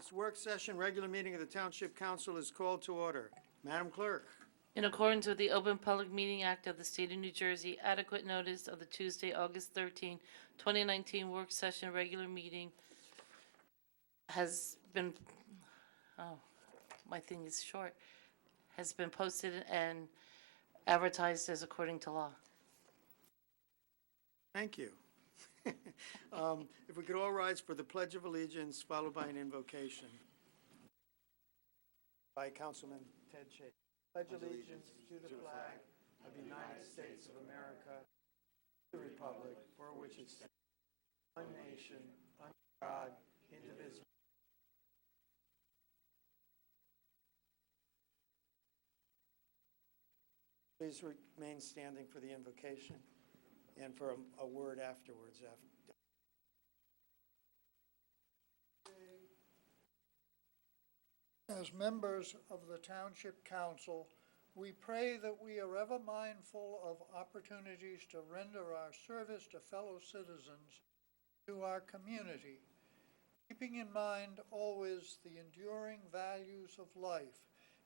This work session, regular meeting of the Township Council is called to order. Madam Clerk. In accordance with the Open Public Meeting Act of the State of New Jersey, adequate notice of the Tuesday, August 13, 2019 work session regular meeting has been, oh, my thing is short, has been posted and advertised as according to law. Thank you. If we could all rise for the Pledge of Allegiance, followed by an invocation. By Councilman Ted Chase. Pledge allegiance to the flag of the United States of America, the republic for which it stands, one nation, under God, indivisible. Please remain standing for the invocation and for a word afterwards. As members of the Township Council, we pray that we are ever mindful of opportunities to render our service to fellow citizens, to our community, keeping in mind always the enduring values of life,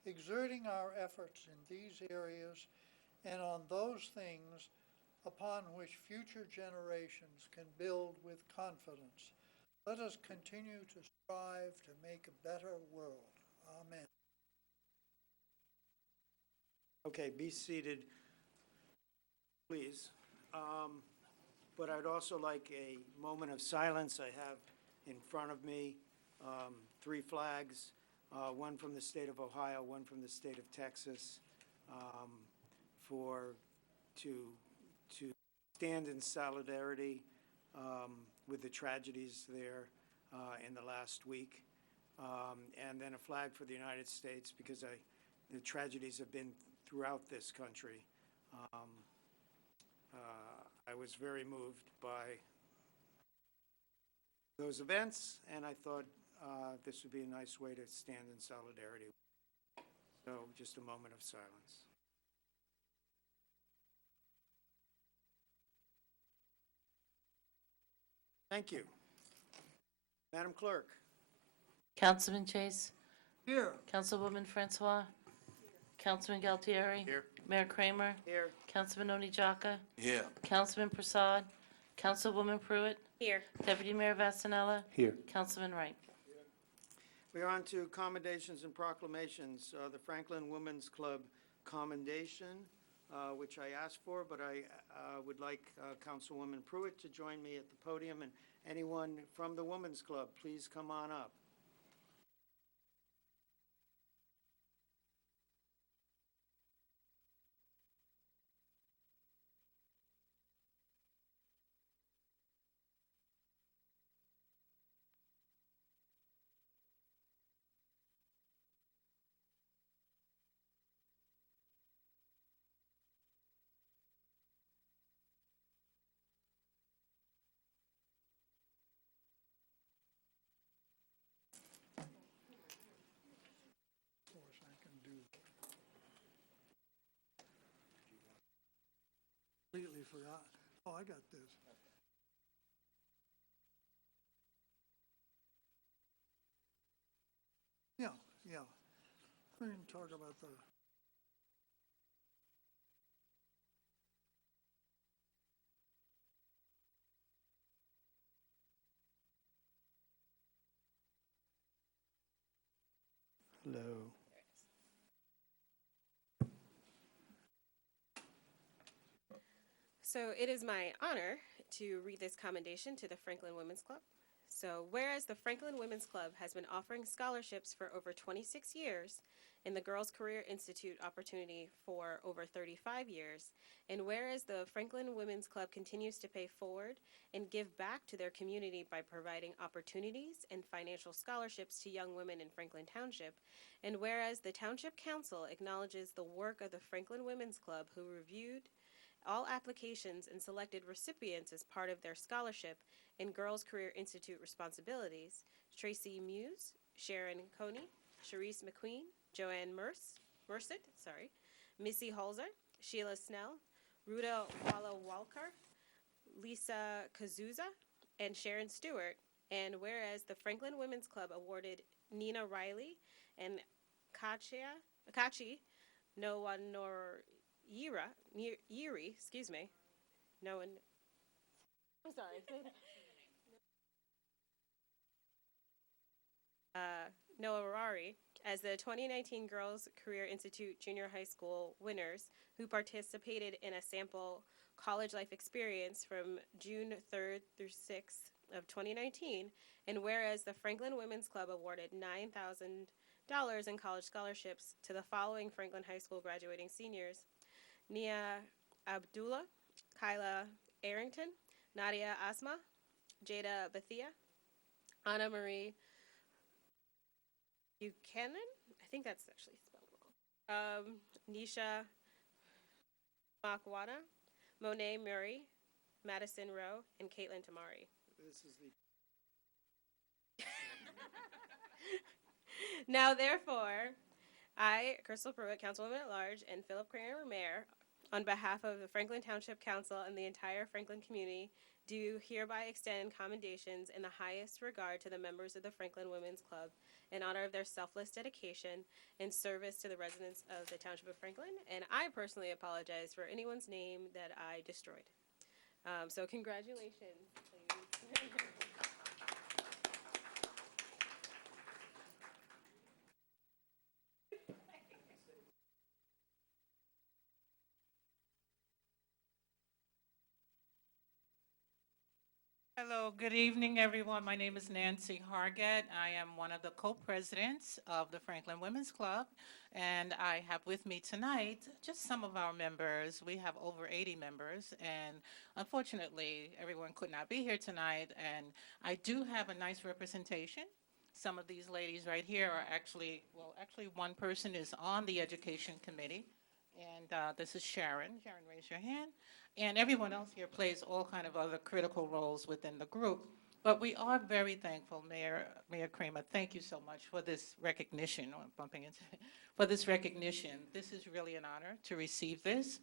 exerting our efforts in these areas and on those things upon which future generations can build with confidence. Let us continue to strive to make a better world. Amen. Okay, be seated, please. But I'd also like a moment of silence. I have in front of me 3 flags, one from the state of Ohio, one from the state of Texas, to stand in solidarity with the tragedies there in the last week. And then a flag for the United States because the tragedies have been throughout this country. I was very moved by those events, and I thought this would be a nice way to stand in solidarity. So just a moment of silence. Thank you. Madam Clerk. Councilman Chase, Here. Councilwoman Francois, Councilman Galtieri. Here. Mayor Kramer, Here. Councilman Onijaka, Here. Councilman Prasad, Councilwoman Pruitt, Here. Deputy Mayor Vasanella, Here. Councilman Wright. We are on to commendations and proclamations. The Franklin Women's Club commendation, which I asked for, but I would like Councilwoman Pruitt to join me at the podium, and anyone from the Women's Club, please come on up. Of course, I can do. Completely forgot. Oh, I got this. Yeah. We can talk about the. Hello. So it is my honor to read this commendation to the Franklin Women's Club. So whereas the Franklin Women's Club has been offering scholarships for over 26 years and the Girls Career Institute opportunity for over 35 years, and whereas the Franklin Women's Club continues to pay forward and give back to their community by providing opportunities and financial scholarships to young women in Franklin Township, and whereas the Township Council acknowledges the work of the Franklin Women's Club, who reviewed all applications and selected recipients as part of their scholarship and Girls Career Institute responsibilities, Tracy Muse, Sharon Coney, Sharice McQueen, Joanne Merced, Missy Holzer, Sheila Snell, Ruda Walla Walker, Lisa Kazuza, and Sharon Stewart And whereas the Franklin Women's Club awarded Nina Riley and Kachi Yiri, excuse me, no one, I'm sorry, Noarari as the 2019 Girls Career Institute Junior High School winners who participated in a sample college life experience from June 3rd through 6th of 2019. And whereas the Franklin Women's Club awarded $9,000 in college scholarships to the following Franklin High School graduating seniors: Nia Abdullah, Kyla Arrington, Nadia Asma, Jada Bethia, Anna Marie Buchanan, I think that's actually spelled wrong. Nisha Makwada, Monet Murray, Madison Rowe, and Caitlin Tamari. This is the Now, therefore, I, Crystal Pruitt, Councilwoman at Large, and Philip Kramer, Mayor, on behalf of the Franklin Township Council and the entire Franklin community, do hereby extend commendations in the highest regard to the members of the Franklin Women's Club in honor of their selfless dedication and service to the residents of the Township of Franklin. And I personally apologize for anyone's name that I destroyed. So congratulations, please. Hello, good evening, everyone. My name is Nancy Hargett. I am one of the co-presidents of the Franklin Women's Club, and I have with me tonight just some of our members. We have over 80 members, and unfortunately, everyone could not be here tonight, and I do have a nice representation. Some of these ladies right here are actually one person is on the Education Committee, and this is Sharon. Sharon, raise your hand. And everyone else here plays all kind of other critical roles within the group. But we are very thankful, Mayor Kramer. Thank you so much for this recognition. Oh, I'm bumping into it. For this recognition. This is really an honor to receive this.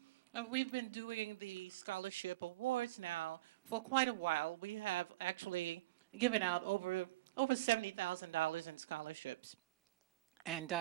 We've been doing the scholarship awards now for quite a while. We have actually given out over $70,000 in scholarships. And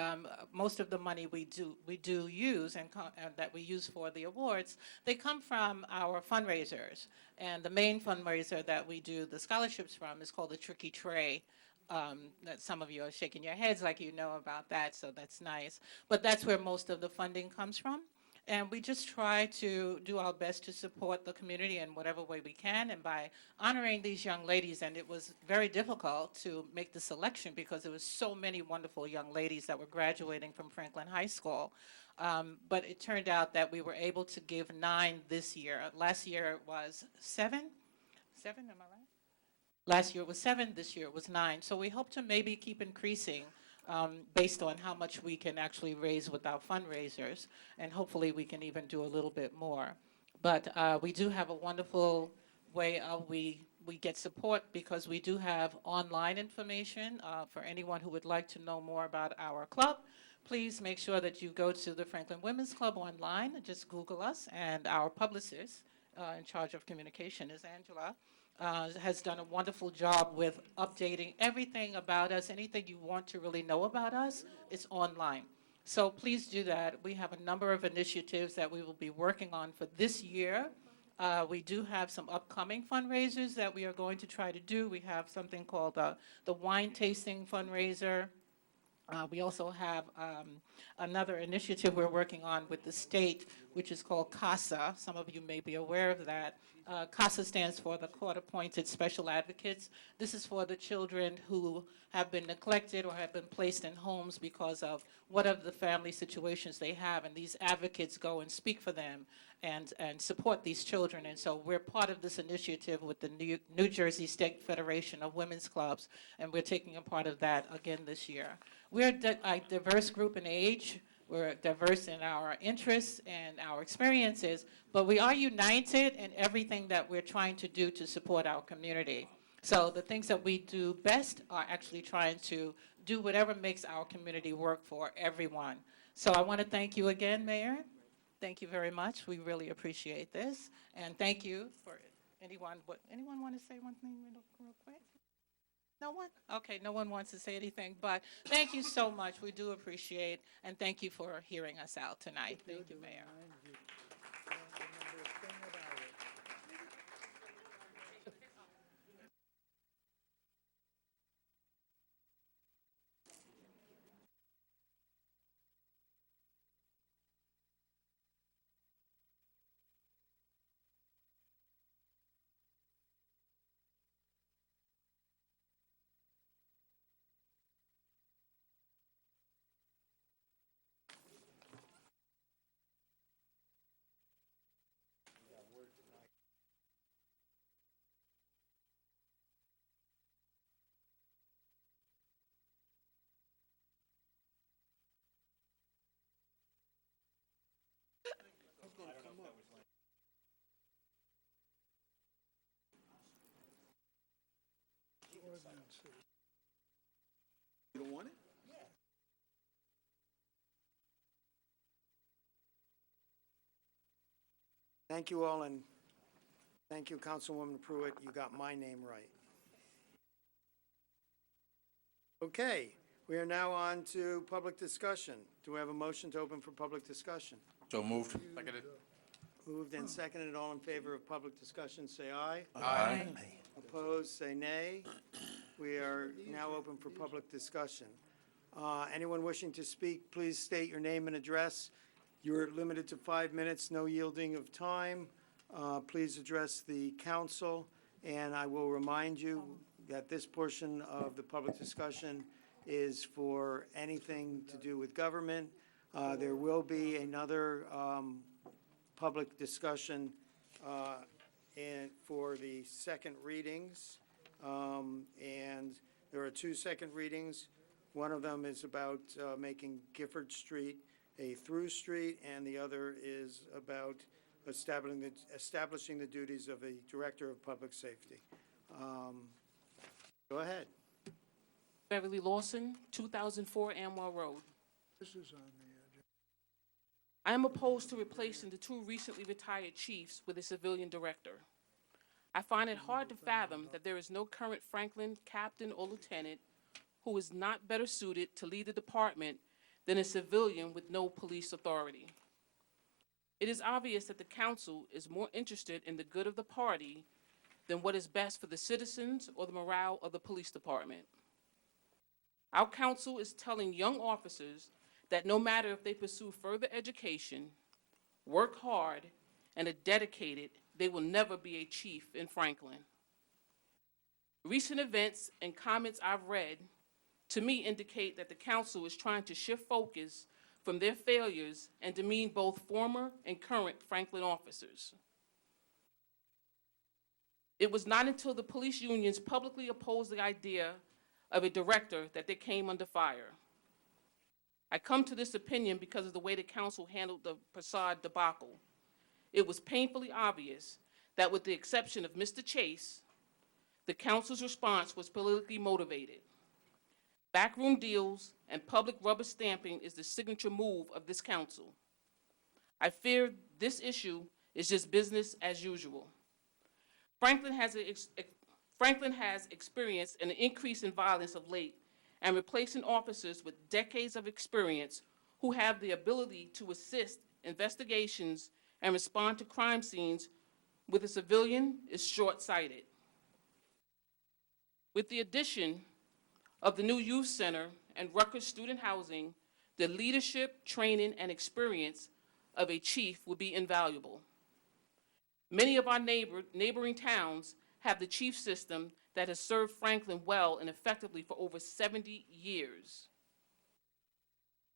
most of the money we do use and that we use for the awards, they come from our fundraisers. And the main fundraiser that we do the scholarships from is called the Tricky Tray. That some of you are shaking your heads like you know about that, so that's nice. But that's where most of the funding comes from. And we just try to do our best to support the community in whatever way we can. And by honoring these young ladies, and it was very difficult to make the selection because there was so many wonderful young ladies that were graduating from Franklin High School. But it turned out that we were able to give 9 this year. Last year it was 7? 7, am I right? Last year it was 7, this year it was 9. So we hope to maybe keep increasing based on how much we can actually raise with our fundraisers, and hopefully we can even do a little bit more. But we do have a wonderful way of we get support because we do have online information for anyone who would like to know more about our club. Please make sure that you go to the Franklin Women's Club online, just Google us, and our publicist in charge of communication is Angela. Has done a wonderful job with updating everything about us. Anything you want to really know about us, it's online. So please do that. We have a number of initiatives that we will be working on for this year. We do have some upcoming fundraisers that we are going to try to do. We have something called the wine tasting fundraiser. We also have another initiative we're working on with the state, which is called CASA. Some of you may be aware of that. CASA stands for the Court-Appointed Special Advocates. This is for the children who have been neglected or have been placed in homes because of whatever the family situations they have, and these advocates go and speak for them and support these children. And so we're part of this initiative with the New Jersey State Federation of Women's Clubs, and we're taking a part of that again this year. We're a diverse group in age. We're diverse in our interests and our experiences, but we are united in everything that we're trying to do to support our community. So the things that we do best are actually trying to do whatever makes our community work for everyone. So I want to thank you again, Mayor. Thank you very much. We really appreciate this. And thank you for anyone want to say one thing real quick? No one? Okay, no one wants to say anything, but thank you so much. We do appreciate, and thank you for hearing us out tonight. Thank you, Mayor. You don't want it? Thank you all, and thank you, Councilwoman Pruitt. You got my name right. Okay, we are now on to public discussion. Do we have a motion to open for public discussion? So moved. Seconded. Moved and seconded. All in favor of public discussion, say aye. Aye. Opposed, say nay. We are now open for public discussion. Anyone wishing to speak, please state your name and address. You're limited to 5 minutes, no yielding of time. Please address the council, and I will remind you that this portion of the public discussion is for anything to do with government. There will be another public discussion for the second readings, and there are 2 second readings. One of them is about making Gifford Street a through street, and the other is about establishing the duties of a Director of Public Safety. Go ahead. Beverly Lawson, 2004 Amwell Road. This is on the agenda. I am opposed to replacing the 2 recently retired chiefs with a civilian director. I find it hard to fathom that there is no current Franklin captain or lieutenant who is not better suited to lead the department than a civilian with no police authority. It is obvious that the council is more interested in the good of the party than what is best for the citizens or the morale of the police department. Our council is telling young officers that no matter if they pursue further education, work hard, and are dedicated, they will never be a chief in Franklin. Recent events and comments I've read to me indicate that the council is trying to shift focus from their failures and demean both former and current Franklin officers. It was not until the police unions publicly opposed the idea of a director that they came under fire. I come to this opinion because of the way the council handled the Prasad debacle. It was painfully obvious that with the exception of Mr. Chase, the council's response was politically motivated. Backroom deals and public rubber stamping is the signature move of this council. I fear this issue is just business as usual. Franklin has experienced an increase in violence of late, and replacing officers with decades of experience who have the ability to assist investigations and respond to crime scenes with a civilian is short-sighted. With the addition of the new youth center and Rutgers student housing, the leadership, training, and experience of a chief would be invaluable. Many of our neighboring towns have the chief system that has served Franklin well and effectively for over 70 years.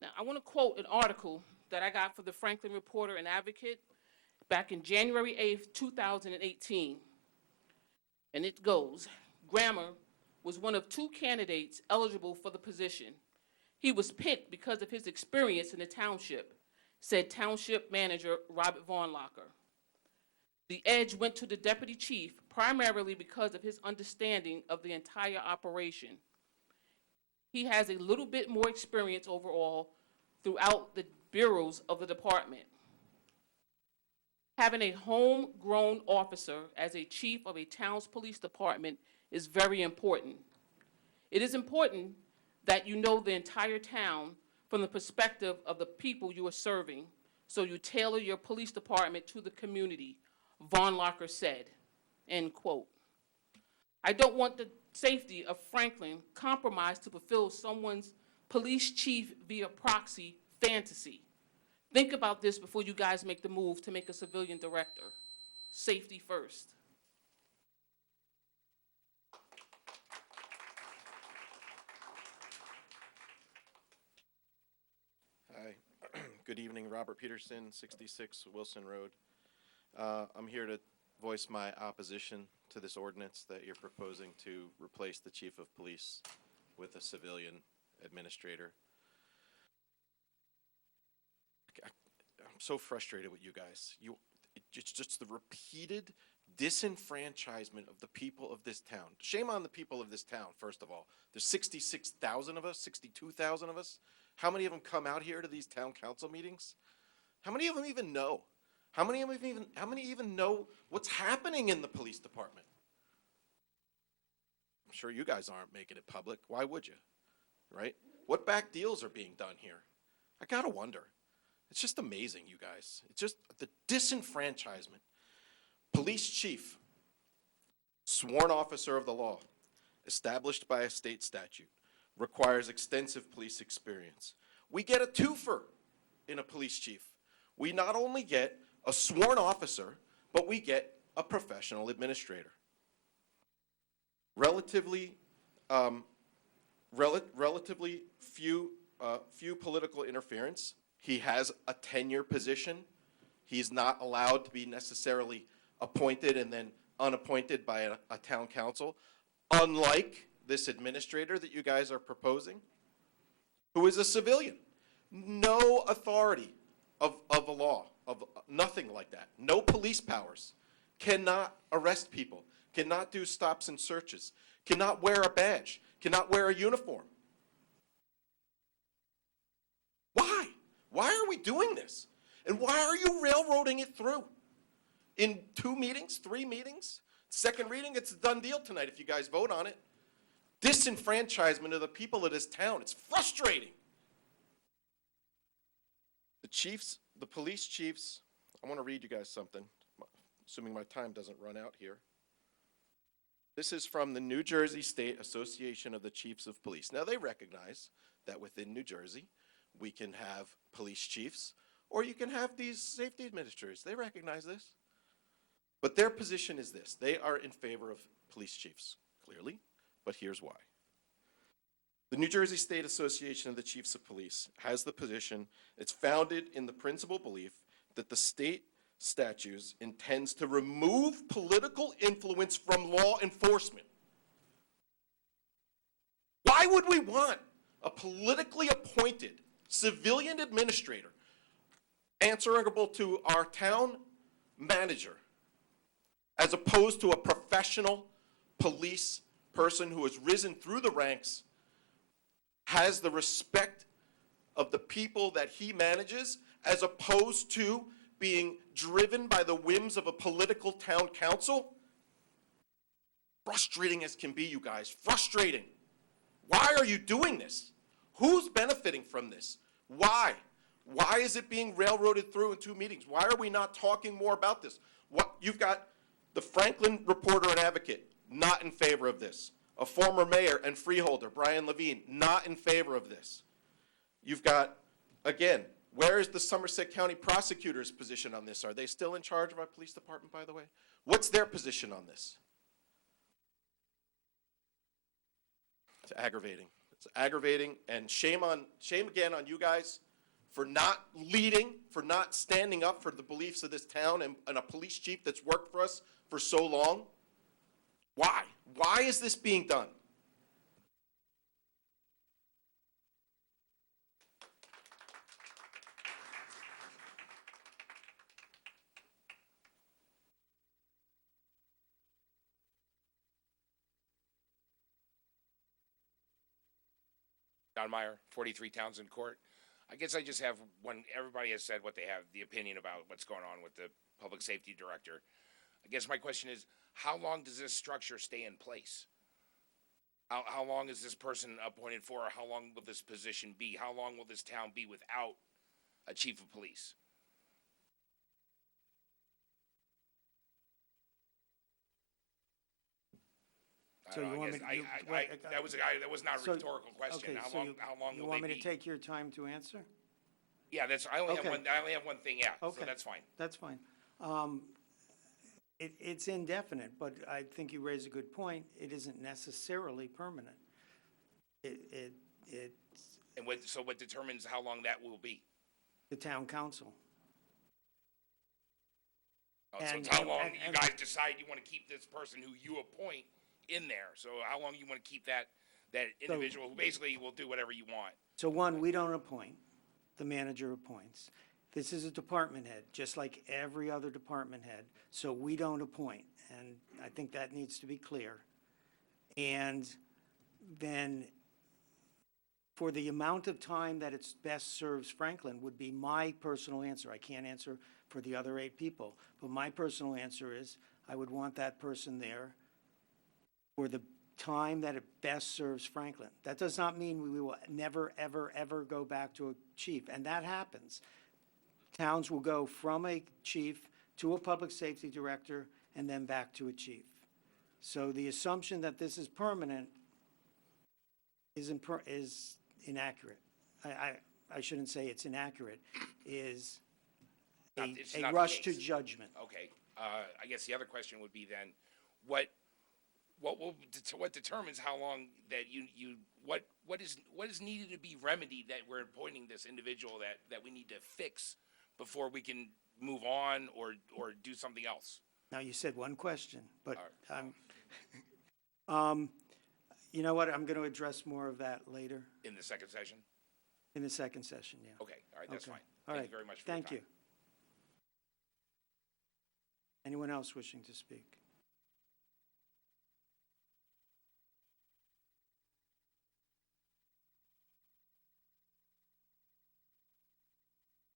Now, I want to quote an article that I got for the Franklin Reporter and Advocate back in January 8th, 2018. And it goes, Grammer was one of 2 candidates eligible for the position. He was picked because of his experience in the township, said Township Manager Robert Vaughnlocker. The edge went to the deputy chief primarily because of his understanding of the entire operation. He has a little bit more experience overall throughout the bureaus of the department. Having a homegrown officer as a chief of a town's police department is very important. It is important that you know the entire town from the perspective of the people you are serving, so you tailor your police department to the community, Von Locker said, end quote. I don't want the safety of Franklin compromised to fulfill someone's police chief via proxy fantasy. Think about this before you guys make the move to make a civilian director. Safety first. Hi. Good evening, Robert Peterson, 66 Wilson Road. I'm here to voice my opposition to this ordinance that you're proposing to replace the chief of police with a civilian administrator. I'm so frustrated with you guys. It's just the repeated disenfranchisement of the people of this town. Shame on the people of this town, first of all. There's 66,000 of us, 62,000 of us. How many of them come out here to these town council meetings? How many of them even know? How many even know what's happening in the police department? I'm sure you guys aren't making it public. Why would you? Right? What back deals are being done here? I gotta wonder. It's just amazing, you guys. It's just the disenfranchisement. Police chief, sworn officer of the law, established by a state statute, requires extensive police experience. We get a twofer in a police chief. We not only get a sworn officer, but we get a professional administrator. Relatively few political interference. He has a tenure position. He's not allowed to be necessarily appointed and then unappointed by a town council, unlike this administrator that you guys are proposing, who is a civilian. No authority of a law, of nothing like that. No police powers. Cannot arrest people, cannot do stops and searches, cannot wear a badge, cannot wear a uniform. Why? Why are we doing this? And why are you railroading it through? In 2 meetings, 3 meetings? Second reading, it's a done deal tonight if you guys vote on it. Disenfranchisement of the people of this town. It's frustrating. The police chiefs, I want to read you guys something, assuming my time doesn't run out here. This is from the New Jersey State Association of the Chiefs of Police. Now, they recognize that within New Jersey, we can have police chiefs, or you can have these safety administrators. They recognize this. But their position is this. They are in favor of police chiefs, clearly, but here's why. The New Jersey State Association of the Chiefs of Police has the position, it's founded in the principal belief that the state statutes intends to remove political influence from law enforcement. Why would we want a politically appointed civilian administrator answerable to our town manager as opposed to a professional police person who has risen through the ranks, has the respect of the people that he manages, as opposed to being driven by the whims of a political town council? Frustrating as can be, you guys. Frustrating. Why are you doing this? Who's benefiting from this? Why? Why is it being railroaded through in 2 meetings? Why are we not talking more about this? You've got the Franklin Reporter and Advocate, not in favor of this. A former mayor and freeholder, Brian Levine, not in favor of this. You've got, again, where is the Somerset County prosecutor's position on this? Are they still in charge of our police department, by the way? What's their position on this? It's aggravating. It's aggravating, and shame again on you guys for not leading, for not standing up for the beliefs of this town and a police chief that's worked for us for so long. Why? Why is this being done? Don Meyer, 43 Townsend Court. I guess I just have one. Everybody has said what they have, the opinion about what's going on with the public safety director. I guess my question is, how long does this structure stay in place? How long is this person appointed for, or how long will this position be? How long will this town be without a chief of police? I So don't you know, want I me guess, to- you- wait, that was not a So- rhetorical question. Okay, so How long you will want they me be? to take your time to answer? Yeah, I only have Okay. one, I only have one thing, yeah, so Okay. that's fine. That's fine. It's indefinite, but I think you raise a good point. It isn't necessarily permanent. It's And so what determines how long that will be? the town council. Oh, so it's And- how and- long and- you and- guys decide you want to keep this person who you appoint in there. So how long you want to keep that individual who basically will do whatever you want. So one, we don't appoint, the manager appoints. This is a department head, just like every other department head, so we don't appoint, and I think that needs to be clear. And then, for the amount of time that it best serves Franklin would be my personal answer. I can't answer for the other 8 people, but my personal answer is, I would want that person there for the time that it best serves Franklin. That does not mean we will never, ever, ever go back to a chief, and that happens. Towns will go from a chief to a public safety director and then back to a chief. So the assumption that this is permanent is inaccurate. I shouldn't say it's inaccurate, is It's a not the rush to case. judgment. Okay. I guess the other question would be then, what determines how long that what is needed to be remedied that we're appointing this individual that we need to fix before we can move on or do something else? Now, you said one question, but All right. you know what? I'm going to address more of that later In the second session? in the second session, yeah. Okay, all right, that's Okay. fine. All Thank right. you very much for your Thank time. you. Anyone else wishing to speak?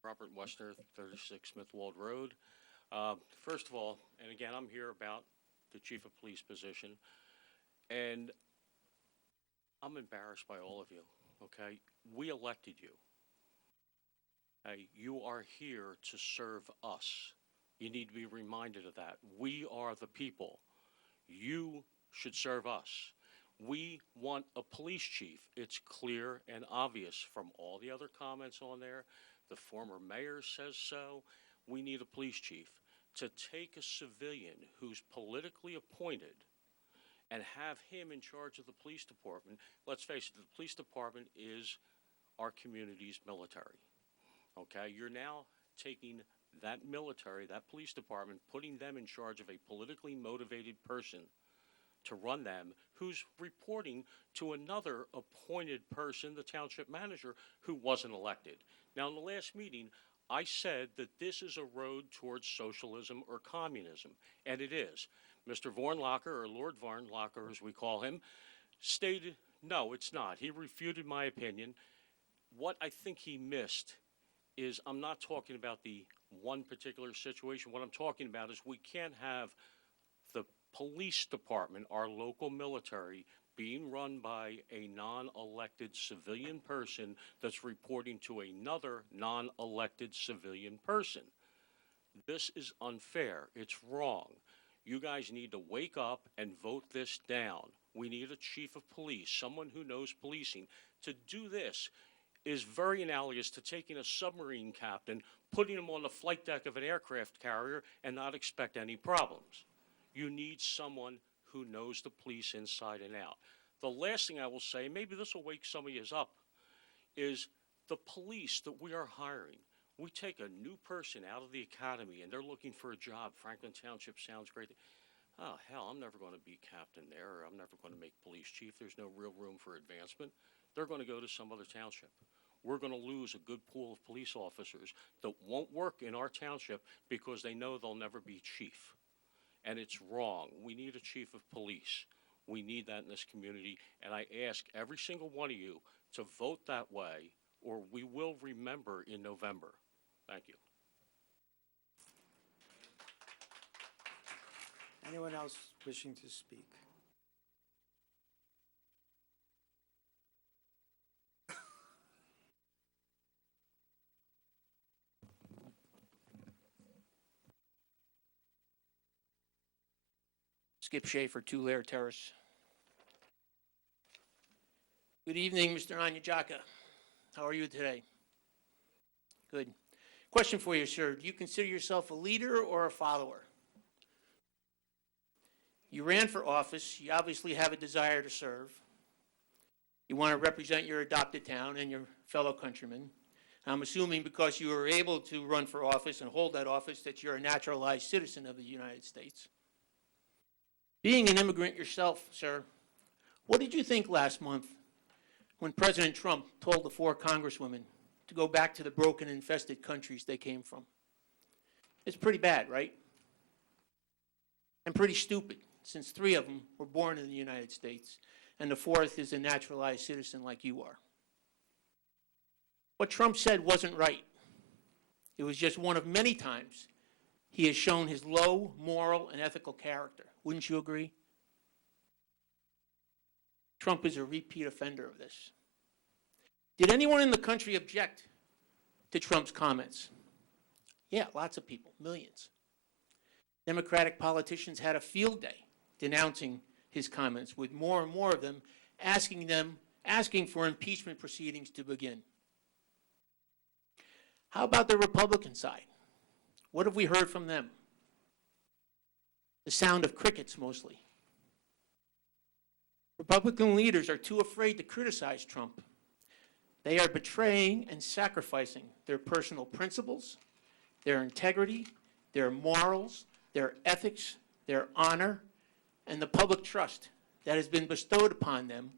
Robert Westner, 36 Smithwald Road. First of all, and again, I'm here about the chief of police position, and I'm embarrassed by all of you, okay? We elected you. You are here to serve us. You need to be reminded of that. We are the people. You should serve us. We want a police chief. It's clear and obvious from all the other comments on there. The former mayor says so. We need a police chief to take a civilian who's politically appointed and have him in charge of the police department. Let's face it, the police department is our community's military. Okay, you're now taking that military, that police department, putting them in charge of a politically motivated person to run them, who's reporting to another appointed person, the township manager, who wasn't elected. Now, in the last meeting, I said that this is a road towards socialism or communism, and it is. Mr. Vornlocker, or Lord Vornlocker, as we call him, stated, no, it's not. He refuted my opinion. What I think he missed is I'm not talking about the one particular situation. What I'm talking about is we can't have the police department, our local military, being run by a non-elected civilian person that's reporting to another non-elected civilian person. This is unfair. It's wrong. You guys need to wake up and vote this down. We need a chief of police, someone who knows policing. To do this is very analogous to taking a submarine captain, putting him on the flight deck of an aircraft carrier, and not expect any problems. You need someone who knows the police inside and out. The last thing I will say, maybe this will wake some of you up, is the police that we are hiring. We take a new person out of the academy and they're looking for a job. Franklin Township sounds great. Oh, hell, I'm never going to be captain there, or I'm never going to make police chief. There's no real room for advancement. They're going to go to some other township. We're going to lose a good pool of police officers that won't work in our township because they know they'll never be chief. And it's wrong. We need a chief of police. We need that in this community. And I ask every single one of you to vote that way, or we will remember in November. Thank you. Anyone else wishing to speak? Skip Schaefer, Two-Layer Terrace. Good evening, Mr. Anyajaka. How are you today? Good. Question for you, sir. Do you consider yourself a leader or a follower? You ran for office. You obviously have a desire to serve. You want to represent your adopted town and your fellow countrymen. I'm assuming because you were able to run for office and hold that office that you're a naturalized citizen of the United States. Being an immigrant yourself, sir, what did you think last month when President Trump told the 4 congresswomen to go back to the broken, infested countries they came from? It's pretty bad, right? And pretty stupid, since 3 of them were born in the United States, and the 4th is a naturalized citizen like you are. What Trump said wasn't right. It was just one of many times he has shown his low moral and ethical character. Wouldn't you agree? Trump is a repeat offender of this. Did anyone in the country object to Trump's comments? Yeah, lots of people, millions. Democratic politicians had a field day denouncing his comments, with more and more of them asking for impeachment proceedings to begin. How about the Republican side? What have we heard from them? The sound of crickets, mostly. Republican leaders are too afraid to criticize Trump. They are betraying and sacrificing their personal principles, their integrity, their morals, their ethics, their honor, and the public trust that has been bestowed upon them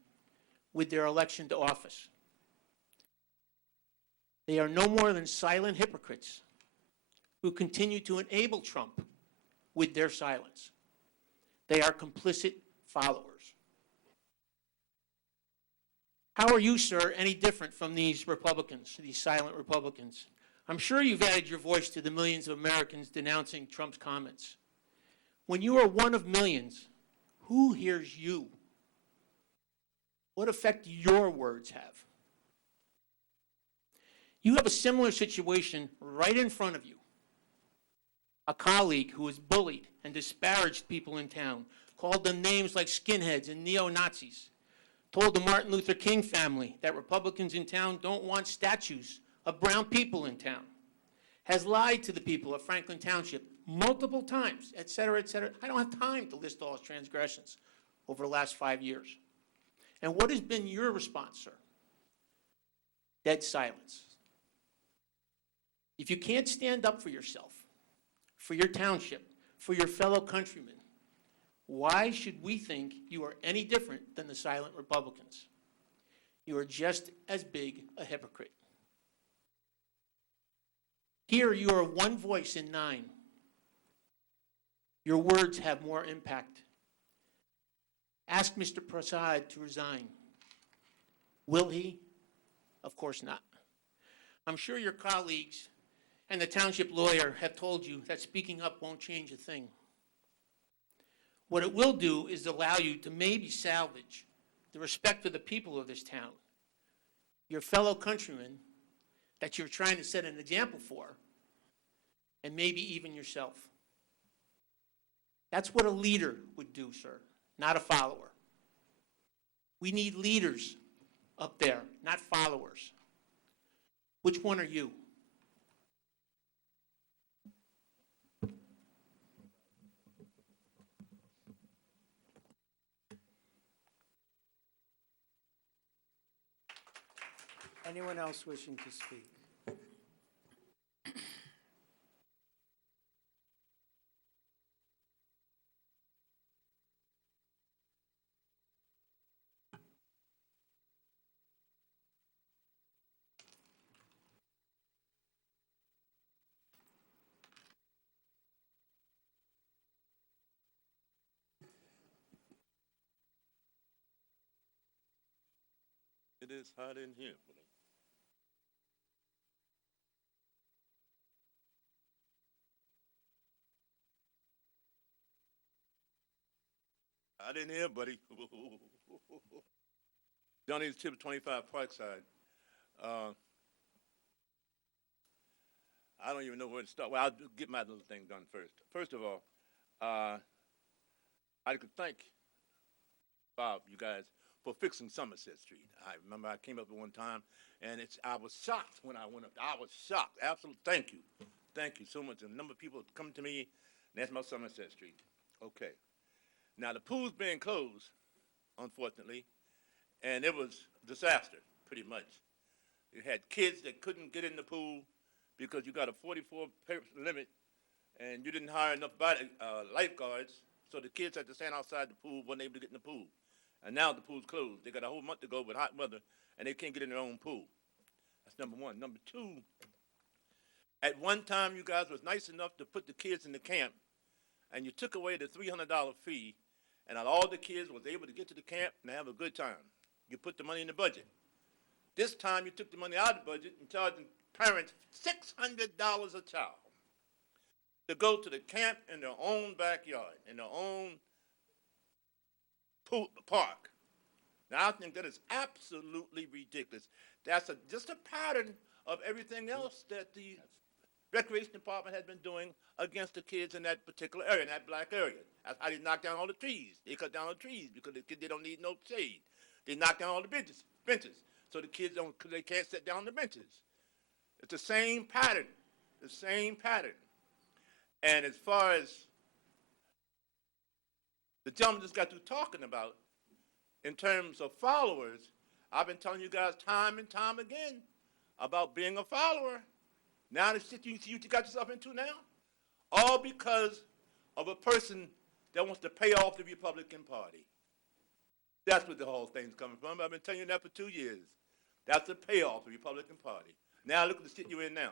with their election to office. They are no more than silent hypocrites who continue to enable Trump with their silence. They are complicit followers. How are you, sir, any different from these Republicans, these silent Republicans? I'm sure you've added your voice to the millions of Americans denouncing Trump's comments. When you are one of millions, who hears you? What effect do your words have? You have a similar situation right in front of you. A colleague who has bullied and disparaged people in town, called them names like skinheads and neo-Nazis, told the Martin Luther King family that Republicans in town don't want statues of brown people in town, has lied to the people of Franklin Township multiple times, et cetera, et cetera. I don't have time to list all his transgressions over the last 5 years. And what has been your response, sir? Dead silence. If you can't stand up for yourself, for your township, for your fellow countrymen, why should we think you are any different than the silent Republicans? You are just as big a hypocrite. Here you are one voice in 9. Your words have more impact. Ask Mr. Prasad to resign. Will he? Of course not. I'm sure your colleagues and the township lawyer have told you that speaking up won't change a thing. What it will do is allow you to maybe salvage the respect of the people of this town, your fellow countrymen that you're trying to set an example for, and maybe even yourself. That's what a leader would do, sir, not a follower. We need leaders up there, not followers. Which one are you? Anyone else wishing to speak? It is hot in here. Hot in here, buddy. Johnny's Chip 25 Parkside. I don't even know where to start. Well, I'll get my little thing done first. First of all, I could thank Bob, you guys, for fixing Somerset Street. I remember I came up at one time, and I was shocked when I went up. I was shocked. Absolutely. Thank you. Thank you so much. And a number of people come to me and ask about Somerset Street. Okay. Now, the pool's being closed, unfortunately, and it was a disaster, pretty much. You had kids that couldn't get in the pool because you got a 44-person limit, and you didn't hire enough lifeguards, so the kids had to stand outside the pool, weren't able to get in the pool. And now the pool's closed. They got a whole month to go with hot weather, and they can't get in their own pool. That's number one. Number two, at one time you guys was nice enough to put the kids in the camp, and you took away the $300 fee, and all the kids was able to get to the camp and have a good time. You put the money in the budget. This time you took the money out of the budget and charging parents $600 a child to go to the camp in their own backyard, in their own park. Now, I think that is absolutely ridiculous. That's just a pattern of everything else that the Recreation Department has been doing against the kids in that particular area, in that black area. That's how they knock down all the trees. They cut down all the trees because the kids, they don't need no shade. They knock down all the benches so the kids don't, because they can't sit down on the benches. It's the same pattern, the same pattern. And as far as the gentleman just got through talking about, in terms of followers, I've been telling you guys time and time again about being a follower. Now the shit you see what you got yourself into now? All because of a person that wants to pay off the Republican Party. That's what the whole thing's coming from. I've been telling you that for 2 years. That's a payoff of the Republican Party. Now look at the shit you're in now.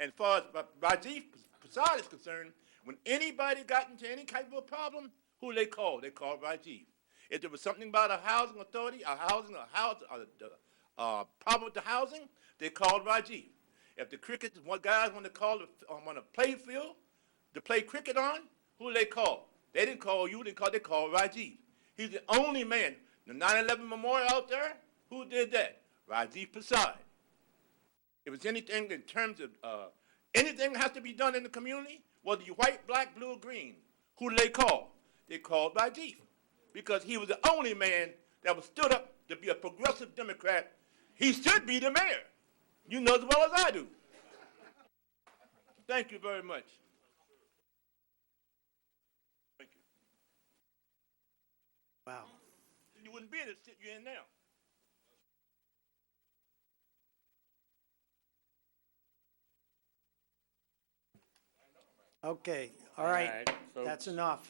And as far as Rajiv Prasad is concerned, when anybody got into any type of a problem, who they called? They called Rajiv. If there was something about a housing authority, problem with the housing, they called Rajiv. If the cricket guys want to play field to play cricket on, who they called? They didn't call you. They called Rajiv. He's the only man. The 9/11 memorial out there, who did that? Rajiv Prasad. If it's anything in terms of anything that has to be done in the community, whether you white, black, blue, or green, who do they call? They called Rajiv, because he was the only man that was stood up to be a progressive Democrat. He should be the mayor. You know as well as I do. Thank you very much. Thank you. Wow. You wouldn't be in the shit you're in now. Okay, all right, that's enough.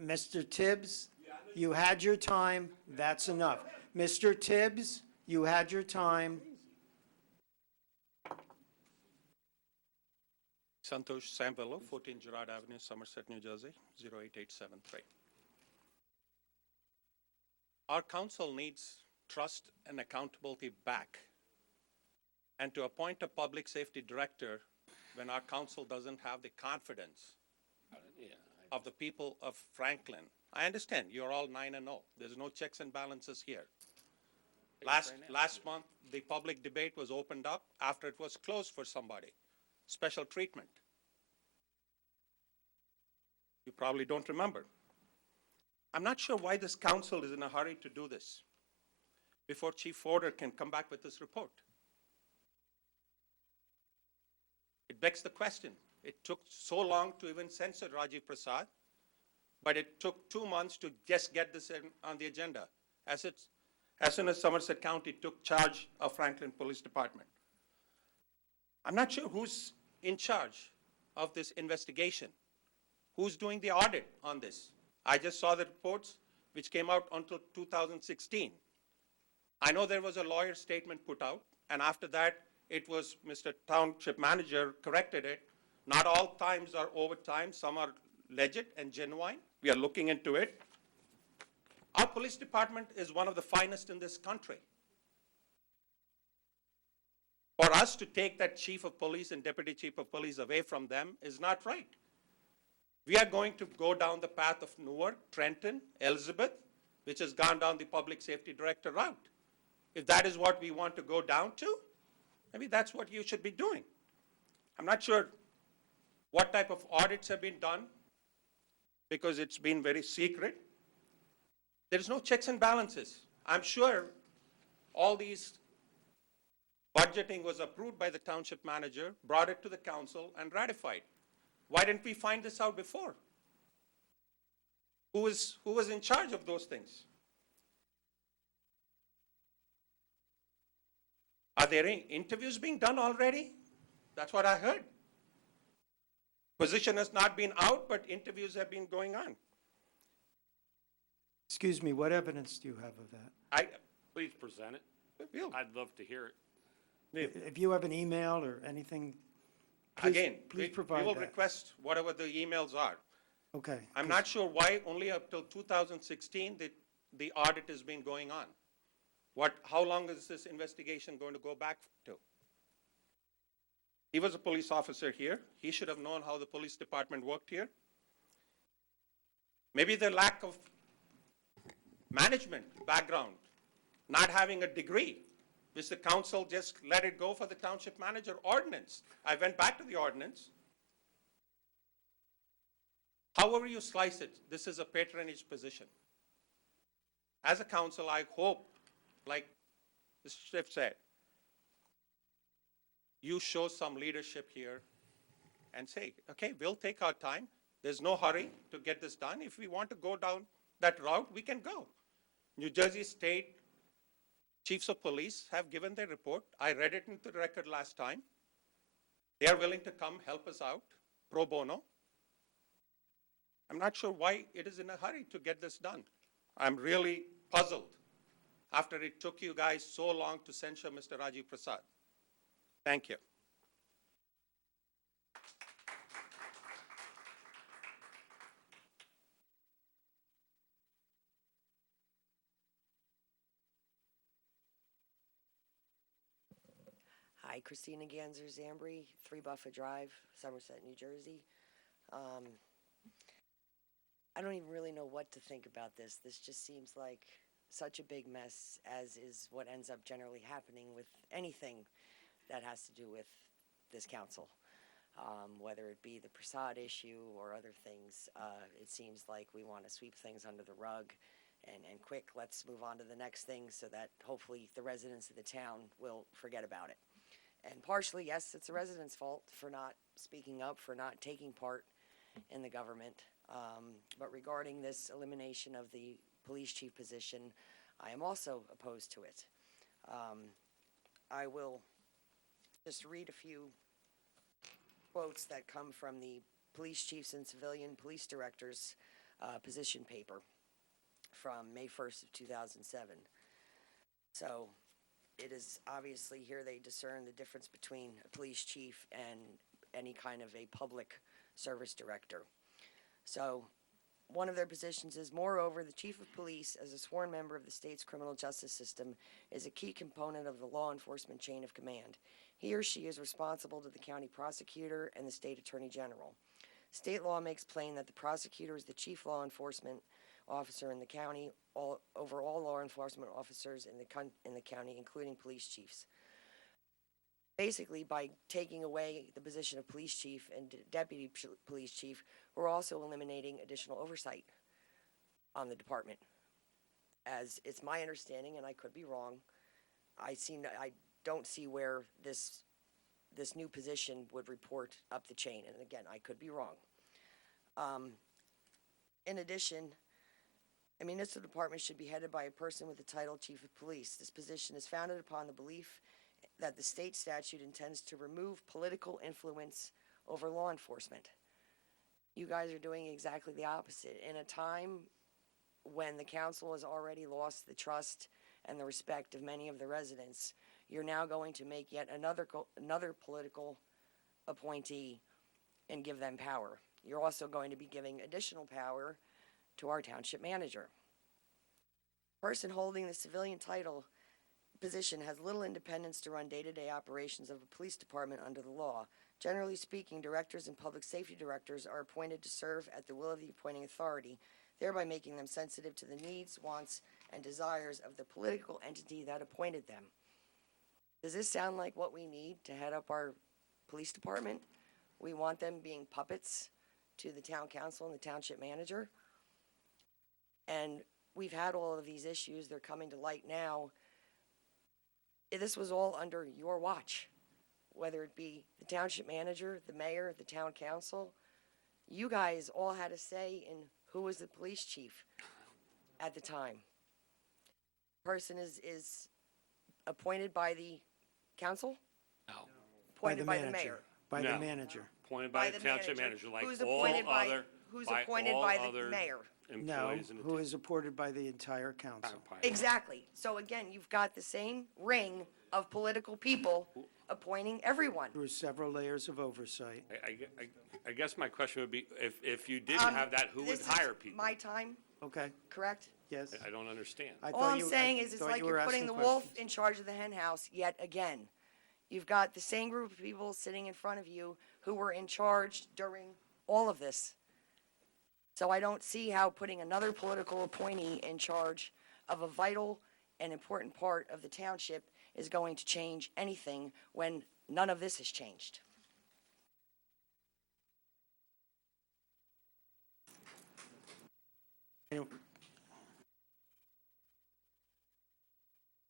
Mr. Tibbs, you had your time, that's enough. Mr. Tibbs, you had your time. Santosh Samvello, 14 Girard Avenue, Somerset, New Jersey, 08873. Our council needs trust and accountability back. And to appoint a public safety director when our council doesn't have the confidence of the people of Franklin. I understand you're all 9-0. There's no checks and balances here. Last month, the public debate was opened up after it was closed for somebody. Special treatment. You probably don't remember. I'm not sure why this council is in a hurry to do this before Chief Forder can come back with this report. It begs the question. It took so long to even censor Rajiv Prasad, but it took 2 months to just get this on the agenda, as soon as Somerset County took charge of Franklin Police Department. I'm not sure who's in charge of this investigation. Who's doing the audit on this? I just saw the reports which came out until 2016. I know there was a lawyer statement put out, and after that, it was Mr. Township Manager corrected it. Not all times are overtime. Some are legit and genuine. We are looking into it. Our police department is one of the finest in this country. For us to take that chief of police and deputy chief of police away from them is not right. We are going to go down the path of Newark, Trenton, Elizabeth, which has gone down the public safety director route. If that is what we want to go down to, maybe that's what you should be doing. I'm not sure what type of audits have been done because it's been very secret. There is no checks and balances. I'm sure all these budgeting was approved by the township manager, brought it to the council, and ratified. Why didn't we find this out before? Who was in charge of those things? Are there any interviews being done already? That's what I heard. Position has not been out, but interviews have been going on. Excuse me, what evidence do you have of that? Please present it. We'll- I'd love to hear it. If you have an email or anything, Again, please we provide will that. request whatever the emails are. Okay. I'm not sure why only up till 2016 the audit has been going on. How long is this investigation going to go back to? He was a police officer here. He should have known how the police department worked here. Maybe the lack of management background, not having a degree, which the council just let it go for the township manager ordinance. I went back to the ordinance. However you slice it, this is a patronage position. As a council, I hope, like Mr. Schiff said, you show some leadership here and say, okay, we'll take our time. There's no hurry to get this done. If we want to go down that route, we can go. New Jersey State Chiefs of Police have given their report. I read it into the record last time. They are willing to come help us out, pro bono. I'm not sure why it is in a hurry to get this done. I'm really puzzled after it took you guys so long to censure Mr. Rajiv Prasad. Thank you. Hi, Christina Ganzer Zambri, 3 Buffa Drive, Somerset, New Jersey. I don't even really know what to think about this. This just seems like such a big mess, as is what ends up generally happening with anything that has to do with this council. Whether it be the Prasad issue or other things, it seems like we want to sweep things under the rug and quick, let's move on to the next thing so that hopefully the residents of the town will forget about it. And partially, yes, it's the residents' fault for not speaking up, for not taking part in the government. But regarding this elimination of the police chief position, I am also opposed to it. I will just read a few quotes that come from the police chiefs and civilian police directors position paper from May 1st of 2007. So it is obviously here they discern the difference between a police chief and any kind of a public service director. So one of their positions is, moreover, the chief of police, as a sworn member of the state's criminal justice system, is a key component of the law enforcement chain of command. He or she is responsible to the county prosecutor and the state attorney general. State law makes plain that the prosecutor is the chief law enforcement officer in the county, over all law enforcement officers in the county, including police chiefs. Basically, by taking away the position of police chief and deputy police chief, we're also eliminating additional oversight on the department. As it's my understanding, and I could be wrong, I don't see where this new position would report up the chain. And again, I could be wrong. In addition, a municipal department should be headed by a person with the title Chief of Police. This position is founded upon the belief that the state statute intends to remove political influence over law enforcement. You guys are doing exactly the opposite. In a time when the council has already lost the trust and the respect of many of the residents, you're now going to make yet another political appointee and give them power. You're also going to be giving additional power to our township manager. The person holding the civilian title position has little independence to run day-to-day operations of a police department under the law. Generally speaking, directors and public safety directors are appointed to serve at the will of the appointing authority, thereby making them sensitive to the needs, wants, and desires of the political entity that appointed them. Does this sound like what we need to head up our police department? We want them being puppets to the town council and the township manager. And we've had all of these issues. They're coming to light now. This was all under your watch, whether it be the township manager, the mayor, the town council. You guys all had a say in who was the police chief at the time. Person is appointed by the council? No. Appointed by the mayor? By the No. manager. Appointed by the township manager, like Who's all appointed by- other, Who's by appointed all by the other mayor? No, employees in the who is appointed by the entire council. town. Exactly. So again, you've got the same ring of political people appointing everyone. Through several layers of oversight. I guess my question would be, if you didn't have that, who would This is hire people? my time, Okay, correct? yes. I don't understand. I All thought I'm you- I saying is it's thought like you were you're putting the asking wolf questions. in charge of the hen house yet again. You've got the same group of people sitting in front of you who were in charge during all of this. So I don't see how putting another political appointee in charge of a vital and important part of the township is going to change anything when none of this has changed.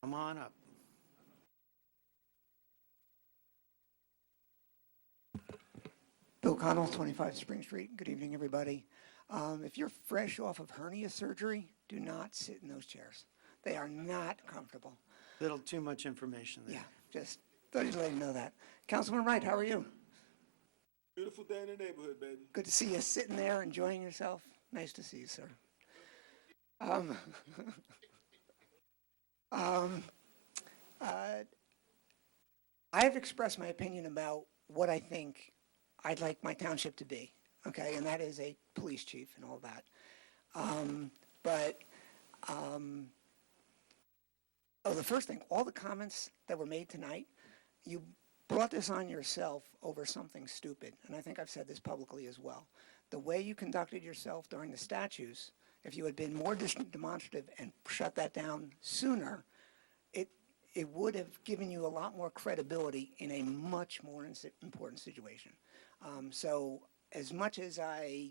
Come on up. Bill Connell, 25 Spring Street. Good evening, everybody. If you're fresh off of hernia surgery, do not sit in those chairs. They are not comfortable. Little too much information there. Yeah, just thought I'd let you know that. Councilman Wright, how are you? Beautiful day in the neighborhood, baby. Good to see you sitting there enjoying yourself. Nice to see you, sir. I have expressed my opinion about what I think I'd like my township to be, okay, and that is a police chief and all that. The first thing, all the comments that were made tonight, you brought this on yourself over something stupid, and I think I've said this publicly as well. The way you conducted yourself during the statues, if you had been more demonstrative and shut that down sooner, it would have given you a lot more credibility in a much more important situation. So as much as I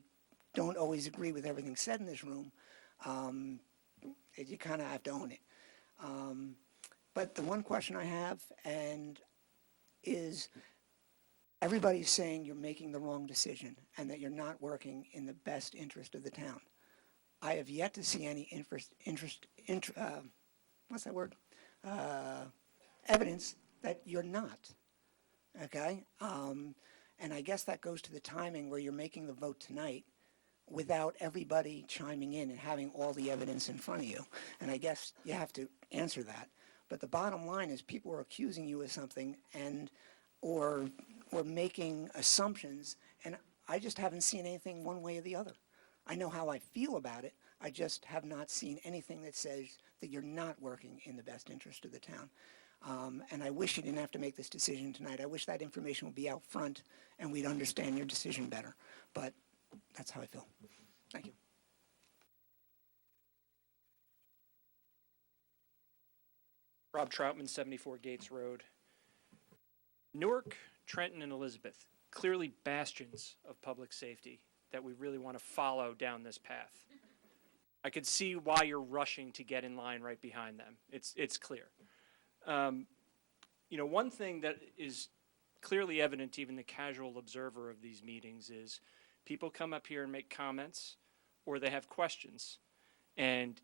don't always agree with everything said in this room, you kind of have to own it. But the one question I have is everybody's saying you're making the wrong decision and that you're not working in the best interest of the town. I have yet to see any evidence that you're not, okay? And I guess that goes to the timing where you're making the vote tonight without everybody chiming in and having all the evidence in front of you. And I guess you have to answer that. But the bottom line is people are accusing you of something or making assumptions, and I just haven't seen anything one way or the other. I know how I feel about it. I just have not seen anything that says that you're not working in the best interest of the town. And I wish you didn't have to make this decision tonight. I wish that information would be out front and we'd understand your decision better. But that's how I feel. Thank you. Rob Troutman, 74 Gates Road. Newark, Trenton, and Elizabeth, clearly bastions of public safety that we really want to follow down this path. I could see why you're rushing to get in line right behind them. It's clear. One thing that is clearly evident to even the casual observer of these meetings is people come up here and make comments or they have questions. And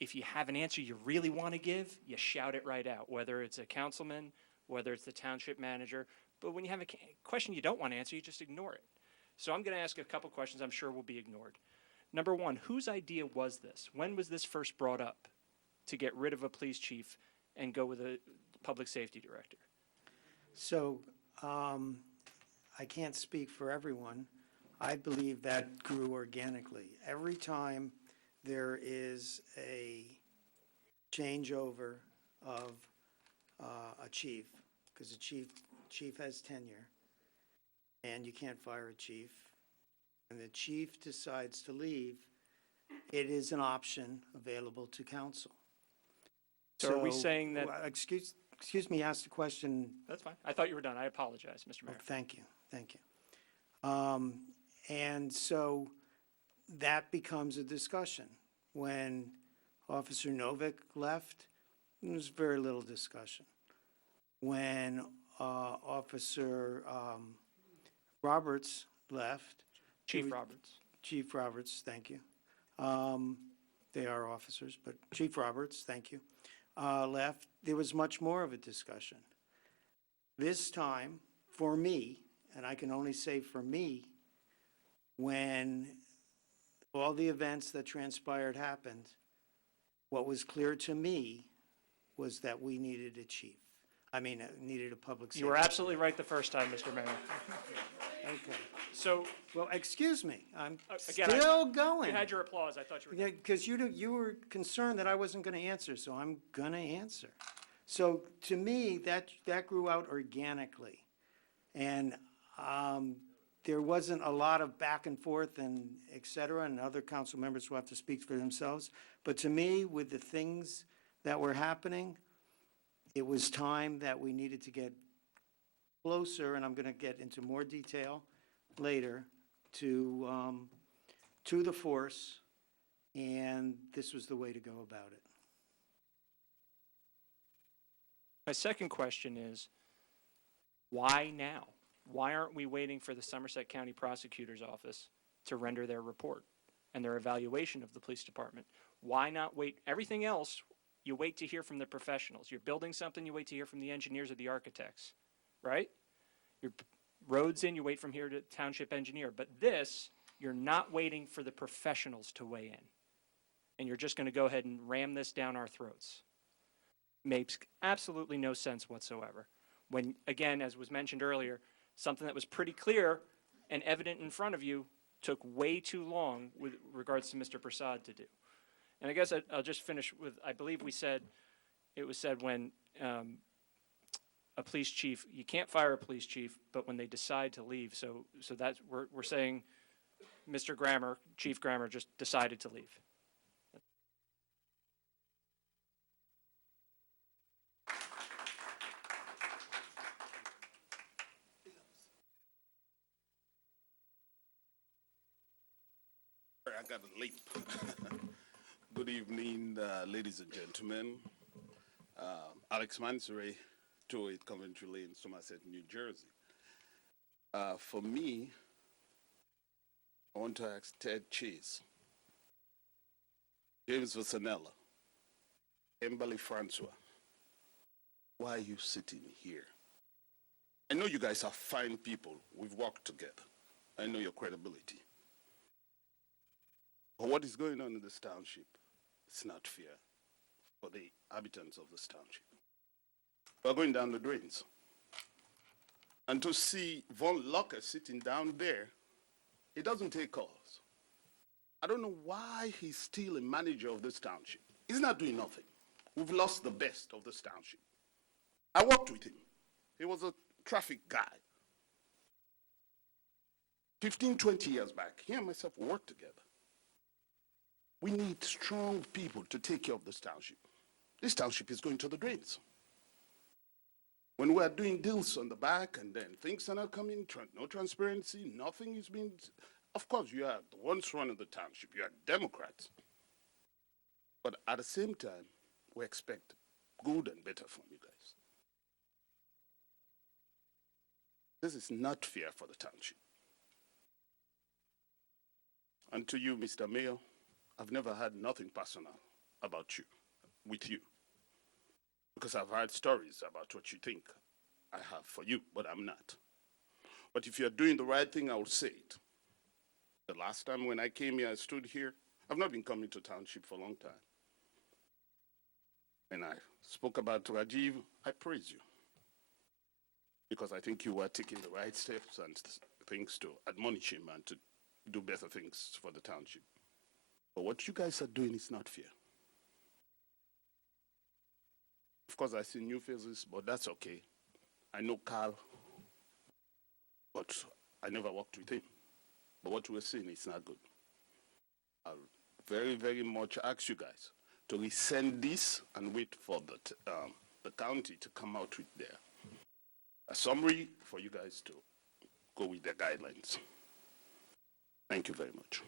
if you have an answer you really want to give, you shout it right out, whether it's a councilman, whether it's the township manager. But when you have a question you don't want to answer, you just ignore it. So I'm going to ask a couple questions I'm sure will be ignored. Number one, whose idea was this? When was this first brought up to get rid of a police chief and go with a public safety director? So, I can't speak for everyone. I believe that grew organically. Every time there is a changeover of a chief, because a chief has tenure, and you can't fire a chief, and the chief decides to leave, it is an option available to council. So are we saying that? Excuse me, ask the question. That's fine. I thought you were done. I apologize, Mr. Mayor. Thank you. And so that becomes a discussion. When Officer Novick left, there was very little discussion. When Officer Roberts left. Chief Roberts. Chief Roberts, thank you. They are officers, but Chief Roberts, thank you, left, there was much more of a discussion. This time, for me, and I can only say for me, when all the events that transpired happened, what was clear to me was that we needed a chief. Needed a public safety. You were absolutely right the first time, Mr. Mayor. Okay. So, Well, excuse me, I'm again, still going. you had your applause. I thought you were. Because you were concerned that I wasn't going to answer, so I'm going to answer. So to me, that grew out organically. And there wasn't a lot of back and forth and et cetera, and other council members will have to speak for themselves. But to me, with the things that were happening, it was time that we needed to get closer, and I'm going to get into more detail later, to the force, and this was the way to go about it. My second question is, why now? Why aren't we waiting for the Somerset County Prosecutor's Office to render their report and their evaluation of the police department? Why not wait? Everything else, you wait to hear from the professionals. You're building something, you wait to hear from the engineers or the architects, right? Your roads in, you wait from here to township engineer. But this, you're not waiting for the professionals to weigh in. And you're just going to go ahead and ram this down our throats. Makes absolutely no sense whatsoever. When, again, as was mentioned earlier, something that was pretty clear and evident in front of you took way too long with regards to Mr. Prasad to do. And I guess I'll just finish with, I believe it was said when a police chief, you can't fire a police chief, but when they decide to leave. So that's, we're saying Mr. Grammer, Chief Grammer, just decided to leave. I got a leap. Good evening, ladies and gentlemen. Alex Mansouri, 208 Coventry Lane, Somerset, New Jersey. For me, I want to ask Ted Chase, James Vasanella, Kimberly Francois, why are you sitting here? I know you guys are fine people. We've worked together. I know your credibility. But what is going on in this township? It's not fair for the inhabitants of this township. We're going down the drains. And to see Von Locker sitting down there, he doesn't take calls. I don't know why he's still a manager of this township. He's not doing nothing. We've lost the best of this township. I worked with him. He was a traffic guy. 15, 20 years back, he and myself worked together. We need strong people to take care of this township. This township is going to the drains. When we are doing deals on the back and then things are not coming, no transparency, nothing is being... Of course, you are the ones running the township. You are Democrats. But at the same time, we expect good and better from you guys. This is not fair for the township. And to you, Mr. Mayor, I've never had nothing personal about you, with you. Because I've heard stories about what you think I have for you, but I'm not. But if you're doing the right thing, I will say it. The last time when I came here, I stood here. I've not been coming to township for a long time. And I spoke about Rajiv. I praise you. Because I think you were taking the right steps and things to admonish him and to do better things for the township. But what you guys are doing is not fair. Of course, I see new faces, but that's okay. I know Carl, but I never worked with him. But what we're seeing is not good. I'll very, very much ask you guys to resend this and wait for the county to come out with a summary for you guys to go with their guidelines. Thank you very much.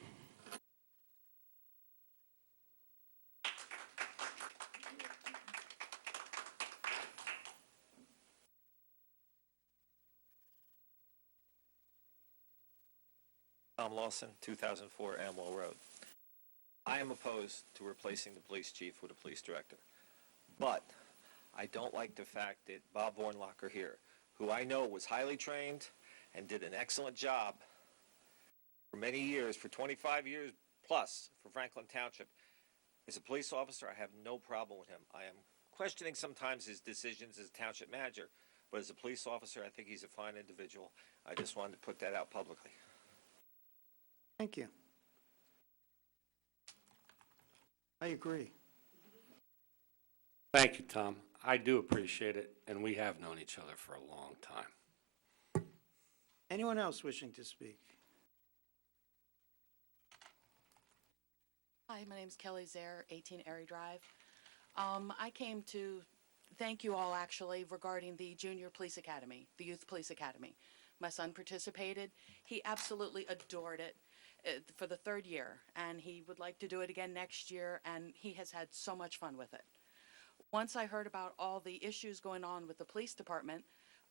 Tom Lawson, 2004 Amwell Road. I am opposed to replacing the police chief with a police director. But I don't like the fact that Bob Vornlocker here, who I know was highly trained and did an excellent job for many years, for 25 years plus for Franklin Township, as a police officer, I have no problem with him. I am questioning sometimes his decisions as township manager, but as a police officer, I think he's a fine individual. I just wanted to put that out publicly. Thank you. I agree. Thank you, Tom. I do appreciate it, and we have known each other for a long time. Anyone else wishing to speak? Hi, my name's Kelly Zare, 18 Erie Drive. I came to thank you all actually regarding the Junior Police Academy, the Youth Police Academy. My son participated. He absolutely adored it for the third year, and he would like to do it again next year, and he has had so much fun with it. Once I heard about all the issues going on with the police department,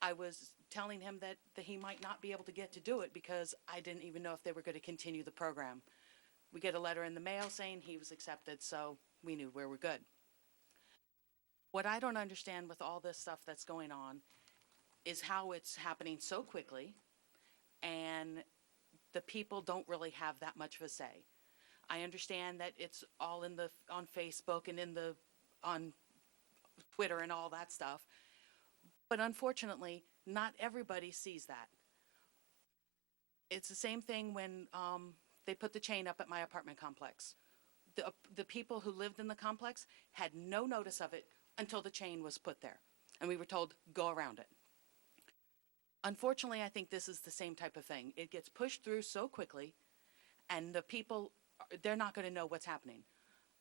I was telling him that he might not be able to get to do it because I didn't even know if they were going to continue the program. We get a letter in the mail saying he was accepted, so we knew we were good. What I don't understand with all this stuff that's going on is how it's happening so quickly, and the people don't really have that much of a say. I understand that it's all on Facebook and on Twitter and all that stuff, but unfortunately, not everybody sees that. It's the same thing when they put the chain up at my apartment complex. The people who lived in the complex had no notice of it until the chain was put there, and we were told, go around it. Unfortunately, I think this is the same type of thing. It gets pushed through so quickly, and the people, they're not going to know what's happening.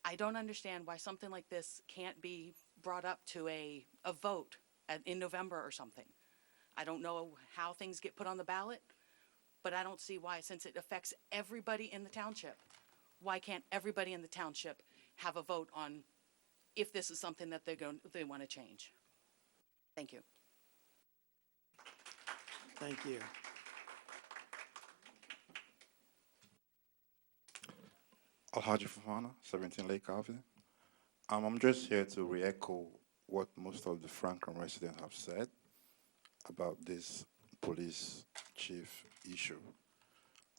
I don't understand why something like this can't be brought up to a vote in November or something. I don't know how things get put on the ballot, but I don't see why, since it affects everybody in the township, why can't everybody in the township have a vote on if this is something that they want to change? Thank you. Thank you. Alhaji Fafana, 17 Lake Avenue. I'm just here to re-echo what most of the Franklin residents have said about this police chief issue.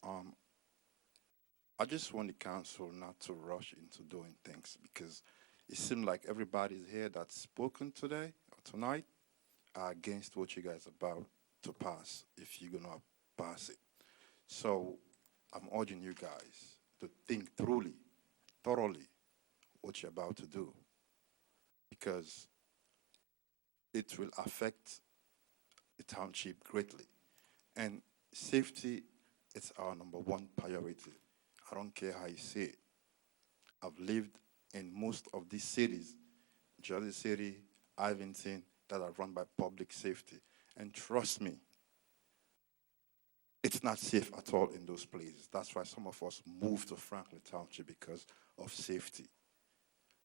I just want the council not to rush into doing things because it seems like everybody here that's spoken today or tonight are against what you guys are about to pass if you're gonna pass it. So I'm urging you guys to think thoroughly what you're about to do because it will affect the township greatly. And safety is our #1 priority. I don't care how you say it. I've lived in most of these cities, Jersey City, Ivington, that are run by public safety. And trust me, it's not safe at all in those places. That's why some of us moved to Franklin Township because of safety.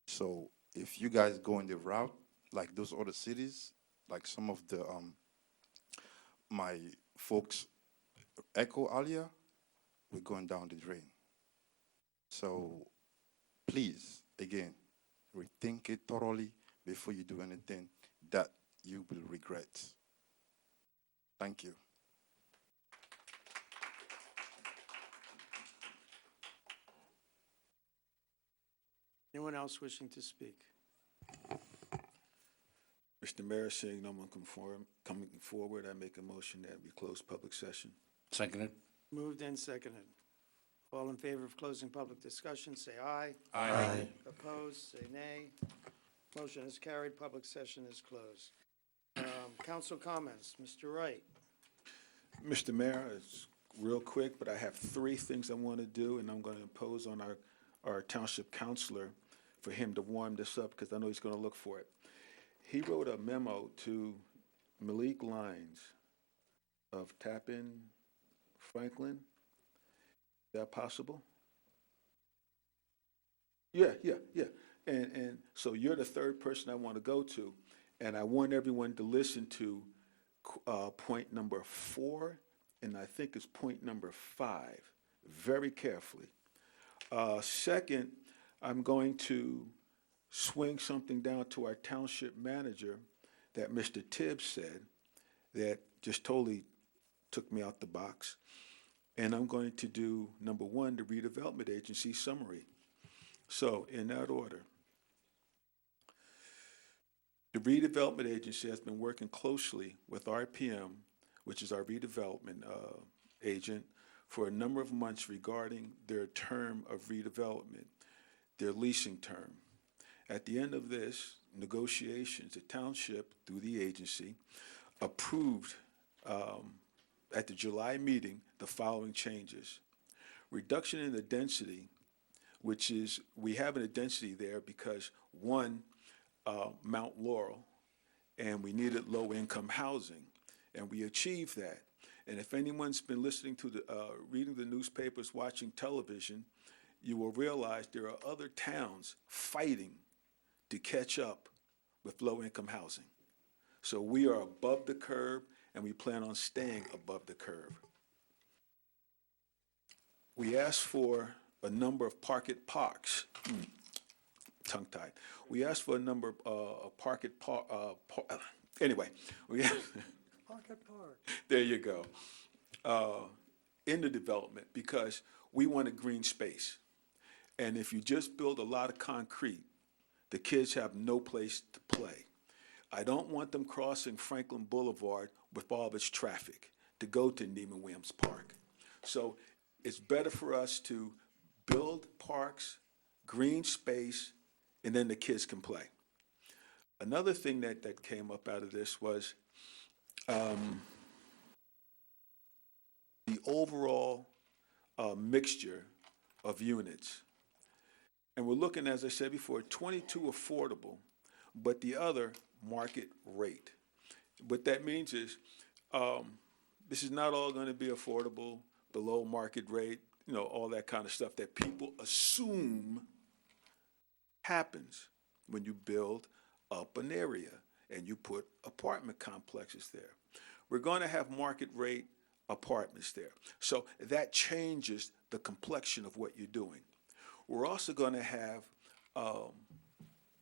So if you guys go in the route like those other cities, like some of the my folks echo earlier, we're going down the drain. So please, again, rethink it thoroughly before you do anything that you will regret. Thank you. Anyone else wishing to speak? Mr. Mayor, seeing no one coming forward, I make a motion that we close public session. Seconded. Moved and seconded. All in favor of closing public discussion, say aye. Aye. Opposed, say nay. Motion is carried. Public session is closed. Council comments. Mr. Wright. Mr. Mayor, it's real quick, but I have 3 things I want to do, and I'm going to impose on our township counselor for him to warm this up, because I know he's going to look for it. He wrote a memo to Malik Lines of Tappan, Franklin, Is that possible? Yeah, yeah, yeah. And so you're the third person I want to go to, and I want everyone to listen to point number 4, and I think it's point number 5, very carefully. Second, I'm going to swing something down to our township manager that Mr. Tibbs said that just totally took me out the box. And I'm going to do number 1, the redevelopment agency summary. So in that order, the redevelopment agency has been working closely with RPM, which is our redevelopment agent, for a number of months regarding their term of redevelopment, their leasing term. At the end of this negotiations, the township, through the agency, approved at the July meeting the following changes. Reduction in the density, which is, we have a density there because, one, Mount Laurel, and we needed low-income housing, and we achieved that. And if anyone's been listening to the, reading the newspapers, watching television, you will realize there are other towns fighting to catch up with low-income housing. So we are above the curve, and we plan on staying above the curve. We asked for a number of parks, tongue-tied. We asked for a number of anyway, we Pocket Park. there you go, in the development, because we want a green space. And if you just build a lot of concrete, the kids have no place to play. I don't want them crossing Franklin Boulevard with all of its traffic to go to Neiman Williams Park. So it's better for us to build parks, green space, and then the kids can play. Another thing that came up out of this was the overall mixture of units. And we're looking, as I said before, 22 affordable, but the other market rate. What that means is this is not all going to be affordable, below market rate, you know, all that kind of stuff that people assume happens when you build up an area and you put apartment complexes there. We're going to have market rate apartments there. So that changes the complexion of what you're doing. We're also going to have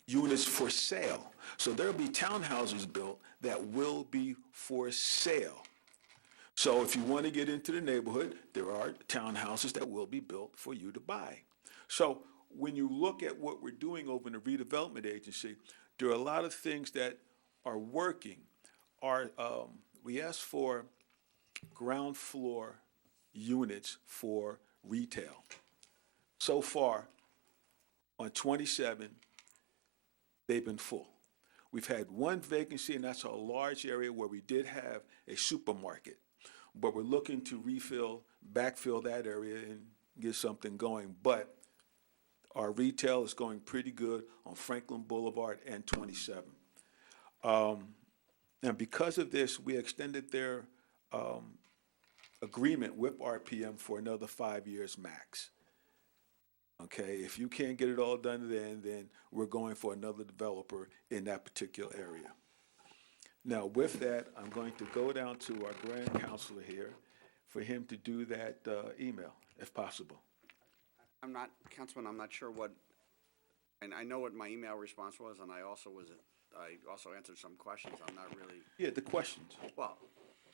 units for sale. So there'll be townhouses built that will be for sale. So if you want to get into the neighborhood, there are townhouses that will be built for you to buy. So when you look at what we're doing over in the redevelopment agency, there are a lot of things that are working. We asked for ground floor units for retail. So far, on 27, they've been full. We've had one vacancy, and that's a large area where we did have a supermarket. But we're looking to backfill that area and get something going. But our retail is going pretty good on Franklin Boulevard and 27. And because of this, we extended their agreement with RPM for another 5 years max. Okay, if you can't get it all done then we're going for another developer in that particular area. Now, with that, I'm going to go down to our grand counselor here for him to do that email, if possible. Councilman, I'm not sure what, and I know what my email response was, and I also answered some questions. I'm not really. Yeah, the questions. Well,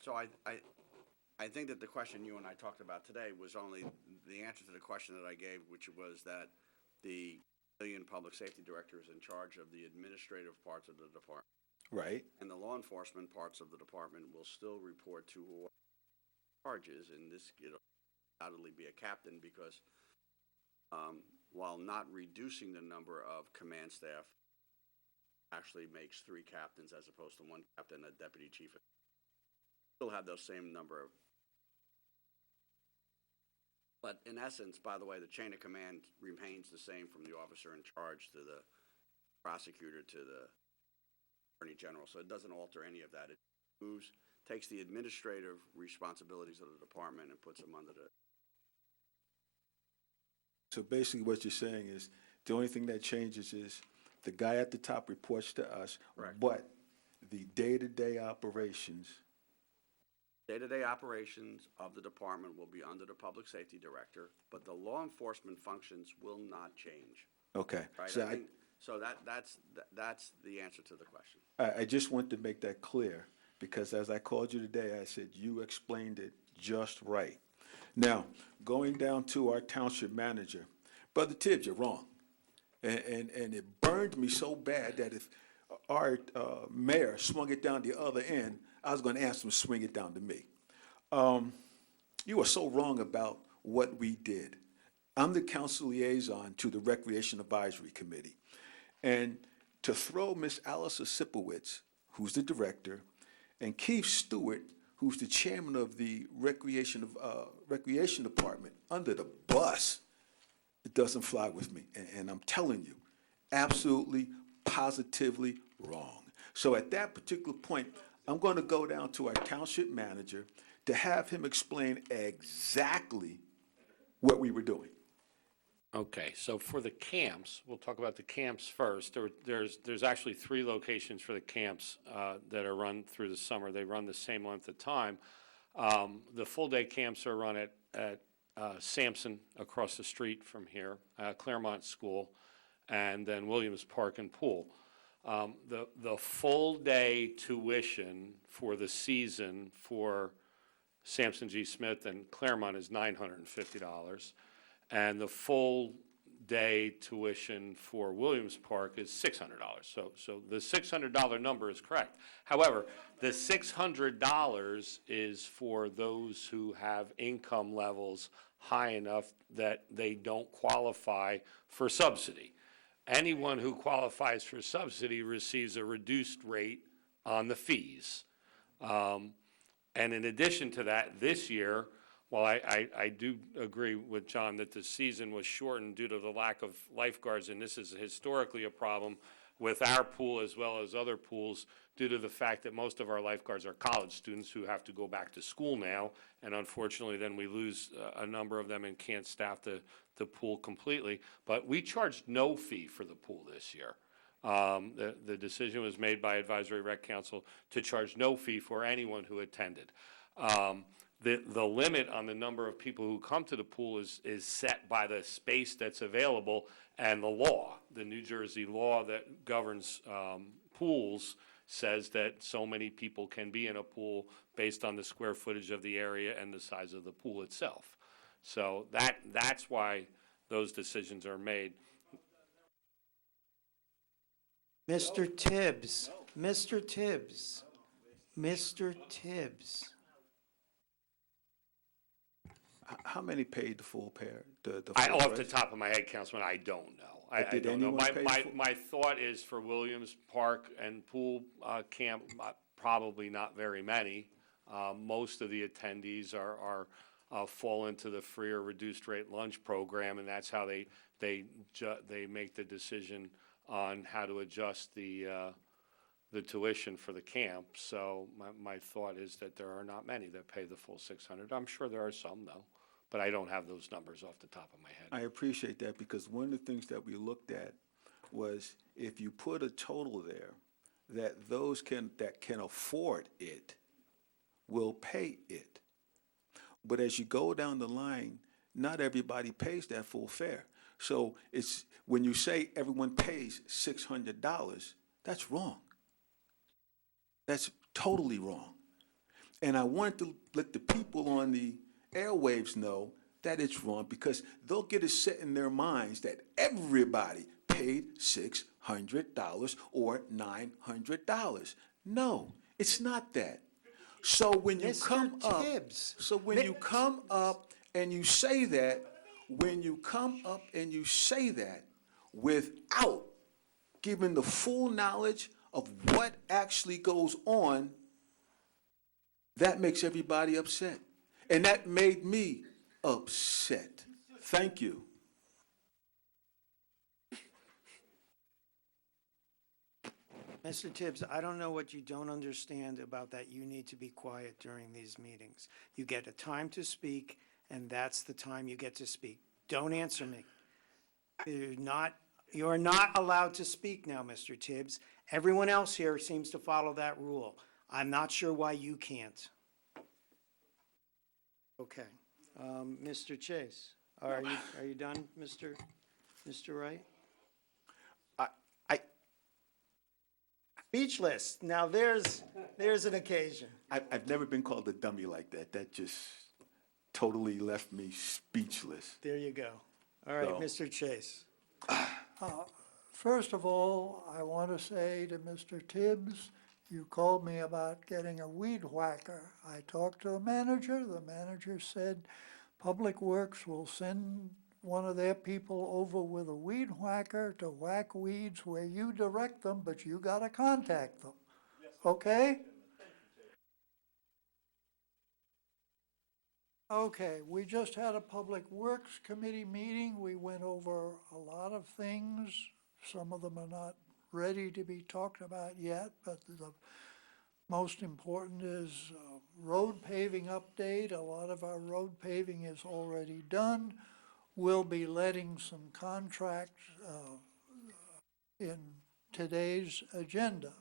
so I think that the question you and I talked about today was only the answer to the question that I gave, which was that the civilian public safety director is in charge of the administrative parts of the department. Right. And the law enforcement parts of the department will still report to who charges, and this it'll undoubtedly be a captain because while not reducing the number of command staff, actually makes 3 captains as opposed to 1 captain, a deputy chief. Still have those same number of. But in essence, by the way, the chain of command remains the same from the officer in charge to the prosecutor to the attorney general. So it doesn't alter any of that. It takes the administrative responsibilities of the department and puts them under the So basically what you're saying is, the only thing that changes is the guy at the top reports to us. Correct. But the day-to-day operations, Day-to-day operations of the department will be under the public safety director, but the law enforcement functions will not change. okay. Right? So So that's the answer to the question. I just want to make that clear, because as I called you today, I said, you explained it just right. Now, going down to our township manager, Brother Tibbs, you're wrong. And it burned me so bad that if our mayor swung it down the other end, I was going to ask him to swing it down to me. You are so wrong about what we did. I'm the council liaison to the Recreation Advisory Committee. And to throw Miss Alice Sipowicz, who's the director, and Keith Stewart, who's the chairman of the Recreation Department, under the bus, it doesn't fly with me. And I'm telling you, absolutely, positively wrong. So at that particular point, I'm going to go down to our township manager to have him explain exactly what we were doing. Okay, so for the camps, we'll talk about the camps first. There's actually 3 locations for the camps that are run through the summer. They run the same length of time. The full-day camps are run at Sampson across the street from here, Claremont School, and then Williams Park and Pool. The full-day tuition for the season for Sampson G. Smith and Claremont is $950, and the full-day tuition for Williams Park is $600. So the $600 number is correct. However, the $600 is for those who have income levels high enough that they don't qualify for subsidy. Anyone who qualifies for subsidy receives a reduced rate on the fees. And in addition to that, this year, while I do agree with John that the season was shortened due to the lack of lifeguards, and this is historically a problem with our pool as well as other pools, due to the fact that most of our lifeguards are college students who have to go back to school now, and unfortunately then we lose a number of them and can't staff the pool completely. But we charged no fee for the pool this year. The decision was made by Advisory Rec Council to charge no fee for anyone who attended. The limit on the number of people who come to the pool is set by the space that's available and the law. The New Jersey law that governs pools says that so many people can be in a pool based on the square footage of the area and the size of the pool itself. So that's why those decisions are made. Mr. Tibbs, Mr. Tibbs, Mr. Tibbs. How many paid the full pair? Off the top of my head, Councilman, I don't know. I don't know. My thought is for Williams Park and Pool Camp, probably not very many. Most of the attendees are fall into the free or reduced rate lunch program, and that's how they make the decision on how to adjust the tuition for the camp. So my thought is that there are not many that pay the full $600. I'm sure there are some though, but I don't have those numbers off the top of my head. I appreciate that, because one of the things that we looked at was if you put a total there, that those that can afford it will pay it. But as you go down the line, not everybody pays that full fare. So it's when you say everyone pays $600, that's wrong. That's totally wrong. And I want to let the people on the airwaves know that it's wrong, because they'll get it set in their minds that everybody paid $600 or $900. No, it's not that. So when you come up, and you say that, without giving the full knowledge of what actually goes on, that makes everybody upset. And that made me upset. Thank you. Mr. Tibbs, I don't know what you don't understand about that you need to be quiet during these meetings. You get a time to speak, and that's the time you get to speak. Don't answer me. You're not allowed to speak now, Mr. Tibbs. Everyone else here seems to follow that rule. I'm not sure why you can't. Okay. Mr. Chase, are you done, Mr. Wright? Speechless. Now there's an occasion. I've never been called a dummy like that. That just totally left me speechless. There you go. All right, So- Mr. Chase. First of all, I want to say to Mr. Tibbs, you called me about getting a weed whacker. I talked to the manager. The manager said Public Works will send one of their people over with a weed whacker to whack weeds where you direct them, but you got to contact them. Okay? Okay, we just had a Public Works Committee meeting. We went over a lot of things. Some of them are not ready to be talked about yet, but the most important is road paving update. A lot of our road paving is already done. We'll be letting some contracts in today's agenda.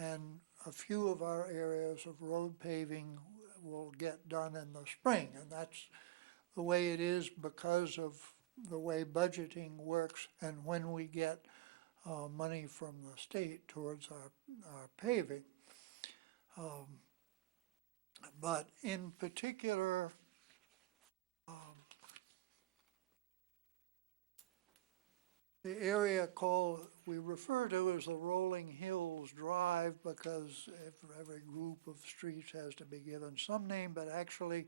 And a few of our areas of road paving will get done in the spring. And that's the way it is because of the way budgeting works and when we get money from the state towards our paving. But in particular, the area we refer to as the Rolling Hills Drive because every group of streets has to be given some name, but actually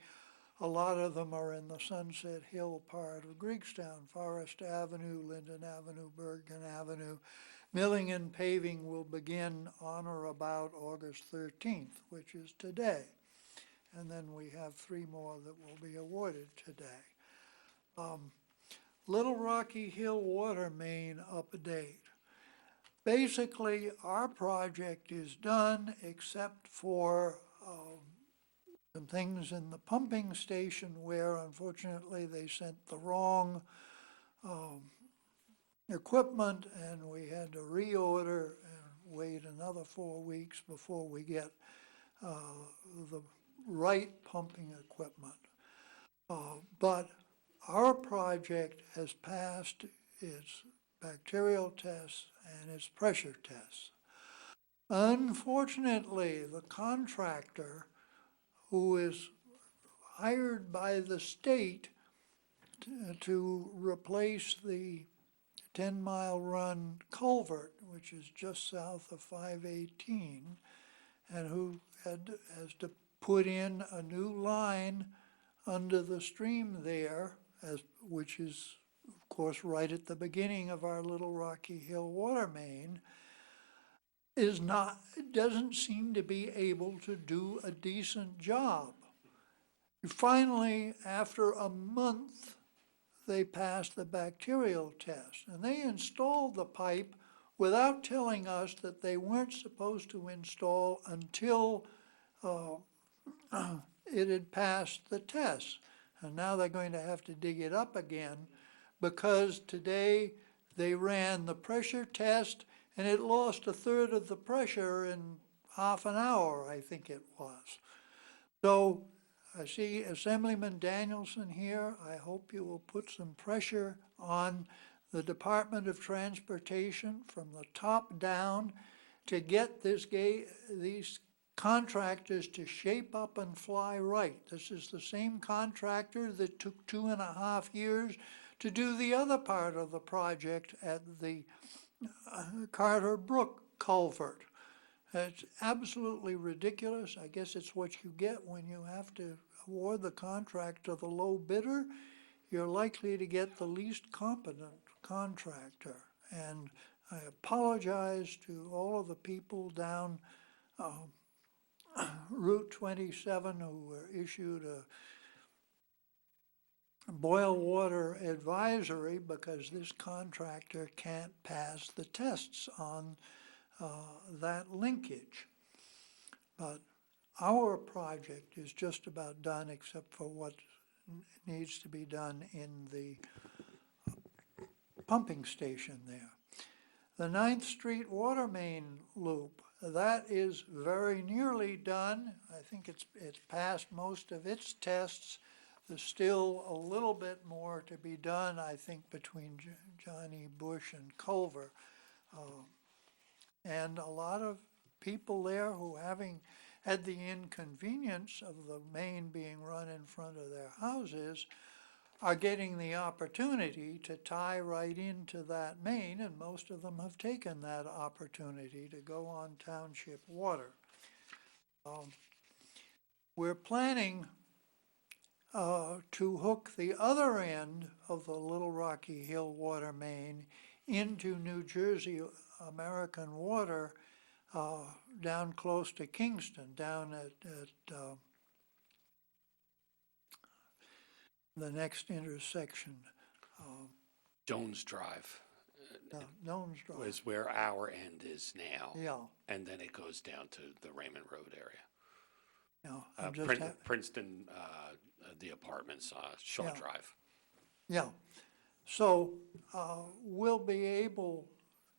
a lot of them are in the Sunset Hill part of Greekstown. Forest Avenue, Linden Avenue, Bergen Avenue. Milling and paving will begin on or about August 13th, which is today. And then we have 3 more that will be awarded today. Little Rocky Hill Water Main update. Basically, our project is done except for some things in the pumping station where unfortunately they sent the wrong equipment and we had to reorder and wait another 4 weeks before we get the right pumping equipment. But our project has passed its bacterial tests and its pressure tests. Unfortunately, the contractor who is hired by the state to replace the 10-mile run culvert, which is just south of 518, and who has to put in a new line under the stream there, which is, of course, right at the beginning of our Little Rocky Hill water main, doesn't seem to be able to do a decent job. Finally, after a month, they passed the bacterial test, and they installed the pipe without telling us that they weren't supposed to install until it had passed the test. And now they're going to have to dig it up again because today they ran the pressure test and it lost 1/3 of the pressure in half an hour, I think it was. So I see Assemblyman Danielson here. I hope you will put some pressure on the Department of Transportation from the top down to get these contractors to shape up and fly right. This is the same contractor that took 2.5 years to do the other part of the project at the Carter Brook culvert. It's absolutely ridiculous. I guess it's what you get when you have to award the contract to the low bidder. You're likely to get the least competent contractor. And I apologize to all of the people down Route 27 who were issued a boil water advisory because this contractor can't pass the tests on that linkage. But our project is just about done except for what needs to be done in the pumping station there. The 9th Street water main loop, that is very nearly done. I think it's passed most of its tests. There's still a little bit more to be done, I think, between Johnny Bush and Culver. And a lot of people there who, having had the inconvenience of the main being run in front of their houses, are getting the opportunity to tie right into that main, and most of them have taken that opportunity to go on township water. We're planning to hook the other end of the Little Rocky Hill water main into New Jersey American Water down close to Kingston, down at the next intersection. Jones Drive. Jones Drive. Is where our end is now. Yeah. And then it goes down to the Raymond Road area. Yeah. Princeton, the apartments, Shaw Yeah. Drive. Yeah. So we'll be able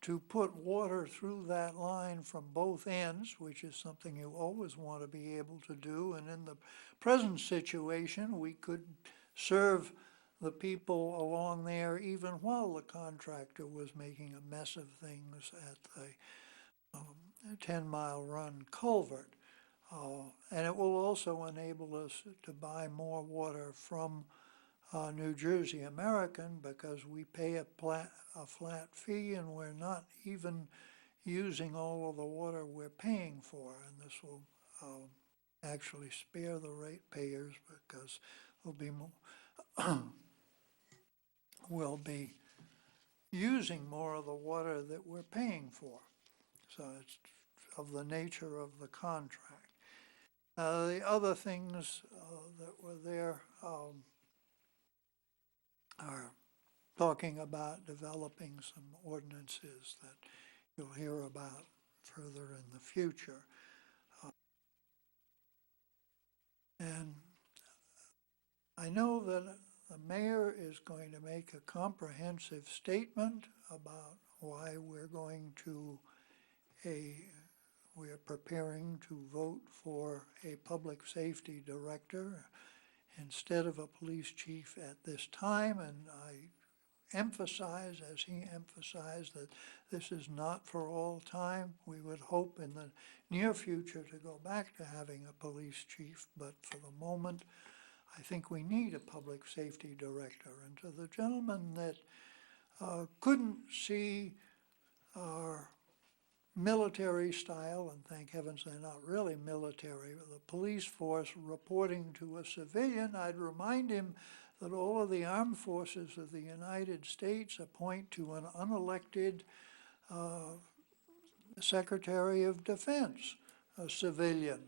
to put water through that line from both ends, which is something you always want to be able to do. And in the present situation, we could serve the people along there even while the contractor was making a mess of things at the 10-mile run culvert. And it will also enable us to buy more water from New Jersey American, because we pay a flat fee and we're not even using all of the water we're paying for. And this will actually spare the ratepayers, because there'll be more we'll be using more of the water that we're paying for. So it's of the nature of the contract. The other things that were there are talking about developing some ordinances that you'll hear about further in the future. And I know that the mayor is going to make a comprehensive statement about why we're preparing to vote for a public safety director instead of a police chief at this time. And I emphasize, as he emphasized, that this is not for all time. We would hope in the near future to go back to having a police chief, but for the moment, I think we need a public safety director. And to the gentleman that couldn't see our military style, and thank heavens they're not really military, the police force reporting to a civilian, I'd remind him that all of the armed forces of the United States appoint to an unelected Secretary of Defense, a civilian.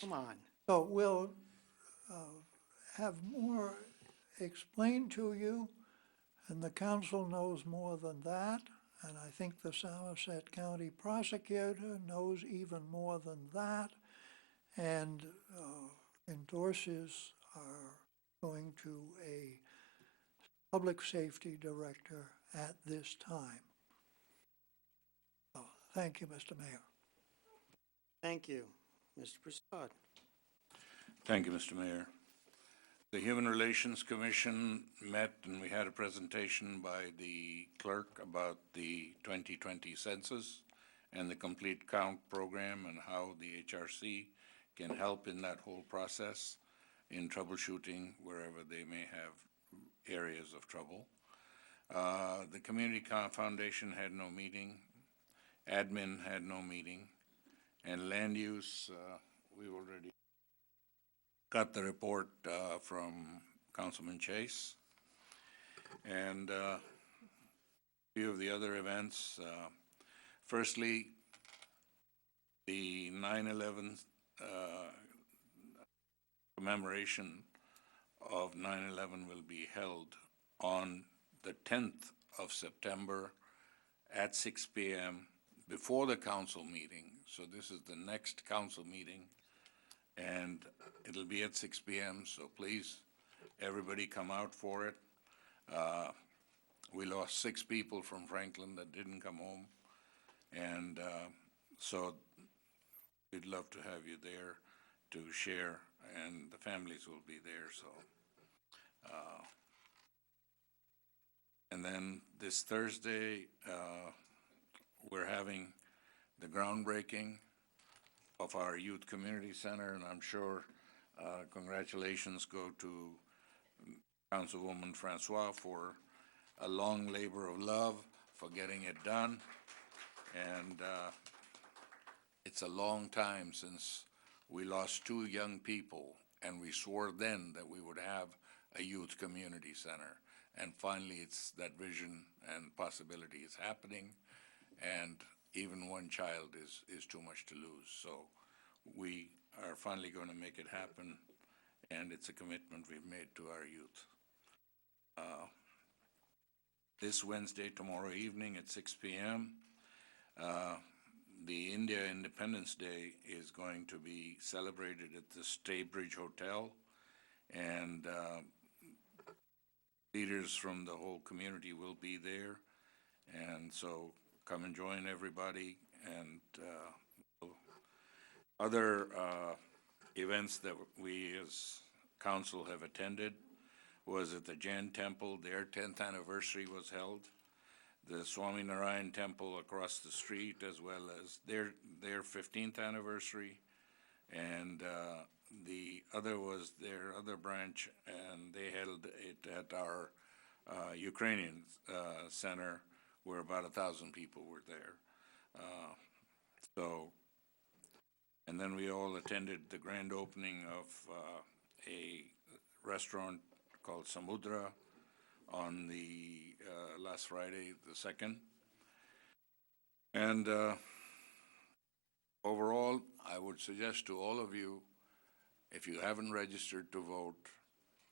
Come on. So we'll have more explained to you, and the council knows more than that, and I think the Somerset County prosecutor knows even more than that, and endorses our going to a public safety director at this time. So, thank you, Mr. Mayor. Thank you. Mr. Prasad. Thank you, Mr. Mayor. The Human Relations Commission met and we had a presentation by the clerk about the 2020 census and the complete count program and how the HRC can help in that whole process in troubleshooting wherever they may have areas of trouble. The Community Foundation had no meeting, admin had no meeting, and land use, we already got the report from Councilman Chase. And a few of the other events. Firstly, the 9/11 commemoration of 9/11 will be held on the 10th of September at 6 p.m. before the council meeting. So this is the next council meeting and it'll be at 6 p.m., so please, everybody come out for it. We lost 6 people from Franklin that didn't come home, and so we'd love to have you there to share, and the families will be there, so. And then this Thursday, we're having the groundbreaking of our Youth Community Center, and I'm sure congratulations go to Councilwoman Francois for a long labor of love for getting it done. And it's a long time since we lost 2 young people, and we swore then that we would have a youth community center. And finally, it's that vision and possibility is happening, and even 1 child is too much to lose. So we are finally going to make it happen, and it's a commitment we've made to our youth. This Wednesday, tomorrow evening at 6 p.m., the India Independence Day is going to be celebrated at the Staybridge Hotel, and leaders from the whole community will be there. And so come and join everybody. And other events that we as council have attended was at the Jain Temple. Their 10th anniversary was held. The Swami Narayan Temple across the street, as well as their 15th anniversary. And the other was their other branch, and they held it at our Ukrainian center, where about 1,000 people were there. And then we all attended the grand opening of a restaurant called Samudra on the last Friday, the 2nd. And overall, I would suggest to all of you, if you haven't registered to vote,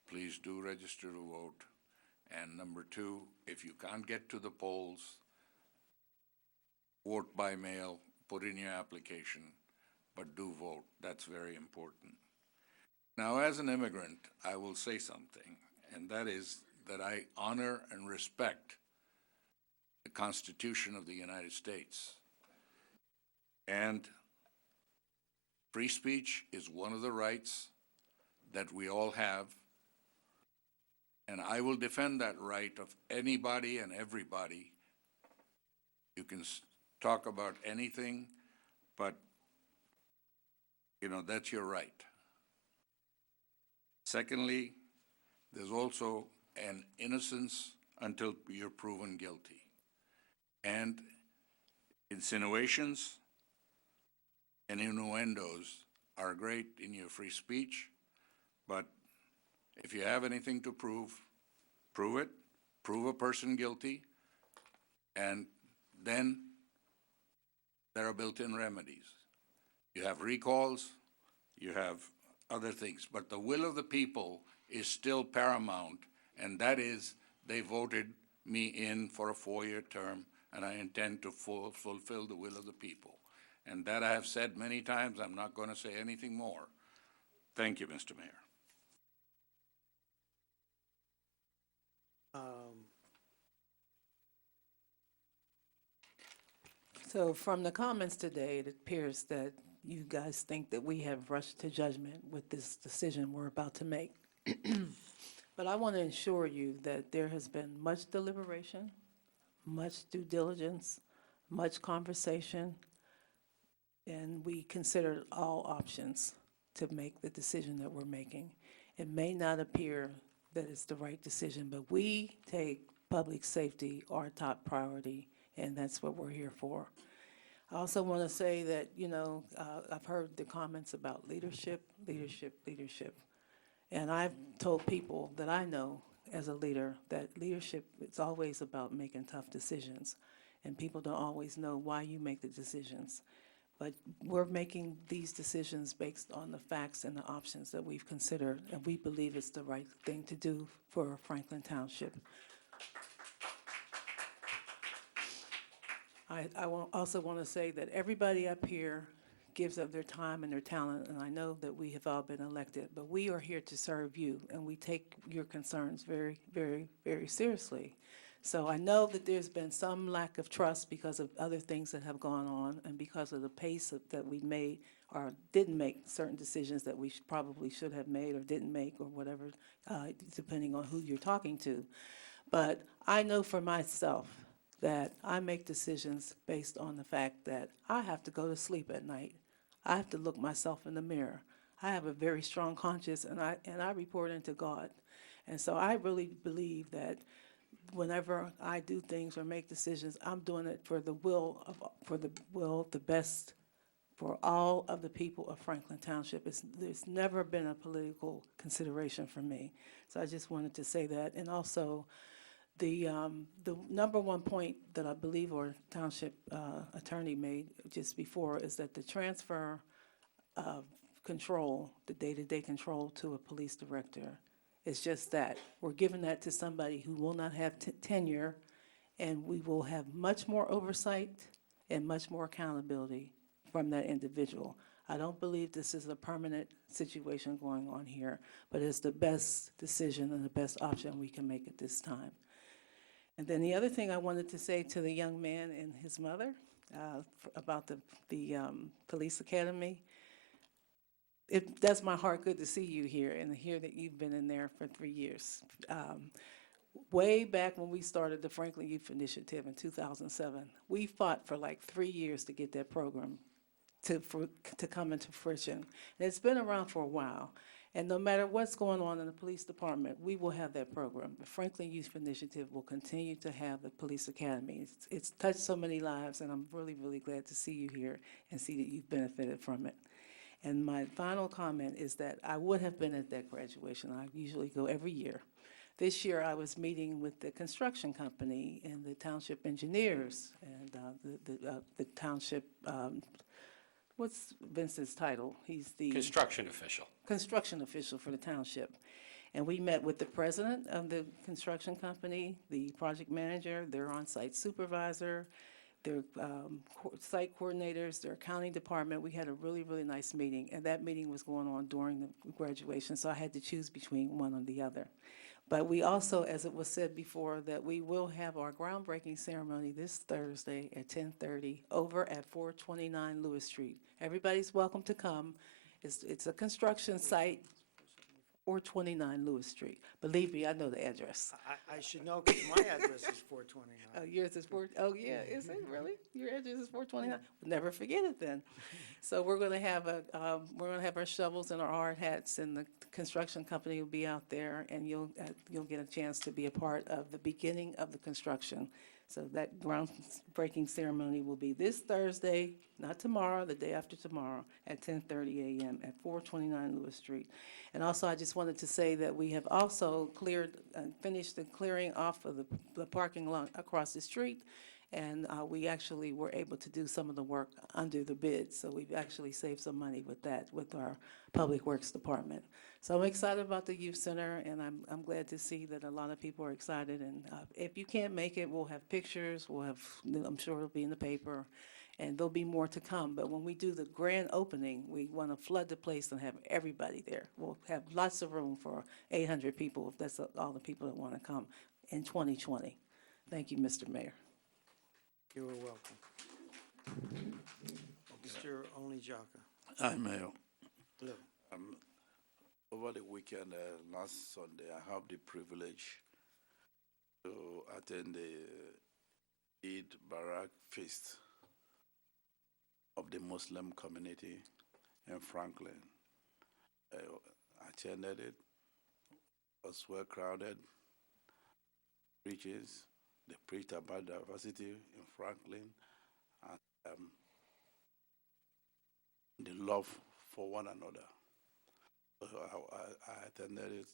please do register to vote. And number 2, if you can't get to the polls, vote by mail, put in your application, but do vote. That's very important. Now, as an immigrant, I will say something, and that is that I honor and respect the Constitution of the United States. And free speech is one of the rights that we all have, and I will defend that right of anybody and everybody. You can talk about anything, but, that's your right. Secondly, there's also an innocence until you're proven guilty. And insinuations and innuendos are great in your free speech, but if you have anything to prove it, prove a person guilty, and then there are built-in remedies. You have recalls, you have other things, but the will of the people is still paramount, and that is they voted me in for a 4-year term, and I intend to fulfill the will of the people. And that I have said many times. I'm not going to say anything more. Thank you, Mr. Mayor. So from the comments today, it appears that you guys think that we have rushed to judgment with this decision we're about to make. But I want to assure you that there has been much deliberation, much due diligence, much conversation, and we considered all options to make the decision that we're making. It may not appear that it's the right decision, but we take public safety our top priority, and that's what we're here for. I also want to say that, I've heard the comments about leadership. And I've told people that I know as a leader that leadership is always about making tough decisions. And people don't always know why you make the decisions. But we're making these decisions based on the facts and the options that we've considered, and we believe it's the right thing to do for Franklin Township. I also want to say that everybody up here gives of their time and their talent, and I know that we have all been elected, but we are here to serve you, and we take your concerns very, very, very seriously. So I know that there's been some lack of trust because of other things that have gone on and because of the pace that we made or didn't make certain decisions that we probably should have made or didn't make or whatever, depending on who you're talking to. But I know for myself that I make decisions based on the fact that I have to go to sleep at night. I have to look myself in the mirror. I have a very strong conscience, and I report into God. And so I really believe that whenever I do things or make decisions, I'm doing it for the best for all of the people of Franklin Township. There's never been a political consideration for me. So I just wanted to say that. And also, the number one point that I believe our township attorney made just before is that the transfer of control, the day-to-day control to a police director, is just that. We're giving that to somebody who will not have tenure, and we will have much more oversight and much more accountability from that individual. I don't believe this is a permanent situation going on here, but it's the best decision and the best option we can make at this time. And then the other thing I wanted to say to the young man and his mother about the police academy, it does my heart good to see you here and hear that you've been in there for 3 years. Way back when we started the Franklin Youth Initiative in 2007, we fought for like 3 years to get that program to come into fruition. And it's been around for a while. And no matter what's going on in the police department, we will have that program. The Franklin Youth Initiative will continue to have the police academy. It's touched so many lives, and I'm really, really glad to see you here and see that you've benefited from it. And my final comment is that I would have been at that graduation. I usually go every year. This year I was meeting with the construction company and the township engineers and the township, what's Vincent's title? He's the Construction official. Construction official for the township. And we met with the president of the construction company, the project manager, their on-site supervisor, their site coordinators, their accounting department. We had a really, really nice meeting, and that meeting was going on during the graduation, so I had to choose between one or the other. But we also, as it was said before, that we will have our groundbreaking ceremony this Thursday at 10:30 over at 429 Lewis Street. Everybody's welcome to come. It's a construction site, 429 Lewis Street. Believe me, I know the address. I should know because my address is 429. Oh, yours is oh yeah, is it really? Your address is 429? We'll never forget it then. So we're gonna have our shovels and our hard hats, and the construction company will be out there, and you'll get a chance to be a part of the beginning of the construction. So that groundbreaking ceremony will be this Thursday, not tomorrow, the day after tomorrow, at 10:30 a.m. at 429 Lewis Street. And also, I just wanted to say that we have also finished the clearing off of the parking lot across the street, and we actually were able to do some of the work under the bid. So we've actually saved some money with that, with our Public Works Department. So I'm excited about the Youth Center, and I'm glad to see that a lot of people are excited. And if you can't make it, we'll have pictures. I'm sure it'll be in the paper, and there'll be more to come. But when we do the grand opening, we want to flood the place and have everybody there. We'll have lots of room for 800 people, if that's all the people that want to come in 2020. Thank you, Mr. Mayor. You are welcome. Mr. Onlyjaka. Hi, Mayor. Hello. Over the weekend, last Sunday, I have the privilege to attend the Eid Barak Feast of the Muslim community in Franklin. I attended it. It was well crowded. Preachers, they preached about diversity in Franklin and the love for one another. So I attended it.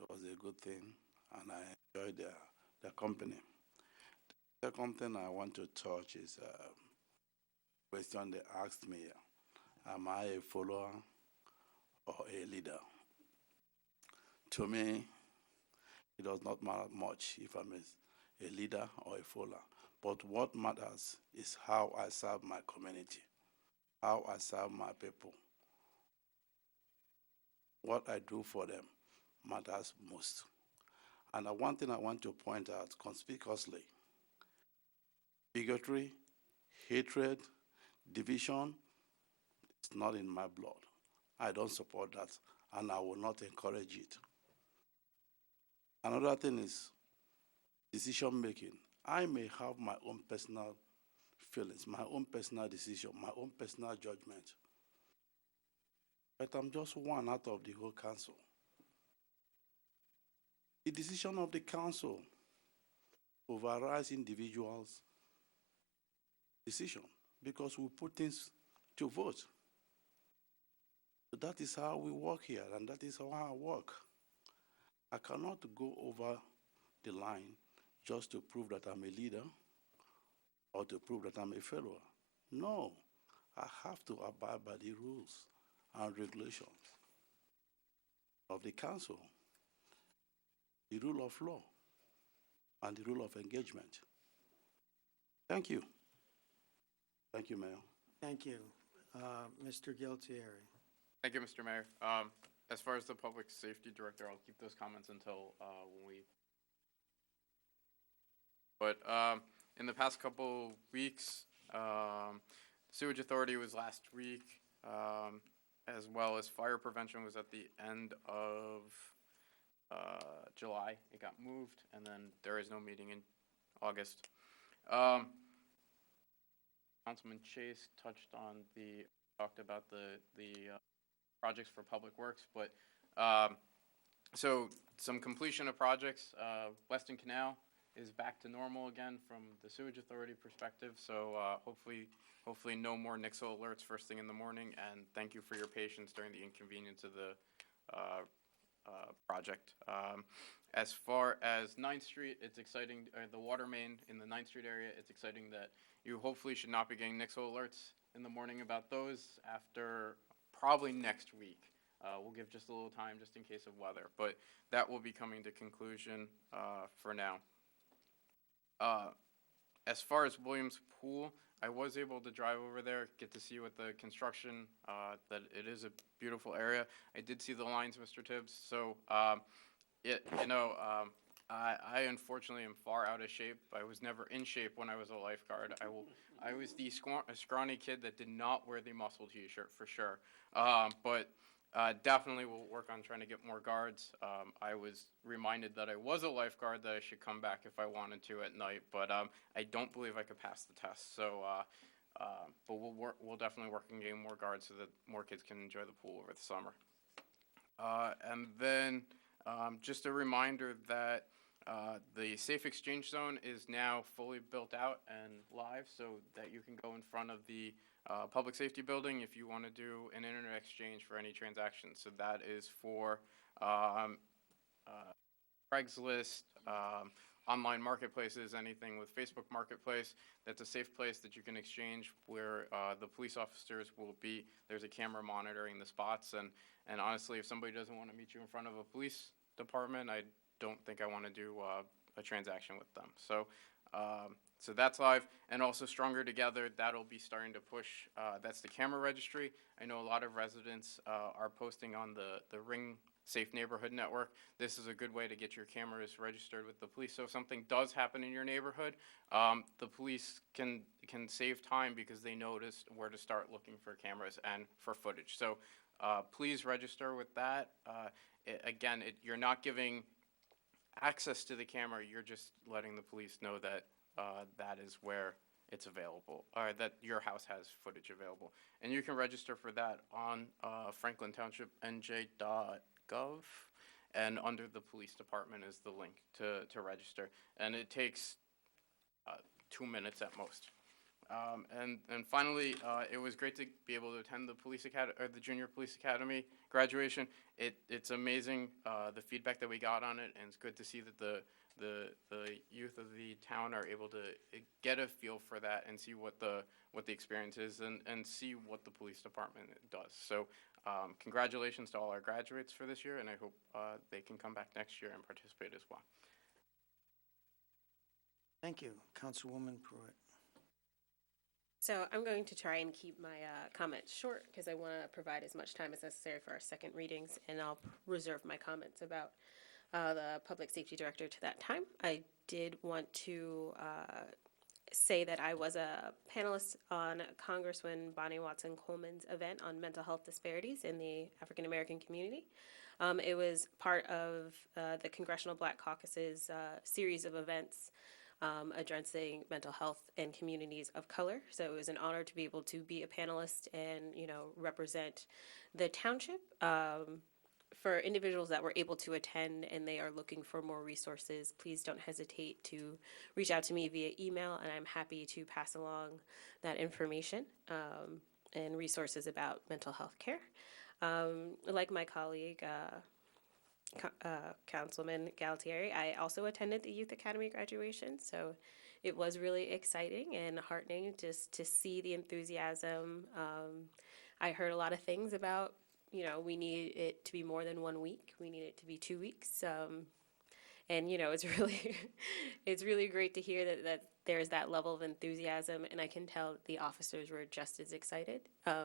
It was a good thing, and I enjoyed their company. The second thing I want to touch is a question they asked me, am I a follower or a leader? To me, it does not matter much if I'm a leader or a follower, but what matters is how I serve my community, how I serve my people. What I do for them matters most. And one thing I want to point out conspicuously, bigotry, hatred, division, it's not in my blood. I don't support that, and I will not encourage it. Another thing is decision making. I may have my own personal feelings, my own personal decision, my own personal judgment, but I'm just one out of the whole council. The decision of the council overrides individuals' decision because we put things to vote. So that is how we work here, and that is how I work. I cannot go over the line just to prove that I'm a leader or to prove that I'm a follower. No, I have to abide by the rules and regulations of the council, the rule of law, and the rule of engagement. Thank you. Thank you, Mayor. Thank you. Mr. Gualtieri. Thank you, Mr. Mayor. As far as the Public Safety Director, I'll keep those comments until when we... But in the past couple weeks, Sewage Authority was last week, as well as fire prevention was at the end of July. It got moved, and then there is no meeting in August. Councilman Chase talked about the projects for Public Works, but so some completion of projects. Weston Canal is back to normal again from the Sewage Authority perspective, so hopefully no more NIXL alerts first thing in the morning, and thank you for your patience during the inconvenience of the project. As far as 9th Street, it's exciting, the water main in the 9th Street area, it's exciting that you hopefully should not be getting NIXL alerts in the morning about those after probably next week. We'll give just a little time just in case of weather, but that will be coming to conclusion for now. As far as Williams Pool, I was able to drive over there, get to see with the construction, that it is a beautiful area. I did see the lines, Mr. Tibbs, so I unfortunately am far out of shape. I was never in shape when I was a lifeguard. I was the scrawny kid that did not wear the muscle t-shirt for sure, but definitely will work on trying to get more guards. I was reminded that I was a lifeguard, that I should come back if I wanted to at night, but I don't believe I could pass the test. So, but we'll definitely work on getting more guards so that more kids can enjoy the pool over the summer. And then just a reminder that the Safe Exchange Zone is now fully built out and live, so that you can go in front of the Public Safety Building if you want to do an internet exchange for any transactions. So that is for Craigslist, online marketplaces, anything with Facebook Marketplace. That's a safe place that you can exchange where the police officers will be. There's a camera monitoring the spots, and honestly, if somebody doesn't want to meet you in front of a police department, I don't think I want to do a transaction with them. So so that's live, and also Stronger Together, that'll be starting to push, that's the camera registry. I know a lot of residents are posting on the Ring Safe Neighborhood Network. This is a good way to get your cameras registered with the police. So if something does happen in your neighborhood, the police can save time because they notice where to start looking for cameras and for footage. So please register with that. You're not giving access to the camera, you're just letting the police know that that is where it's available, or that your house has footage available. And you can register for that on Franklin Township NJ.gov, and under the police department is the link to register. And it takes 2 minutes at most. And finally, it was great to be able to attend the police academy, or the Junior Police Academy graduation. It's amazing the feedback that we got on it, and it's good to see that the youth of the town are able to get a feel for that and see what the experience is, and see what the police department does. So congratulations to all our graduates for this year, and I hope they can come back next year and participate as well. Thank you. Councilwoman Pruitt. So I'm going to try and keep my comments short because I want to provide as much time as necessary for our second readings, and I'll reserve my comments about the Public Safety Director to that time. I did want to say that I was a panelist on Congresswoman Bonnie Watson Coleman's event on mental health disparities in the African American community. It was part of the Congressional Black Caucus's series of events addressing mental health in communities of color. So it was an honor to be able to be a panelist and, represent the township. For individuals that were able to attend and they are looking for more resources, please don't hesitate to reach out to me via email, and I'm happy to pass along that information and resources about mental health care. Like my colleague, Councilman Galtieri, I also attended the Youth Academy graduation, so it was really exciting and heartening just to see the enthusiasm. I heard a lot of things about, we need it to be more than 1 week. We need it to be 2 weeks. And, it's really, it's really great to hear that there's that level of enthusiasm, and I can tell the officers were just as excited.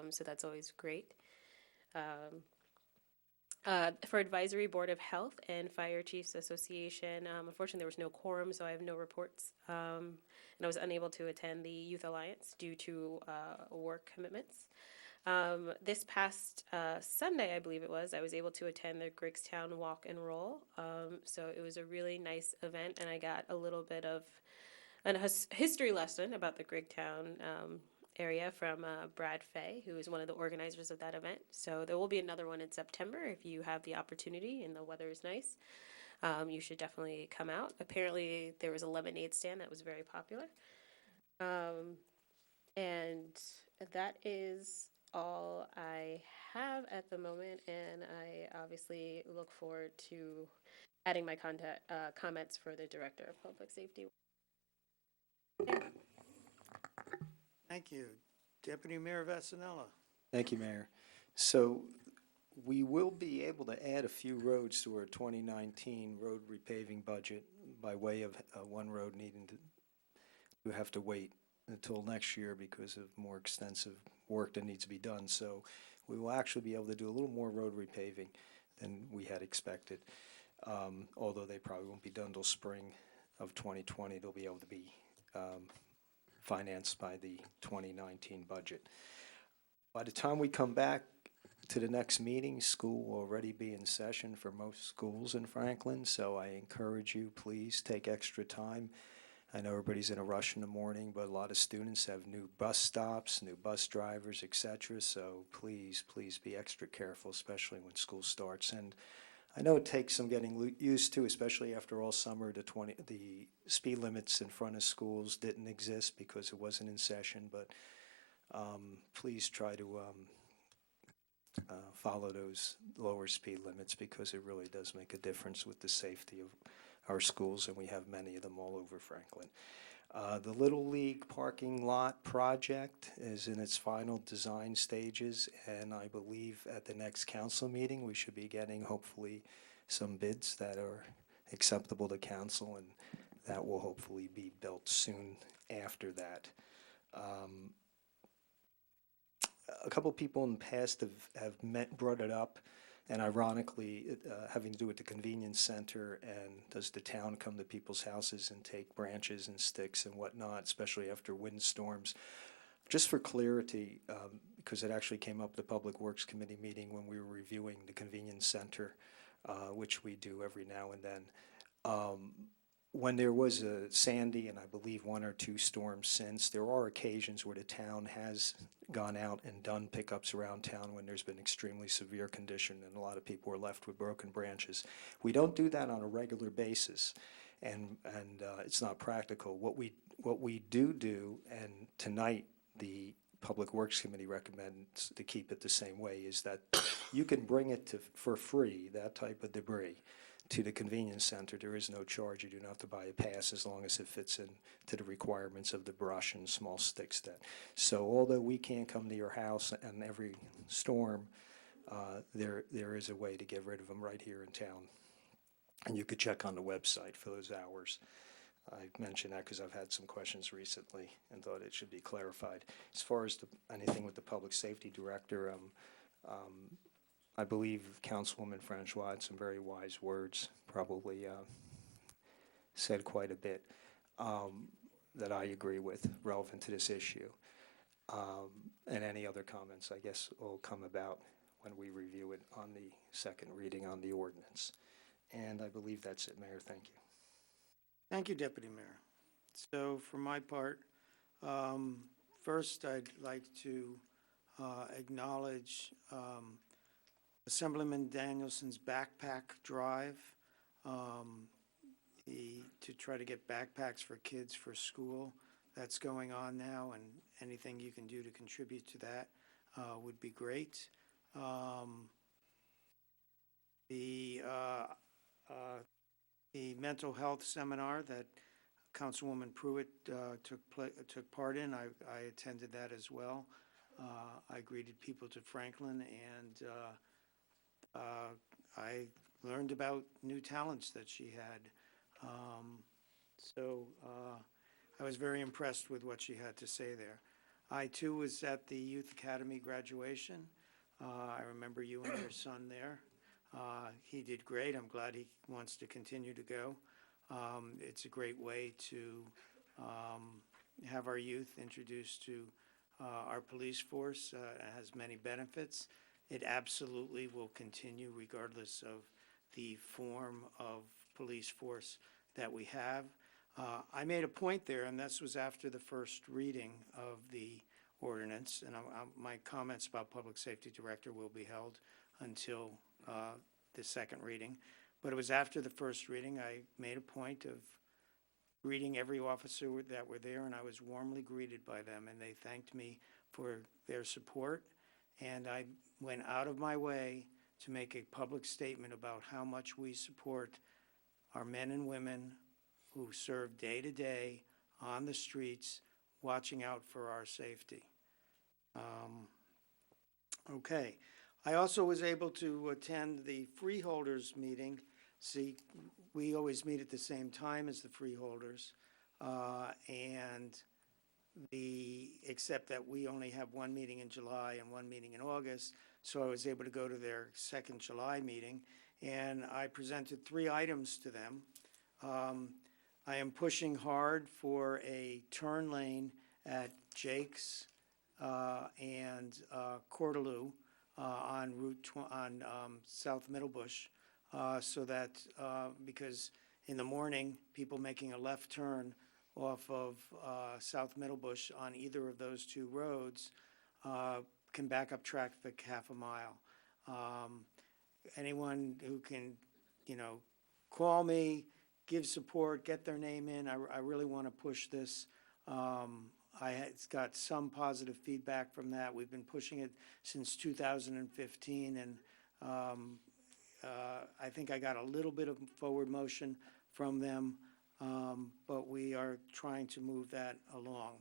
So that's always great. For Advisory Board of Health and Fire Chiefs Association, unfortunately there was no quorum, so I have no reports. And I was unable to attend the Youth Alliance due to work commitments. This past Sunday, I believe it was, I was able to attend the Griggstown Walk and Roll. So it was a really nice event, and I got a little bit of a history lesson about the Griggstown area from Brad Fay, who is one of the organizers of that event. So there will be another one in September if you have the opportunity and the weather is nice. You should definitely come out. Apparently there was a lemonade stand that was very popular. And that is all I have at the moment, and I obviously look forward to adding my comments for the Director of Public Safety. Thank you. Deputy Mayor Vasanella. Thank you, Mayor. So we will be able to add a few roads to our 2019 road repaving budget by way of one road needing to have to wait until next year because of more extensive work that needs to be done. So we will actually be able to do a little more road repaving than we had expected. Although they probably won't be done till spring of 2020, they'll be able to be financed by the 2019 budget. By the time we come back to the next meeting, school will already be in session for most schools in Franklin, so I encourage you, please take extra time. I know everybody's in a rush in the morning, but a lot of students have new bus stops, new bus drivers, etc. So please, please be extra careful, especially when school starts. And I know it takes some getting used to, especially after all summer. The speed limits in front of schools didn't exist because it wasn't in session, but please try to follow those lower speed limits because it really does make a difference with the safety of our schools, and we have many of them all over Franklin. The Little League parking lot project is in its final design stages, and I believe at the next council meeting we should be getting hopefully some bids that are acceptable to council, and that will hopefully be built soon after that. A couple people in the past have brought it up, and ironically, having to do with the convenience center, and does the town come to people's houses and take branches and sticks and whatnot, especially after windstorms. Just for clarity, because it actually came up at the Public Works Committee meeting when we were reviewing the convenience center, which we do every now and then. When there was a Sandy, and I believe 1 or 2 storms since, there are occasions where the town has gone out and done pickups around town when there's been extremely severe condition and a lot of people are left with broken branches. We don't do that on a regular basis, and it's not practical. What we do, and tonight the Public Works Committee recommends to keep it the same way, is that you can bring it for free, that type of debris, to the convenience center. There is no charge. You do not have to buy a pass as long as it fits in to the requirements of the brush and small sticks. So although we can't come to your house on every storm, there is a way to get rid of them right here in town. And you could check on the website for those hours. I mentioned that because I've had some questions recently and thought it should be clarified. As far as anything with the Public Safety Director, I believe Councilwoman Francois had some very wise words, probably said quite a bit that I agree with relevant to this issue. And any other comments, I guess, will come about when we review it on the second reading on the ordinance. And I believe that's it, Mayor. Thank you. Thank you, Deputy Mayor. So for my part, first I'd like to acknowledge Assemblyman Danielson's backpack drive to try to get backpacks for kids for school. That's going on now, and anything you can do to contribute to that would be great. The mental health seminar that Councilwoman Pruitt took part in, I attended that as well. I greeted people to Franklin, and I learned about new talents that she had. So I was very impressed with what she had to say there. I, too, was at the Youth Academy graduation. I remember you and your son there. He did great. I'm glad he wants to continue to go. It's a great way to have our youth introduced to our police force. It has many benefits. It absolutely will continue regardless of the form of police force that we have. I made a point there, and this was after the first reading of the ordinance, and my comments about Public Safety Director will be held until the second reading. But it was after the first reading, I made a point of greeting every officer that were there, and I was warmly greeted by them, and they thanked me for their support. And I went out of my way to make a public statement about how much we support our men and women who serve day to day on the streets, watching out for our safety. Okay. I also was able to attend the freeholders meeting. See, we always meet at the same time as the freeholders, except that we only have one meeting in July and one meeting in August, so I was able to go to their second July meeting, and I presented 3 items to them. I am pushing hard for a turn lane at Jake's and Cordeloo on South Middlebush, so that because in the morning, people making a left turn off of South Middlebush on either of those 2 roads can back up traffic half a mile. Anyone who can, call me, give support, get their name in. I really want to push this. It's got some positive feedback from that. We've been pushing it since 2015, and I think I got a little bit of forward motion from them, but we are trying to move that along.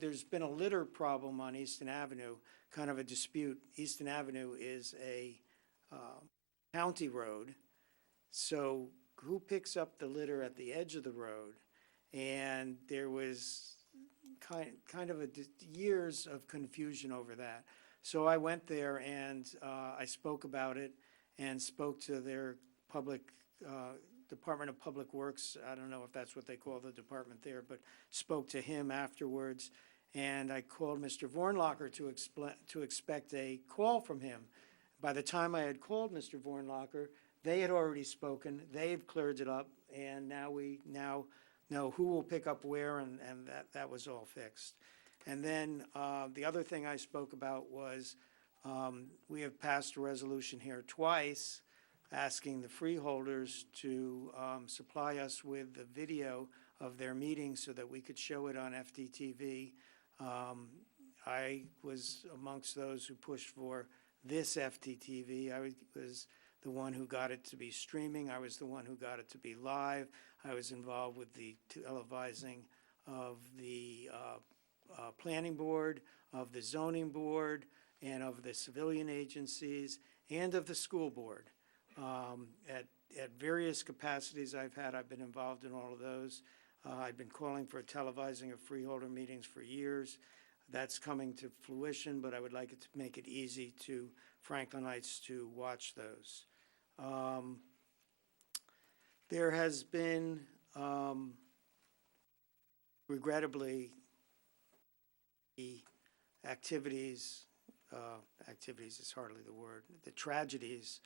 There's been a litter problem on Easton Avenue, kind of a dispute. Easton Avenue is a county road, so who picks up the litter at the edge of the road? And there was kind of years of confusion over that. So I went there and I spoke about it and spoke to their Department of Public Works. I don't know if that's what they call the department there, but spoke to him afterwards. And I called Mr. Vornlocker to expect a call from him. By the time I had called Mr. Vornlocker, they had already spoken. They've cleared it up, and now we know who will pick up where, and that was all fixed. And then the other thing I spoke about was we have passed a resolution here twice asking the freeholders to supply us with the video of their meetings so that we could show it on FDTV. I was amongst those who pushed for this FDTV. I was the one who got it to be streaming. I was the one who got it to be live. I was involved with the televising of the planning board, of the zoning board, and of the civilian agencies, and of the school board at various capacities I've had, I've been involved in all of those. I've been calling for televising of freeholder meetings for years. That's coming to fruition, but I would like it to make it easy to Franklinites to watch those. There has been, regrettably, the activities is hardly the word, the tragedies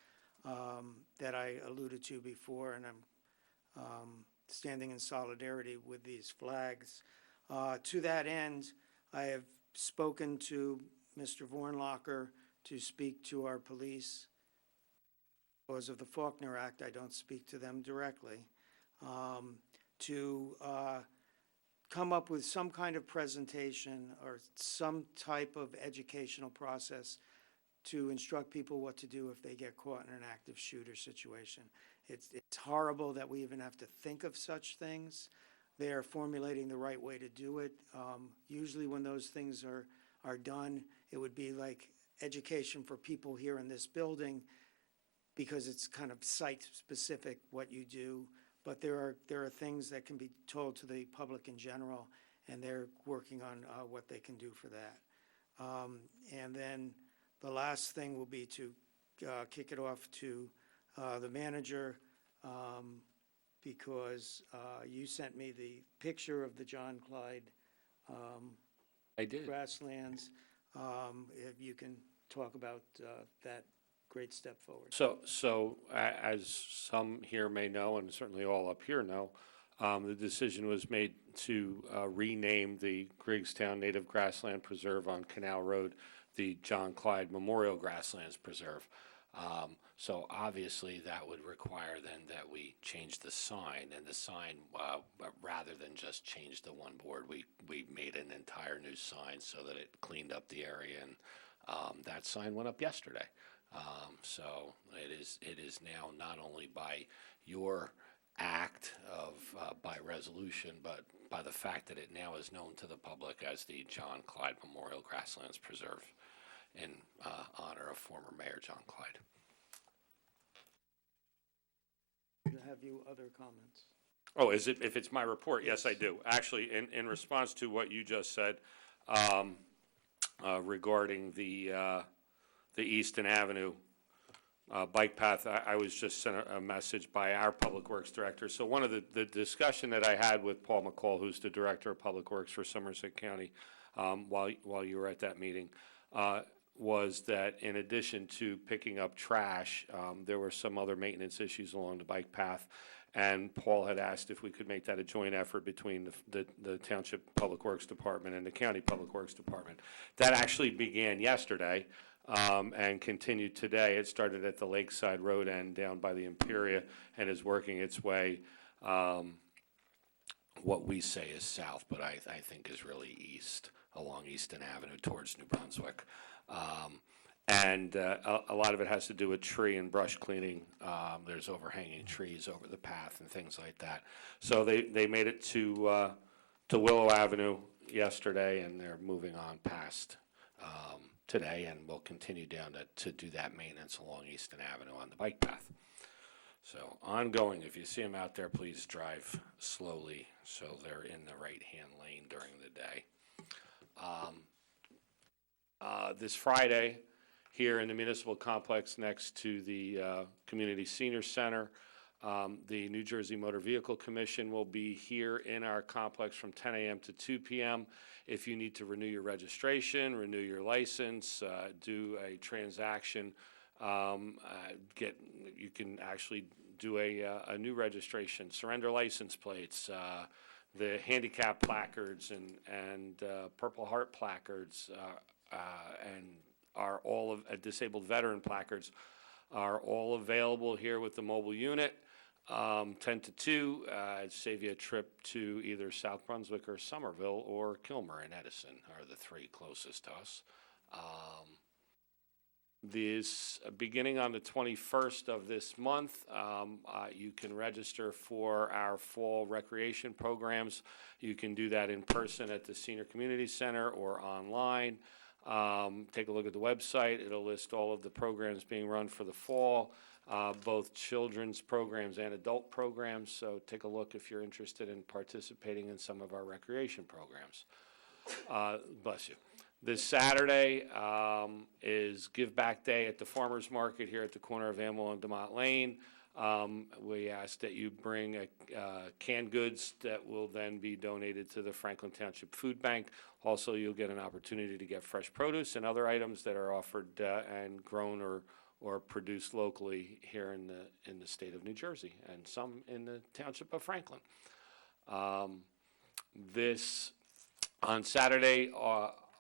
that I alluded to before, and I'm standing in solidarity with these flags. To that end, I have spoken to Mr. Vornlocker to speak to our police. Because of the Faulkner Act, I don't speak to them directly, to come up with some kind of presentation or some type of educational process to instruct people what to do if they get caught in an active shooter situation. It's horrible that we even have to think of such things. They are formulating the right way to do it. Usually when those things are done, it would be like education for people here in this building, because it's kind of site-specific what you do. But there are things that can be told to the public in general, and they're working on what they can do for that. And then the last thing will be to kick it off to the manager, because you sent me the picture of the John Clyde I did. grasslands. If you can talk about that great step forward. So as some here may know, and certainly all up here know, the decision was made to rename the Griggstown Native Grassland Preserve on Canal Road the John Clyde Memorial Grasslands Preserve. So obviously that would require then that we change the sign, and the sign, rather than just change the one board, we made an entire new sign so that it cleaned up the area, and that sign went up yesterday. So it is now not only by your act of by resolution, but by the fact that it now is known to the public as the John Clyde Memorial Grasslands Preserve in honor of former Mayor John Clyde. Have you other comments? Oh, if it's my report? Yes, I do. Actually, in response to what you just said regarding the Easton Avenue bike path, I was just sent a message by our Public Works Director. So one of the discussion that I had with Paul McCall, who's the Director of Public Works for Somerset County, while you were at that meeting, was that in addition to picking up trash, there were some other maintenance issues along the bike path. And Paul had asked if we could make that a joint effort between the Township Public Works Department and the County Public Works Department. That actually began yesterday and continued today. It started at the Lakeside Road end down by the Imperia and is working its way, what we say is south, but I think is really east, along Easton Avenue towards New Brunswick. And a lot of it has to do with tree and brush cleaning. There's overhanging trees over the path and things like that. So they made it to Willow Avenue yesterday, and they're moving on past today, and will continue down to do that maintenance along Easton Avenue on the bike path. So ongoing. If you see them out there, please drive slowly so they're in the right-hand lane during the day. This Friday, here in the municipal complex next to the Community Senior Center, the New Jersey Motor Vehicle Commission will be here in our complex from 10 a.m. to 2 p.m. If you need to renew your registration, renew your license, do a transaction, you can actually do a new registration, surrender license plates, the handicap placards and Purple Heart placards, and are all of disabled veteran placards are all available here with the mobile unit. 10 to 2, save you a trip to either South Brunswick or Somerville or Kilmer and Edison are the three closest to us. This beginning on the 21st of this month, you can register for our fall recreation programs. You can do that in person at the Senior Community Center or online. Take a look at the website. It'll list all of the programs being run for the fall. both children's programs and adult programs. So take a look if you're interested in participating in some of our recreation programs. Bless you. This Saturday is Give Back Day at the Farmers Market here at the corner of Amwell and DeMott Lane. We ask that you bring canned goods that will then be donated to the Franklin Township Food Bank. Also, you'll get an opportunity to get fresh produce and other items that are offered and grown or produced locally here in the state of New Jersey and some in the Township of Franklin. This on Saturday,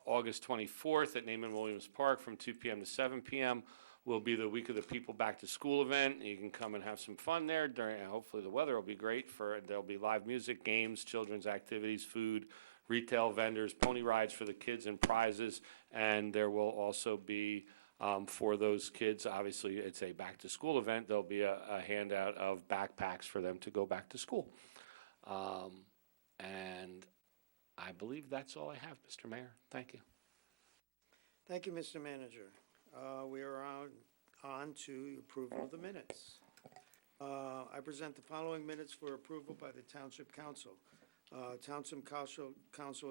August 24th at Naaman Williams Park from 2 p.m. to 7 p.m. will be the Week of the People Back to School event. You can come and have some fun there. Hopefully the weather will be great. There'll be live music, games, children's activities, food, retail vendors, pony rides for the kids and prizes. And there will also be, for those kids, obviously it's a back to school event, there'll be a handout of backpacks for them to go back to school. And I believe that's all I have, Mr. Mayor. Thank you. Thank you, Mr. Manager. We are on to approval of the minutes. I present the following minutes for approval by the Township Council. Township Council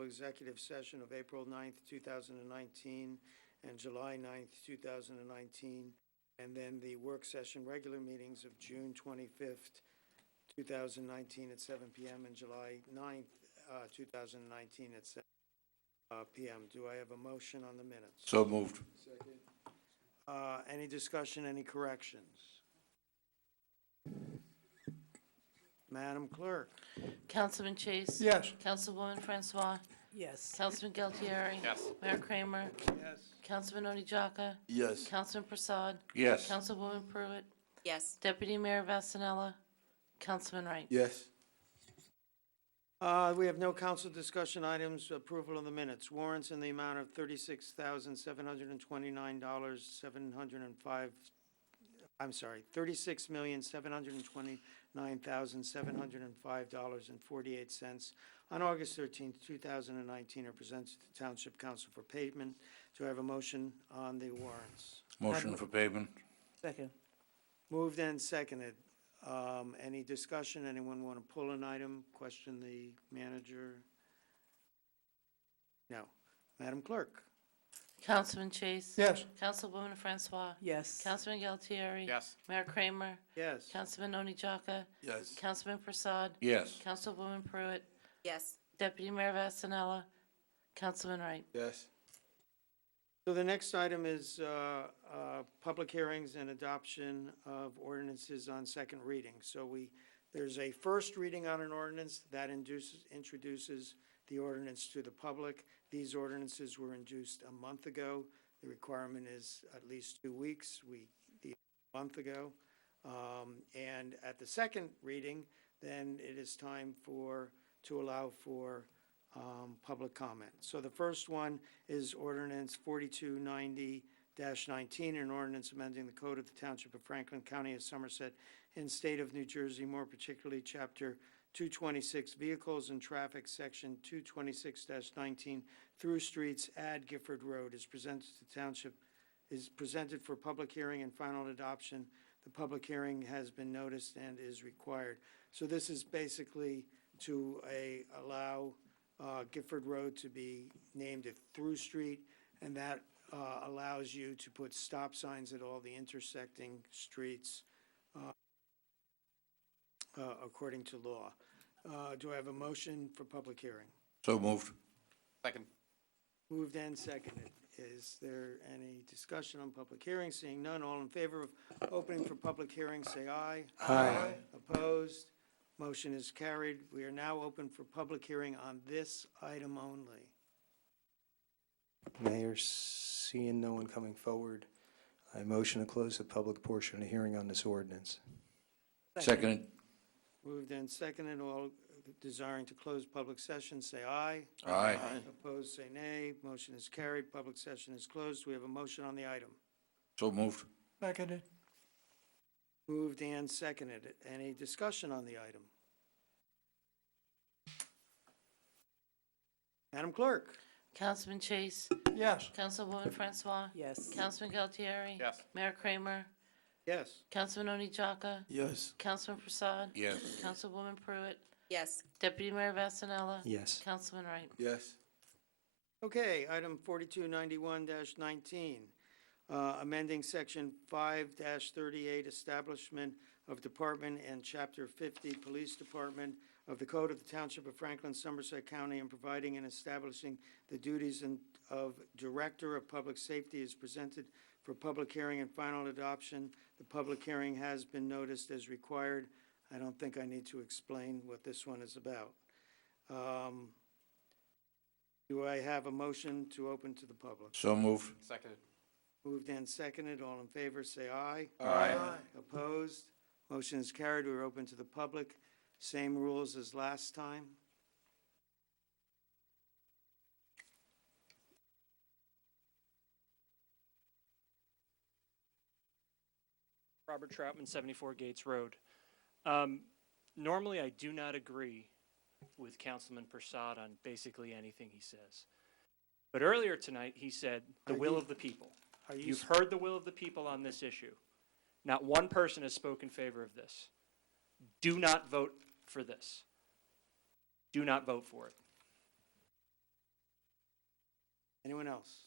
Executive Session of April 9th, 2019, and July 9th, 2019, and then the work session regular meetings of June 25th, 2019 at 7 p.m. and July 9th, 2019 at 7 p.m. Do I have a motion on the minutes? So moved. Any discussion, any corrections? Madam Clerk? Councilman Chase? Yes. Councilwoman Francois? Yes. Councilman Galtieri? Yes. Mayor Kramer? Yes. Councilman Oni Jaka? Yes. Councilman Prasad? Yes. Councilwoman Pruitt? Yes. Deputy Mayor Vasanella? Councilman Wright? Yes. We have no council discussion items, approval of the minutes. Warrants in the amount of $36,729,705, I'm sorry, $36,729,705.48 on August 13th, 2019 are presented to the Township Council for payment. Do I have a motion on the warrants? Motion for payment. Second. Moved and seconded. Any discussion? Anyone want to pull an item? Question the manager? No. Madam Clerk? Councilman Chase? Yes. Councilwoman Francois? Yes. Councilman Galtieri? Yes. Mayor Kramer? Yes. Councilman Oni Jaka? Yes. Councilman Prasad? Yes. Councilwoman Pruitt? Yes. Deputy Mayor Vasanella? Councilman Wright? Yes. So the next item is public hearings and adoption of ordinances on second reading. So there's a first reading on an ordinance that introduces the ordinance to the public. These ordinances were introduced a month ago. The requirement is at least 2 weeks. A month ago. And at the second reading, then it is time to allow for public comment. So the first one is ordinance 4290-19, an ordinance amending the code of the Township of Franklin, County of Somerset, and State of New Jersey, more particularly Chapter 226, Vehicles and Traffic, Section 226-19, through streets, add Gifford Road, is presented to the Township, is presented for public hearing and final adoption. The public hearing has been noticed and is required. So this is basically to allow Gifford Road to be named a through street, and that allows you to put stop signs at all the intersecting streets according to law. Do I have a motion for public hearing? So moved. Second. Moved and seconded. Is there any discussion on public hearing? Seeing none, all in favor of opening for public hearing, say aye. Aye. Opposed? Motion is carried. We are now open for public hearing on this item only. Mayor, seeing no one coming forward, I motion to close the public portion of the hearing on this ordinance. Seconded. Moved and seconded. All desiring to close public session, say aye. Aye. Opposed, say nay. Motion is carried. Public session is closed. We have a motion on the item. So moved. Seconded. Moved and seconded. Any discussion on the item? Madam Clerk? Councilman Chase? Yes. Councilwoman Francois? Yes. Councilman Galtieri? Yes. Mayor Kramer? Yes. Councilman Oni Chaka? Yes. Councilman Prasad? Yes. Councilwoman Pruitt? Yes. Deputy Mayor Vasanella? Yes. Councilman Wright? Yes. Okay, item 4291-19, amending Section 5-38, Establishment of Department and Chapter 50, Police Department of the Code of the Township of Franklin, Somerset County, and providing and establishing the duties of Director of Public Safety is presented for public hearing and final adoption. The public hearing has been noticed as required. I don't think I need to explain what this one is about. Do I have a motion to open to the public? So move. Seconded. Moved and seconded. All in favor, say aye. Aye. Opposed? Motion is carried. We're open to the public. Same rules as last time. Robert Troutman, 74 Gates Road. Normally, I do not agree with Councilman Prasad on basically anything he says. But earlier tonight, he said, the will of the people. You've heard the will of the people on this issue. Not one person has spoken in favor of this. Do not vote for this. Do not vote for it. Anyone else?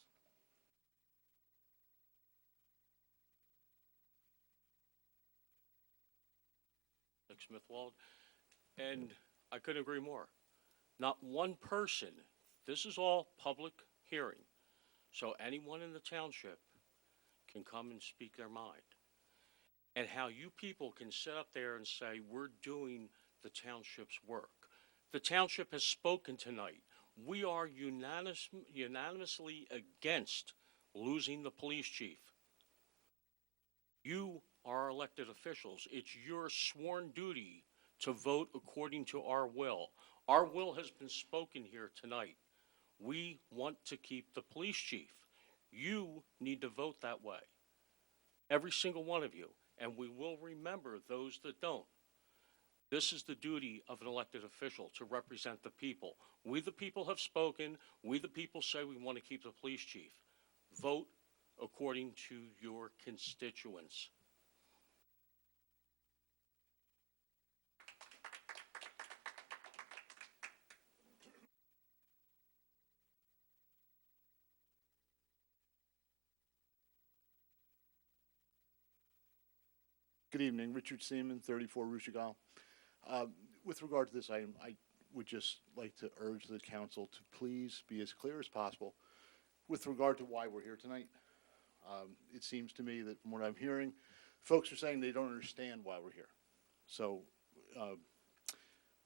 Nick Smith-Wald, and I couldn't agree more. Not one person, this is all public hearing, so anyone in the township can come and speak their mind. And how you people can sit up there and say, we're doing the township's work. The township has spoken tonight. We are unanimously against losing the police chief. You are elected officials. It's your sworn duty to vote according to our will. Our will has been spoken here tonight. We want to keep the police chief. You need to vote that way. Every single one of you. And we will remember those that don't. This is the duty of an elected official, to represent the people. We the people have spoken. We the people say we want to keep the police chief. Vote according to your constituents. Good evening, Richard Seaman, 34 Rushigal. With regard to this item, I would just like to urge the council to please be as clear as possible with regard to why we're here tonight. It seems to me that from what I'm hearing, folks are saying they don't understand why we're here. So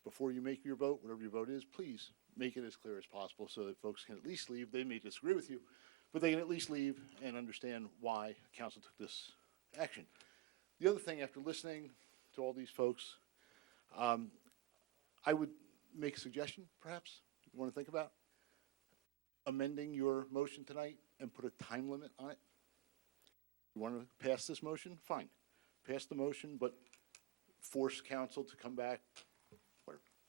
before you make your vote, whatever your vote is, please make it as clear as possible so that folks can at least leave. They may disagree with you, but they can at least leave and understand why council took this action. The other thing, after listening to all these folks, I would make a suggestion, perhaps, you want to think about amending your motion tonight and put a time limit on it. You want to pass this motion? Fine. Pass the motion, but force council to come back,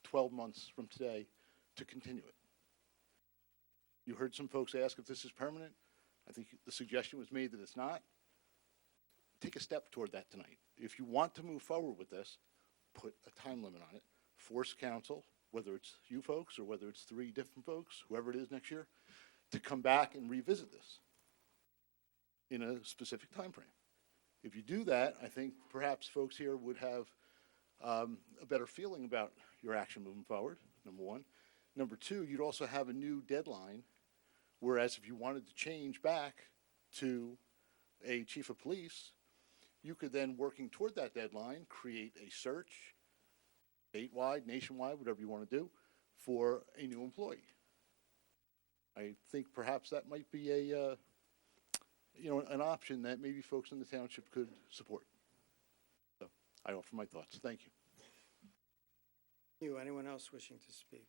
12 months from today to continue it. You heard some folks ask if this is permanent. I think the suggestion was made that it's not. Take a step toward that tonight. If you want to move forward with this, put a time limit on it. Force council, whether it's you folks or whether it's 3 different folks, whoever it is next year, to come back and revisit this in a specific time frame. If you do that, I think perhaps folks here would have a better feeling about your action moving forward, number one. Number two, you'd also have a new deadline, whereas if you wanted to change back to a chief of police, you could then, working toward that deadline, create a search, statewide, nationwide, whatever you want to do, for a new employee. I think perhaps that might be an option that maybe folks in the township could support. So I offer my thoughts. Thank you. Anyone else wishing to speak?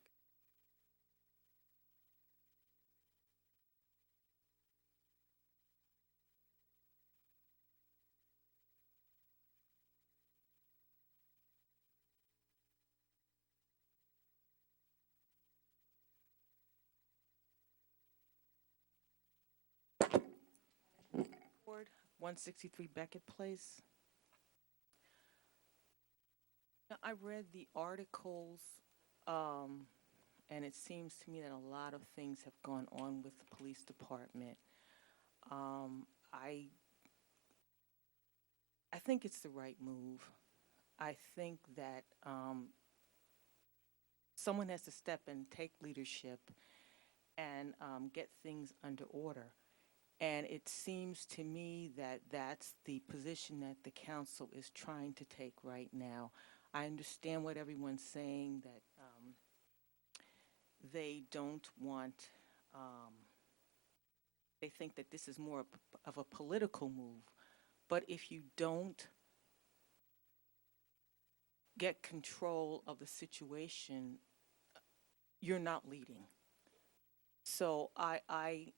Ward, 163 Beckett Place. Now, I read the articles, and it seems to me that a lot of things have gone on with the police department. I think it's the right move. I think that someone has to step in, take leadership, and get things under order. And it seems to me that that's the position that the council is trying to take right now. I understand what everyone's saying, that they don't want, they think that this is more of a political move. But if you don't get control of the situation, you're not leading. So I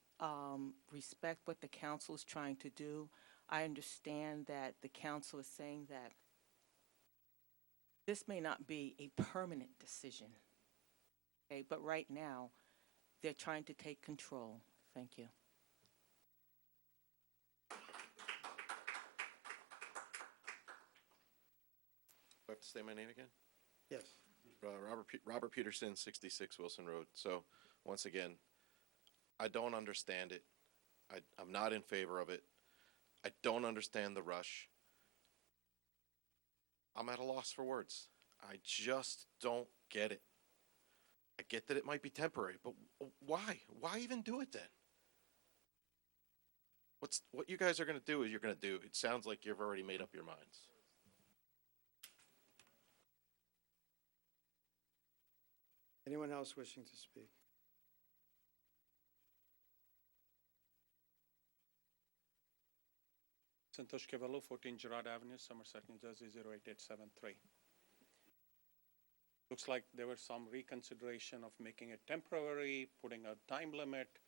respect what the council is trying to do. I understand that the council is saying that this may not be a permanent decision, okay? But right now, they're trying to take control. Thank you. Do I have to say my name again? Yes. Robert Peterson, 66 Wilson Road. So, once again, I don't understand it. I'm not in favor of it. I don't understand the rush. I'm at a loss for words. I just don't get it. I get that it might be temporary, but why? Why even do it then? What you guys are going to do is you're going to do. It sounds like you've already made up your minds. Anyone else wishing to speak? Santosh Kevalu, 14 Girard Avenue, Somerset, New Jersey, 08873. Looks like there was some reconsideration of making it temporary, putting a time limit,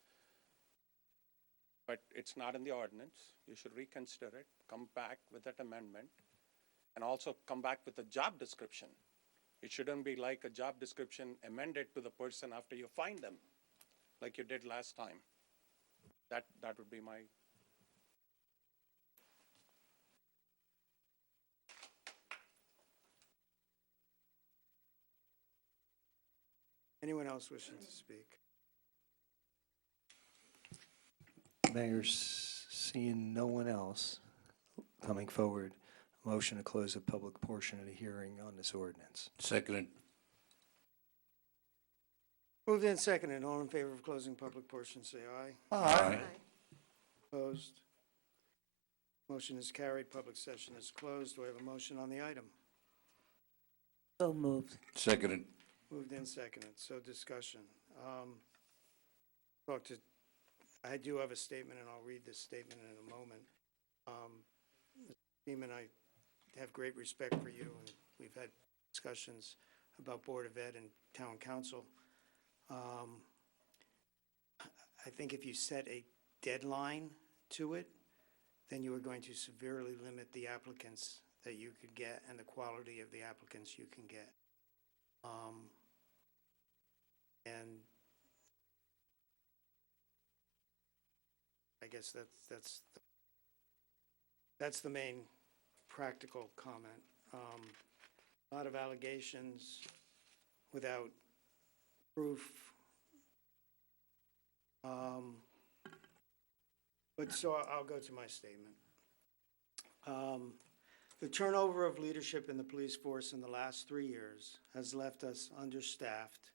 but it's not in the ordinance. You should reconsider it, come back with that amendment, and also come back with a job description. It shouldn't be like a job description amended to the person after you find them, like you did last time. That would be my. Anyone else wishing to speak? Mayor's seeing no one else coming forward. Motion to close the public portion of the hearing on this ordinance. Seconded. Moved and seconded. All in favor of closing public portion, say aye. Aye. Opposed? Motion is carried. Public session is closed. Do I have a motion on the item? So moved. Seconded. Moved and seconded. So discussion. I do have a statement, and I'll read this statement in a moment. Mr. Beeman, I have great respect for you, and we've had discussions about Board of Ed and Town Council. I think if you set a deadline to it, then you are going to severely limit the applicants that you could get and the quality of the applicants you can get. And I guess that's the main practical comment. A lot of allegations without proof. But so I'll go to my statement. The turnover of leadership in the police force in the last 3 years has left us understaffed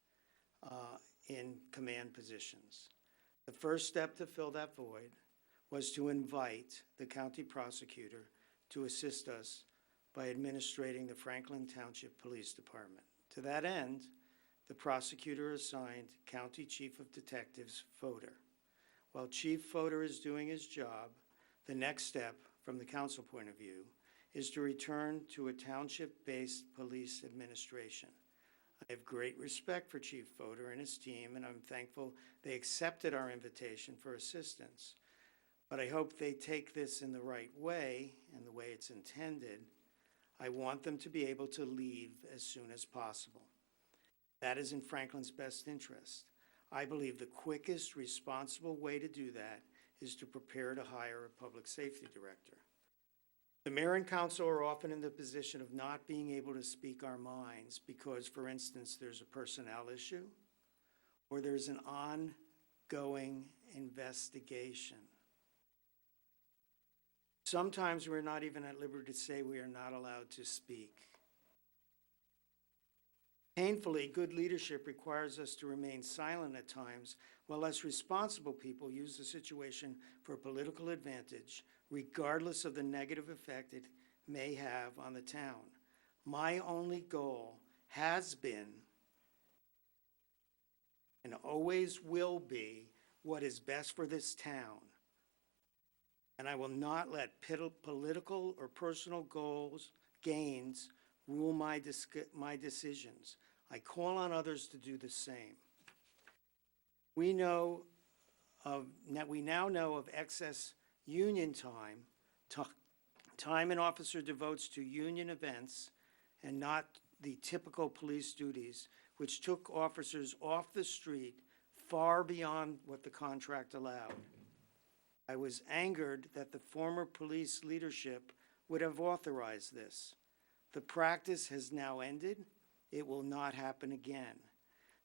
in command positions. The first step to fill that void was to invite the county prosecutor to assist us by administrating the Franklin Township Police Department. To that end, the prosecutor assigned County Chief of Detectives Fodor. While Chief Fodor is doing his job, the next step, from the council point of view, is to return to a township-based police administration. I have great respect for Chief Fodor and his team, and I'm thankful they accepted our invitation for assistance. But I hope they take this in the right way, and the way it's intended. I want them to be able to leave as soon as possible. That is in Franklin's best interest. I believe the quickest, responsible way to do that is to prepare to hire a public safety director. The mayor and council are often in the position of not being able to speak our minds because, for instance, there's a personnel issue or there's an ongoing investigation. Sometimes we're not even at liberty to say we are not allowed to speak. Painfully, good leadership requires us to remain silent at times, while less responsible people use the situation for political advantage, regardless of the negative effect it may have on the town. My only goal has been and always will be what is best for this town. And I will not let political or personal gains rule my decisions. I call on others to do the same. We now know of excess union time an officer devotes to union events and not the typical police duties, which took officers off the street far beyond what the contract allowed. I was angered that the former police leadership would have authorized this. The practice has now ended. It will not happen again.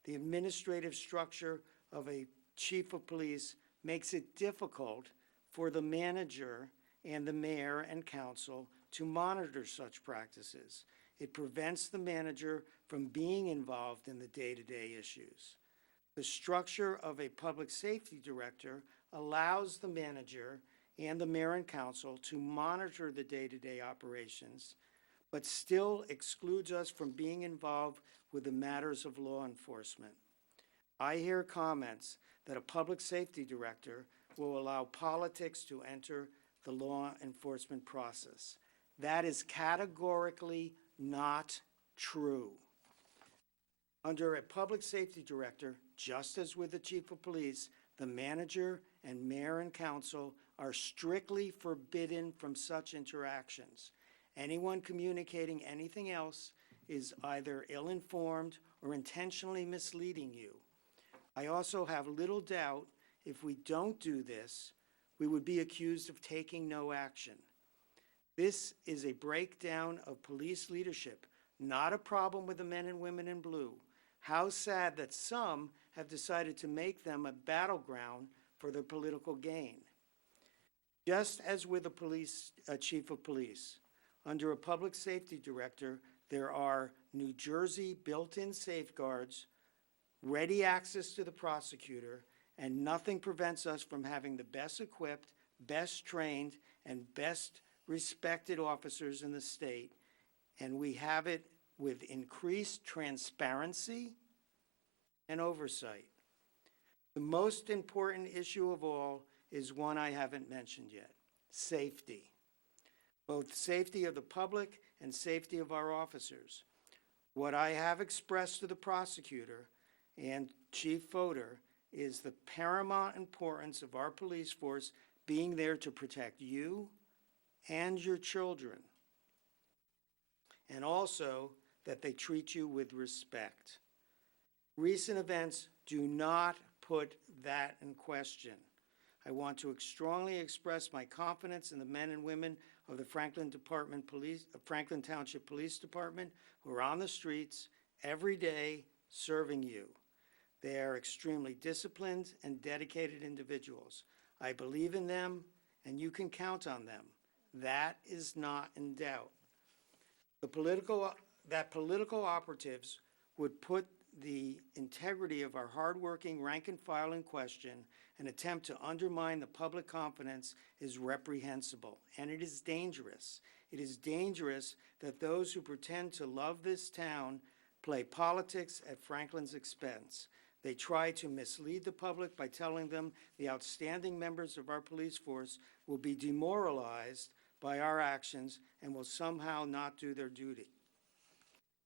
The administrative structure of a chief of police makes it difficult for the manager and the mayor and council to monitor such practices. It prevents the manager from being involved in the day-to-day issues. The structure of a public safety director allows the manager and the mayor and council to monitor the day-to-day operations, but still excludes us from being involved with the matters of law enforcement. I hear comments that a public safety director will allow politics to enter the law enforcement process. That is categorically not true. Under a public safety director, just as with the chief of police, the manager and mayor and council are strictly forbidden from such interactions. Anyone communicating anything else is either ill-informed or intentionally misleading you. I also have little doubt if we don't do this, we would be accused of taking no action. This is a breakdown of police leadership, not a problem with the men and women in blue. How sad that some have decided to make them a battleground for their political gain. Just as with a chief of police, under a public safety director, there are New Jersey built-in safeguards, ready access to the prosecutor, and nothing prevents us from having the best equipped, best trained, and best respected officers in the state. And we have it with increased transparency and oversight. The most important issue of all is one I haven't mentioned yet: safety. Both safety of the public and safety of our officers. What I have expressed to the prosecutor and Chief Fodor is the paramount importance of our police force being there to protect you and your children, and also that they treat you with respect. Recent events do not put that in question. I want to strongly express my confidence in the men and women of the Franklin Township Police Department who are on the streets every day serving you. They are extremely disciplined and dedicated individuals. I believe in them, and you can count on them. That is not in doubt. That political operatives would put the integrity of our hardworking rank and file in question and attempt to undermine the public confidence is reprehensible, and it is dangerous. It is dangerous that those who pretend to love this town play politics at Franklin's expense. They try to mislead the public by telling them the outstanding members of our police force will be demoralized by our actions and will somehow not do their duty.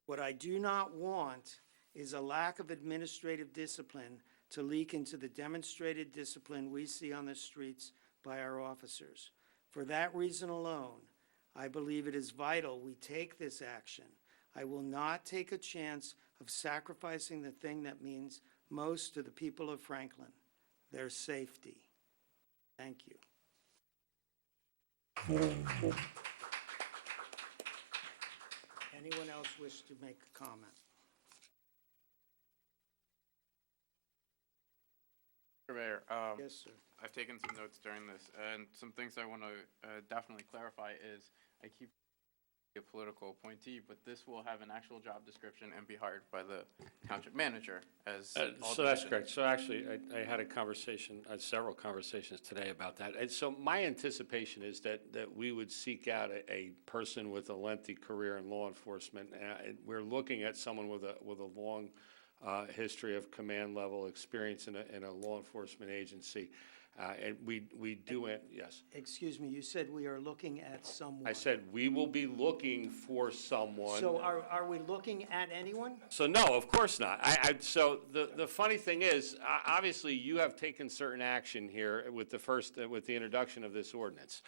What I do not want is a lack of administrative discipline to leak into the demonstrated discipline we see on the streets by our officers. For that reason alone, I believe it is vital we take this action. I will not take a chance of sacrificing the thing that means most to the people of Franklin, their safety. Thank you. Anyone else wish to make a comment? Mr. Mayor, Yes, sir. I've taken some notes during this, and some things I want to definitely clarify is I keep a political appointee, but this will have an actual job description and be hired by the township manager as all So that's divisions. correct. So actually, I had a conversation, several conversations today about that. And so my anticipation is that we would seek out a person with a lengthy career in law enforcement. And we're looking at someone with a long history of command level experience in a law enforcement agency. And we do it, yes. Excuse me, you said we are looking at someone. I said we will be looking for someone. So are we looking at anyone? So no, of course not. So the funny thing is, obviously, you have taken certain action here with the introduction of this ordinance.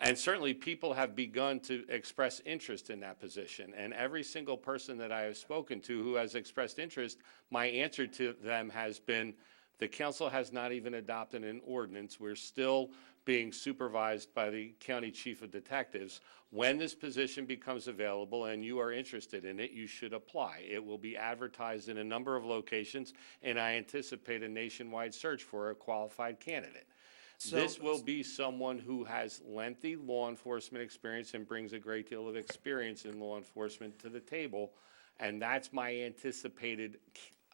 And certainly people have begun to express interest in that position. And every single person that I have spoken to who has expressed interest, my answer to them has been, the council has not even adopted an ordinance. We're still being supervised by the county chief of detectives. When this position becomes available and you are interested in it, you should apply. It will be advertised in a number of locations, and I anticipate a nationwide search for a qualified candidate. This will be someone who has lengthy law enforcement experience and brings a great deal of experience in law enforcement to the table, and that's my anticipated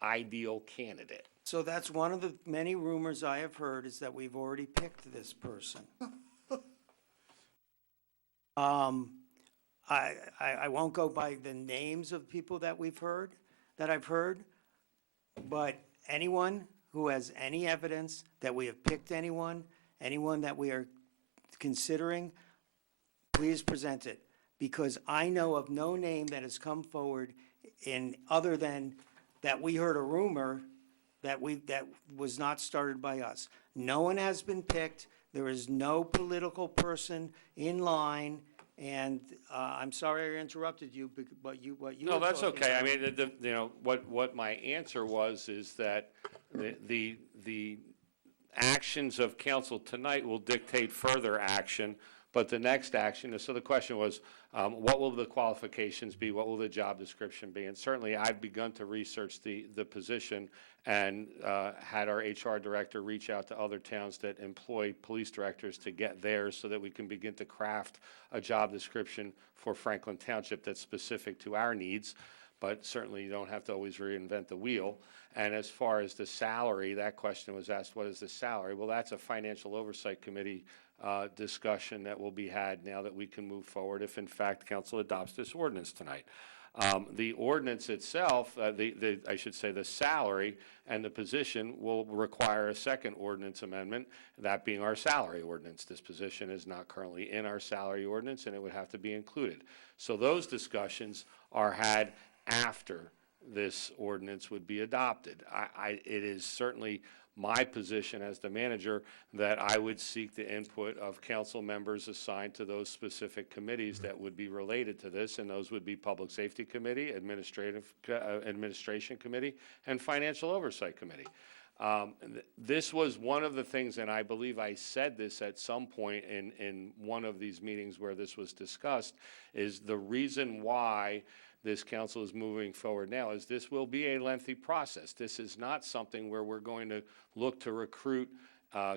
ideal candidate. So that's one of the many rumors I have heard, is that we've already picked this person. I won't go by the names of people that I've heard, but anyone who has any evidence that we have picked anyone that we are considering, please present it. Because I know of no name that has come forward other than that we heard a rumor that was not started by us. No one has been picked. There is no political person in line, and I'm sorry I interrupted you, but what you No, were that's talking okay. I about- mean, what my answer was is that the actions of council tonight will dictate further action, but the next action, so the question was, what will the qualifications be? What will the job description be? And certainly, I've begun to research the position and had our HR director reach out to other towns that employ police directors to get theirs so that we can begin to craft a job description for Franklin Township that's specific to our needs. But certainly, you don't have to always reinvent the wheel. And as far as the salary, that question was asked, what is the salary? Well, that's a Financial Oversight Committee discussion that will be had now that we can move forward if, in fact, council adopts this ordinance tonight. The ordinance itself, I should say the salary and the position will require a second ordinance amendment, that being our salary ordinance. This position is not currently in our salary ordinance, and it would have to be included. So those discussions are had after this ordinance would be adopted. It is certainly my position as the manager that I would seek the input of council members assigned to those specific committees that would be related to this, and those would be Public Safety Committee, Administration Committee, and Financial Oversight Committee. This was one of the things, and I believe I said this at some point in one of these meetings where this was discussed, is the reason why this council is moving forward now is this will be a lengthy process. This is not something where we're going to look to recruit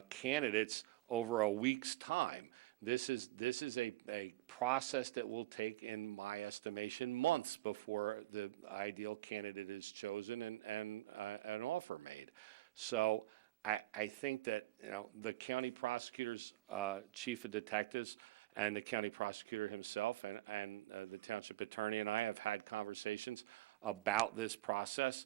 candidates over a week's time. This is a process that will take, in my estimation, months before the ideal candidate is chosen and an offer made. So I think that the county prosecutor's chief of detectives and the county prosecutor himself and the township attorney and I have had conversations about this process.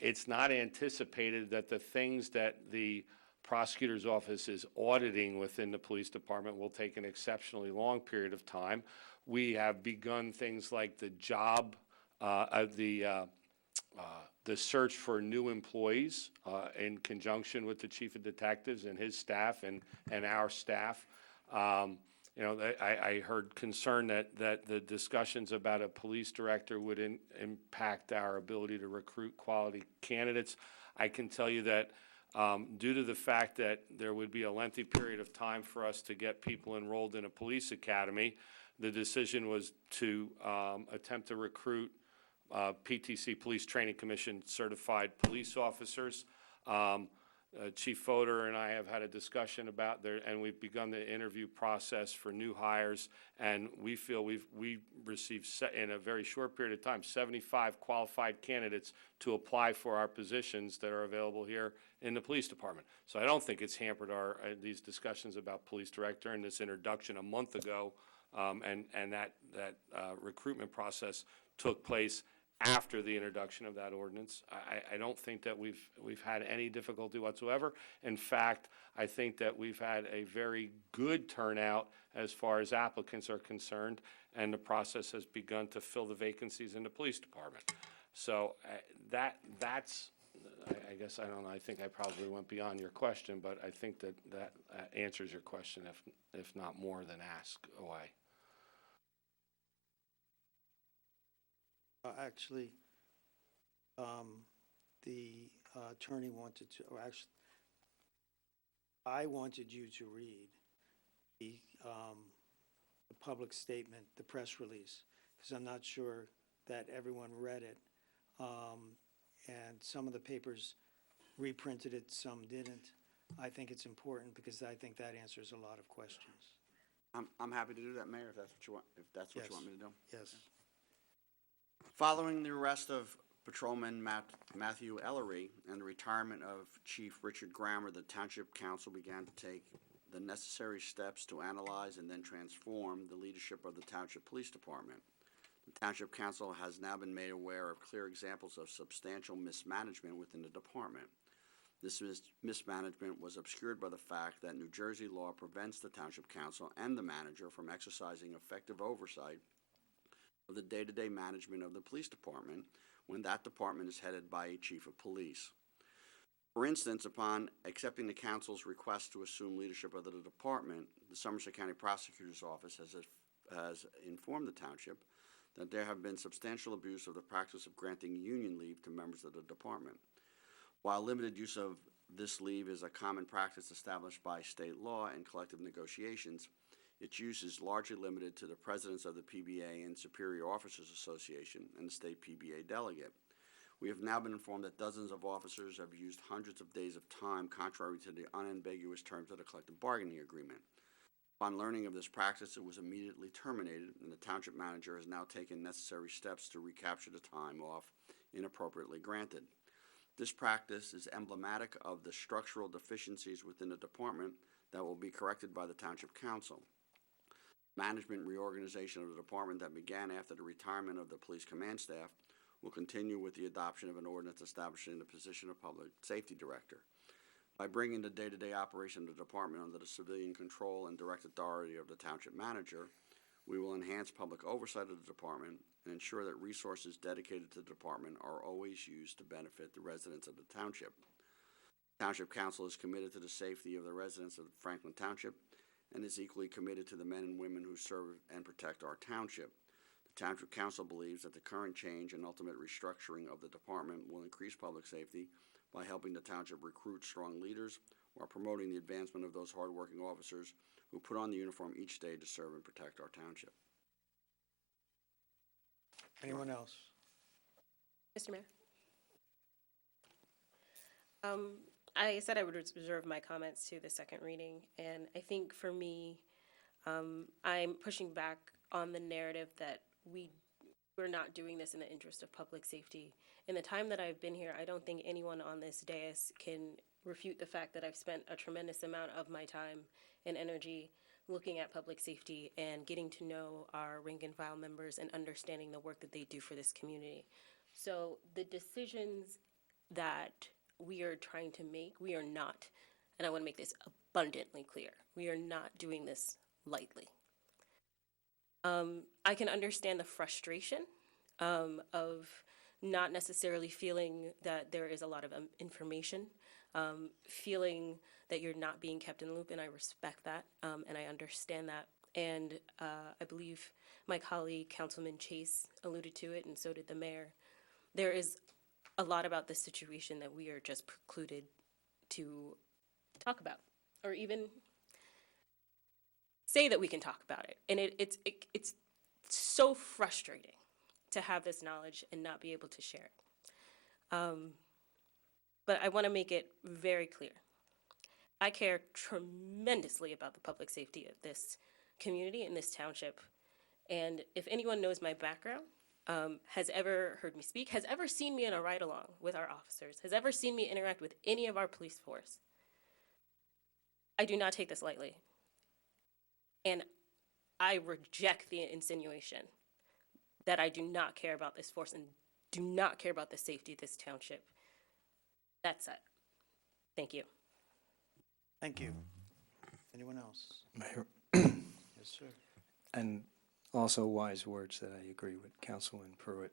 It's not anticipated that the things that the prosecutor's office is auditing within the police department will take an exceptionally long period of time. We have begun things like the job, the search for new employees in conjunction with the chief of detectives and his staff and our staff. I heard concern that the discussions about a police director would impact our ability to recruit quality candidates. I can tell you that due to the fact that there would be a lengthy period of time for us to get people enrolled in a police academy, the decision was to attempt to recruit PTC, Police Training Commission certified police officers. Chief Fodor and I have had a discussion about there, and we've begun the interview process for new hires, and we feel we received, in a very short period of time, 75 qualified candidates to apply for our positions that are available here in the police department. So I don't think it's hampered these discussions about police director and this introduction a month ago, and that recruitment process took place after the introduction of that ordinance. I don't think that we've had any difficulty whatsoever. In fact, I think that we've had a very good turnout as far as applicants are concerned, and the process has begun to fill the vacancies in the police department. So that's, I guess, I don't know, I think I probably went beyond your question, but I think that answers your question, if not more than ask away. Actually, the attorney wanted to, or actually, I wanted you to read the public statement, the press release, because I'm not sure that everyone read it. And some of the papers reprinted it, some didn't. I think it's important because I think that answers a lot of questions. I'm happy to do that, Mayor, if that's what you want, if that's what you want me to do. Yes. Following the arrest of Patrolman Matthew Ellery and the retirement of Chief Richard Grammer, the Township Council began to take the necessary steps to analyze and then transform the leadership of the Township Police Department. The Township Council has now been made aware of clear examples of substantial mismanagement within the department. This mismanagement was obscured by the fact that New Jersey law prevents the Township Council and the manager from exercising effective oversight of the day-to-day management of the police department when that department is headed by a chief of police. For instance, upon accepting the council's request to assume leadership of the department, the Somerset County Prosecutor's Office has informed the township that there have been substantial abuse of the practice of granting union leave to members of the department. While limited use of this leave is a common practice established by state law and collective negotiations, its use is largely limited to the presidents of the PBA and Superior Officers Association and the state PBA delegate. We have now been informed that dozens of officers have used hundreds of days of time contrary to the unambiguous terms of the collective bargaining agreement. Upon learning of this practice, it was immediately terminated, and the township manager has now taken necessary steps to recapture the time off inappropriately granted. This practice is emblematic of the structural deficiencies within the department that will be corrected by the Township Council. Management reorganization of the department that began after the retirement of the police command staff will continue with the adoption of an ordinance establishing the position of public safety director. By bringing the day-to-day operation of the department under the civilian control and direct authority of the township manager, we will enhance public oversight of the department and ensure that resources dedicated to the department are always used to benefit the residents of the township. Township Council is committed to the safety of the residents of Franklin Township and is equally committed to the men and women who serve and protect our township. The Township Council believes that the current change and ultimate restructuring of the department will increase public safety by helping the township recruit strong leaders while promoting the advancement of those hardworking officers who put on the uniform each day to serve and protect our township. Anyone else? Mr. Mayor? I said I would reserve my comments to the second reading, and I think for me, I'm pushing back on the narrative that we're not doing this in the interest of public safety. In the time that I've been here, I don't think anyone on this dais can refute the fact that I've spent a tremendous amount of my time and energy looking at public safety and getting to know our rank and file members and understanding the work that they do for this community. So the decisions that we are trying to make, we are not, and I want to make this abundantly clear, we are not doing this lightly. I can understand the frustration of not necessarily feeling that there is a lot of information, feeling that you're not being kept in the loop, and I respect that, and I understand that. And I believe my colleague, Councilman Chase, alluded to it, and so did the mayor. There is a lot about this situation that we are just precluded to talk about or even say that we can talk about it. And it's so frustrating to have this knowledge and not be able to share it. But I want to make it very clear. I care tremendously about the public safety of this community and this township. And if anyone knows my background, has ever heard me speak, has ever seen me in a ride-along with our officers, has ever seen me interact with any of our police force, I do not take this lightly. And I reject the insinuation that I do not care about this force and do not care about the safety of this township. That's it. Thank you. Thank you. Anyone else? Mayor, Yes, sir. and also wise words that I agree with Councilman Pruitt.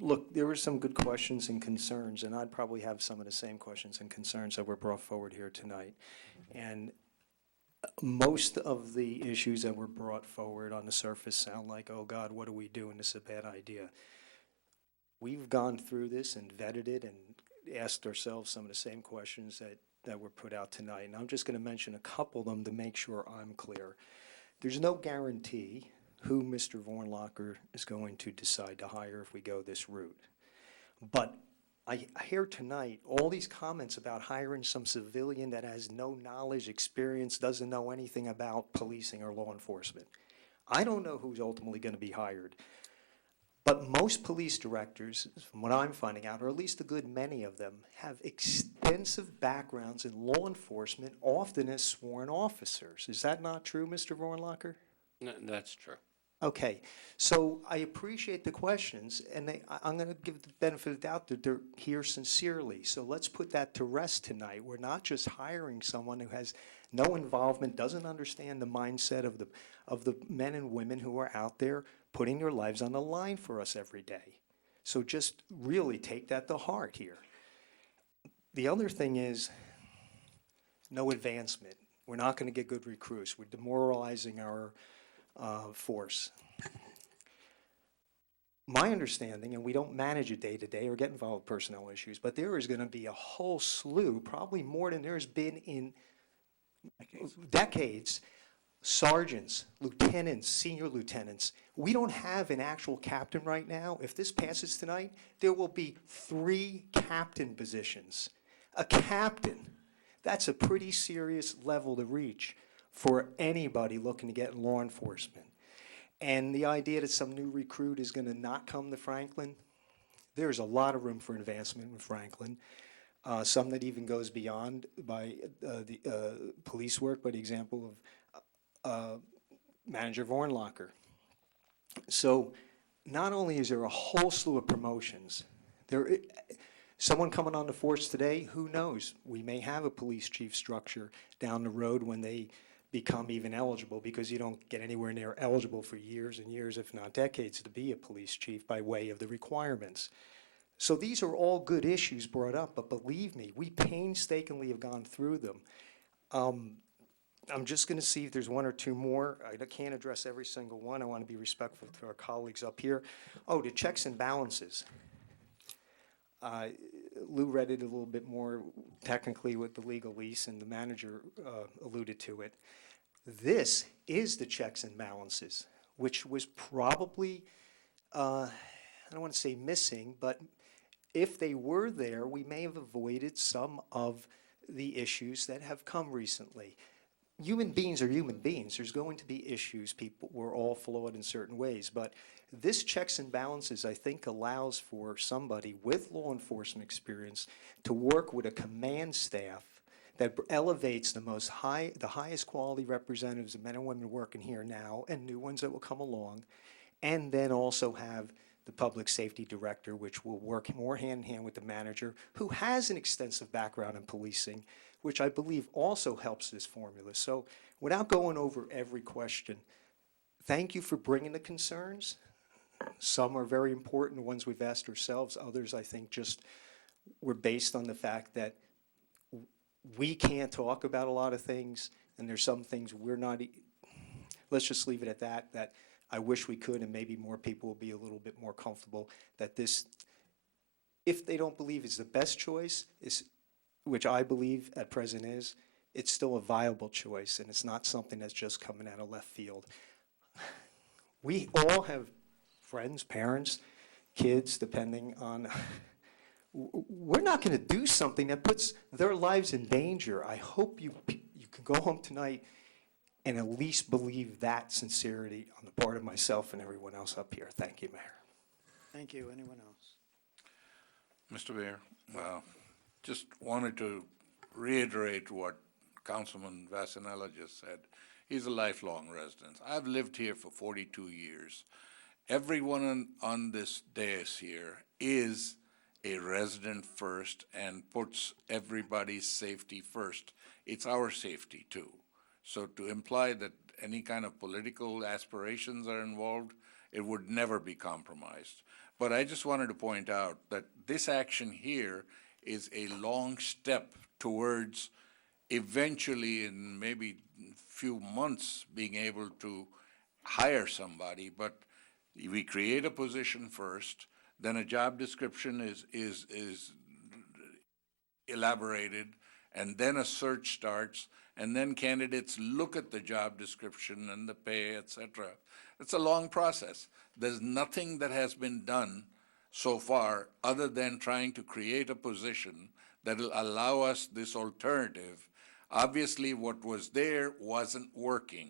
Look, there were some good questions and concerns, and I'd probably have some of the same questions and concerns that were brought forward here tonight. And most of the issues that were brought forward on the surface sound like, oh God, what are we doing? This is a bad idea. We've gone through this and vetted it and asked ourselves some of the same questions that were put out tonight. And I'm just going to mention a couple of them to make sure I'm clear. There's no guarantee who Mr. Vornlocker is going to decide to hire if we go this route. But I hear tonight all these comments about hiring some civilian that has no knowledge, experience, doesn't know anything about policing or law enforcement. I don't know who's ultimately going to be hired. But most police directors, from what I'm finding out, or at least a good many of them, have extensive backgrounds in law enforcement, often as sworn officers. Is that not true, Mr. Vornlocker? No, that's true. Okay, so I appreciate the questions, and I'm going to give the benefit of the doubt that they're here sincerely. So let's put that to rest tonight. We're not just hiring someone who has no involvement, doesn't understand the mindset of the men and women who are out there putting their lives on the line for us every day. So just really take that to heart here. The other thing is no advancement. We're not going to get good recruits. We're demoralizing our force. My understanding, and we don't manage it day to day or get involved with personnel issues, but there is going to be a whole slew, probably more than there's been in decades, sergeants, lieutenants, senior lieutenants. We don't have an actual captain right now. If this passes tonight, there will be 3 captain positions. A captain, that's a pretty serious level to reach for anybody looking to get in law enforcement. And the idea that some new recruit is going to not come to Franklin, there's a lot of room for advancement in Franklin. Some that even goes beyond by the police work, by the example of Manager Vornlocker. So not only is there a whole slew of promotions, someone coming on the force today, who knows? We may have a police chief structure down the road when they become even eligible, because you don't get anywhere near eligible for years and years, if not decades, to be a police chief by way of the requirements. So these are all good issues brought up, but believe me, we painstakingly have gone through them. I'm just going to see if there's one or two more. I can't address every single one. I want to be respectful to our colleagues up here. Oh, the checks and balances. Lou read it a little bit more technically with the legal lease, and the manager alluded to it. This is the checks and balances, which was probably, I don't want to say missing, but if they were there, we may have avoided some of the issues that have come recently. Human beings are human beings. There's going to be issues. We're all flawed in certain ways, but this checks and balances, I think, allows for somebody with law enforcement experience to work with a command staff that elevates the highest quality representatives of men and women working here now, and new ones that will come along, and then also have the public safety director, which will work more hand in hand with the manager, who has an extensive background in policing, which I believe also helps this formula. So without going over every question, thank you for bringing the concerns. Some are very important, the ones we've asked ourselves. Others, I think, just were based on the fact that we can't talk about a lot of things, and there's some things we're not, let's just leave it at that, that I wish we could, and maybe more people will be a little bit more comfortable that this, if they don't believe is the best choice, is, which I believe at present is, it's still a viable choice, and it's not something that's just coming out of left field. We all have friends, parents, kids, depending on, we're not going to do something that puts their lives in danger. I hope you can go home tonight and at least believe that sincerity on the part of myself and everyone else up here. Thank you, Mayor. Thank you. Anyone else? Mr. Mayor, just wanted to reiterate what Councilman Vasanella just said. He's a lifelong resident. I've lived here for 42 years. Everyone on this dais here is a resident first and puts everybody's safety first. It's our safety too. So to imply that any kind of political aspirations are involved, it would never be compromised. But I just wanted to point out that this action here is a long step towards eventually, in maybe few months, being able to hire somebody. But we create a position first, then a job description is elaborated, and then a search starts, and then candidates look at the job description and the pay, etc. It's a long process. There's nothing that has been done so far other than trying to create a position that will allow us this alternative. Obviously, what was there wasn't working,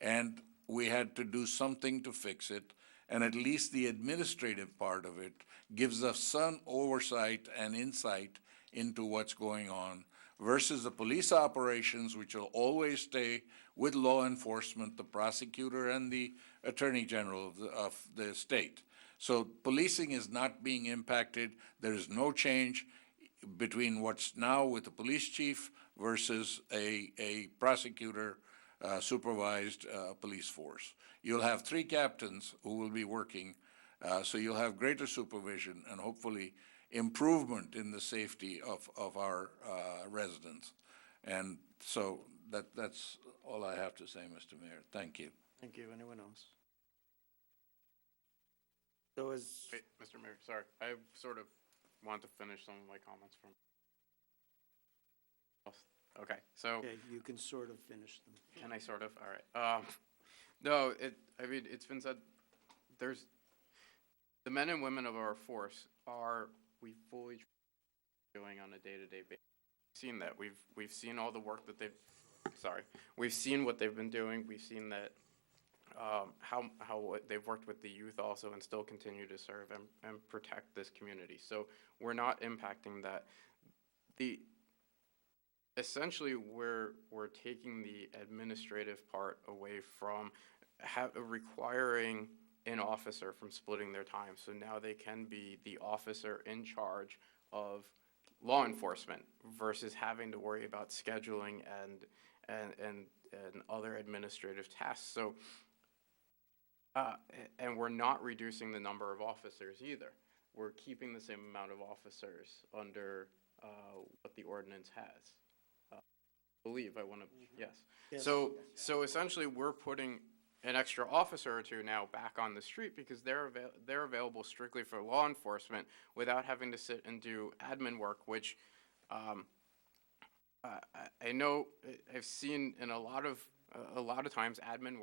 and we had to do something to fix it, and at least the administrative part of it gives us some oversight and insight into what's going on, versus the police operations, which will always stay with law enforcement, the prosecutor, and the attorney general of the state. So policing is not being impacted. There is no change between what's now with the police chief versus a prosecutor supervised police force. You'll have 3 captains who will be working, so you'll have greater supervision and hopefully improvement in the safety of our residents. And so that's all I have to say, Mr. Mayor. Thank you. Thank you. Anyone else? So is... Wait, Mr. Mayor, sorry. I sort of want to finish some of my comments from... Okay, so... Okay, you can sort of finish them. Can I sort of? All right. No, I mean, it's been said, there's... The men and women of our force we fully doing on a day-to-day basis. We've seen that. We've seen all the work that we've seen what they've been doing. We've seen that how they've worked with the youth also and still continue to serve and protect this community. So we're not impacting that. Essentially, we're taking the administrative part away from requiring an officer from splitting their time. So now they can be the officer in charge of law enforcement versus having to worry about scheduling and other administrative tasks. So, and we're not reducing the number of officers either. We're keeping the same amount of officers under what the ordinance has. Yes. Yes. So essentially, we're putting an extra officer or two now back on the street because they're available strictly for law enforcement without having to sit and do admin work, which I know I've seen in a lot of times admin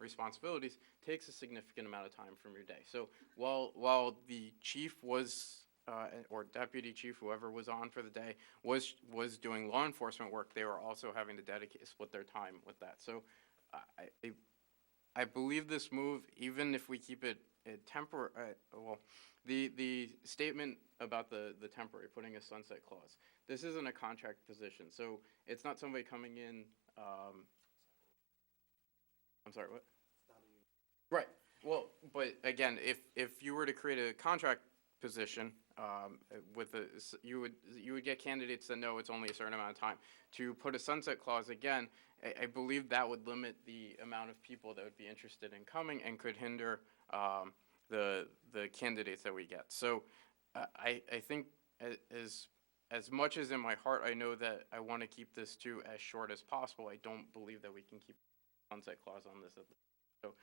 responsibilities takes a significant amount of time from your day. So while the chief was or deputy chief, whoever was on for the day, was doing law enforcement work, they were also having to split their time with that. So I believe this move, even if we keep it temporary, the statement about the temporary, putting a sunset clause, this isn't a contract position, so it's not somebody coming in, I'm sorry, what? Right, well, but again, if you were to create a contract position, you would get candidates that know it's only a certain amount of time. To put a sunset clause, again, I believe that would limit the amount of people that would be interested in coming and could hinder the candidates that we get. So I think as much as in my heart I know that I want to keep this to as short as possible, I don't believe that we can keep a sunset clause on this. So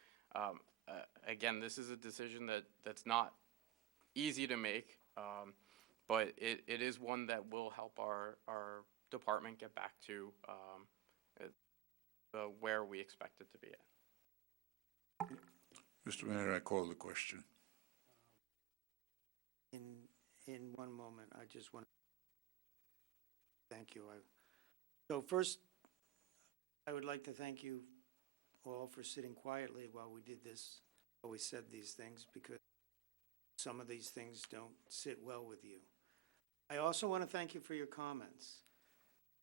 again, this is a decision that's not easy to make, but it is one that will help our department get back to where we expect it to be at. Mr. Mayor, I call the question. In one moment, I just want to thank you. So first, I would like to thank you all for sitting quietly while we did this, while we said these things, because some of these things don't sit well with you. I also want to thank you for your comments.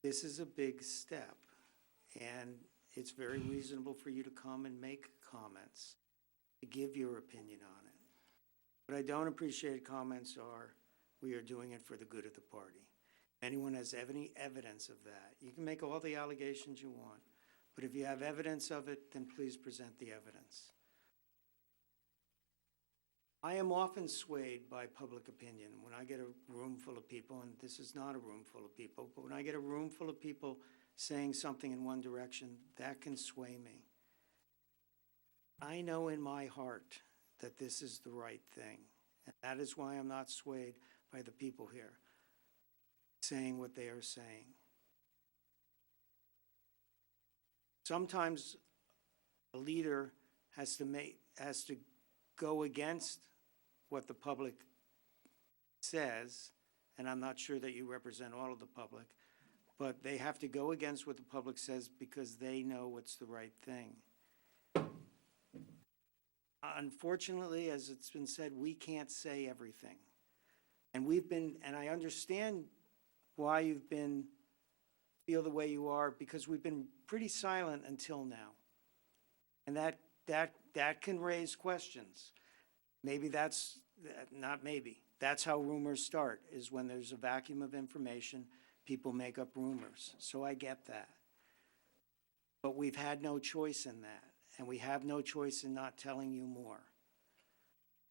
This is a big step, and it's very reasonable for you to come and make comments, to give your opinion on it. What I don't appreciate comments are, we are doing it for the good of the party. Anyone has any evidence of that, you can make all the allegations you want, but if you have evidence of it, then please present the evidence. I am often swayed by public opinion. When I get a room full of people, and this is not a room full of people, but when I get a room full of people saying something in one direction, that can sway me. I know in my heart that this is the right thing, and that is why I'm not swayed by the people here saying what they are saying. Sometimes a leader has to go against what the public says, and I'm not sure that you represent all of the public, but they have to go against what the public says because they know what's the right thing. Unfortunately, as it's been said, we can't say everything. And I understand why you've feel the way you are, because we've been pretty silent until now. And that can raise questions. Maybe not maybe. That's how rumors start, is when there's a vacuum of information, people make up rumors. So I get that. But we've had no choice in that, and we have no choice in not telling you more.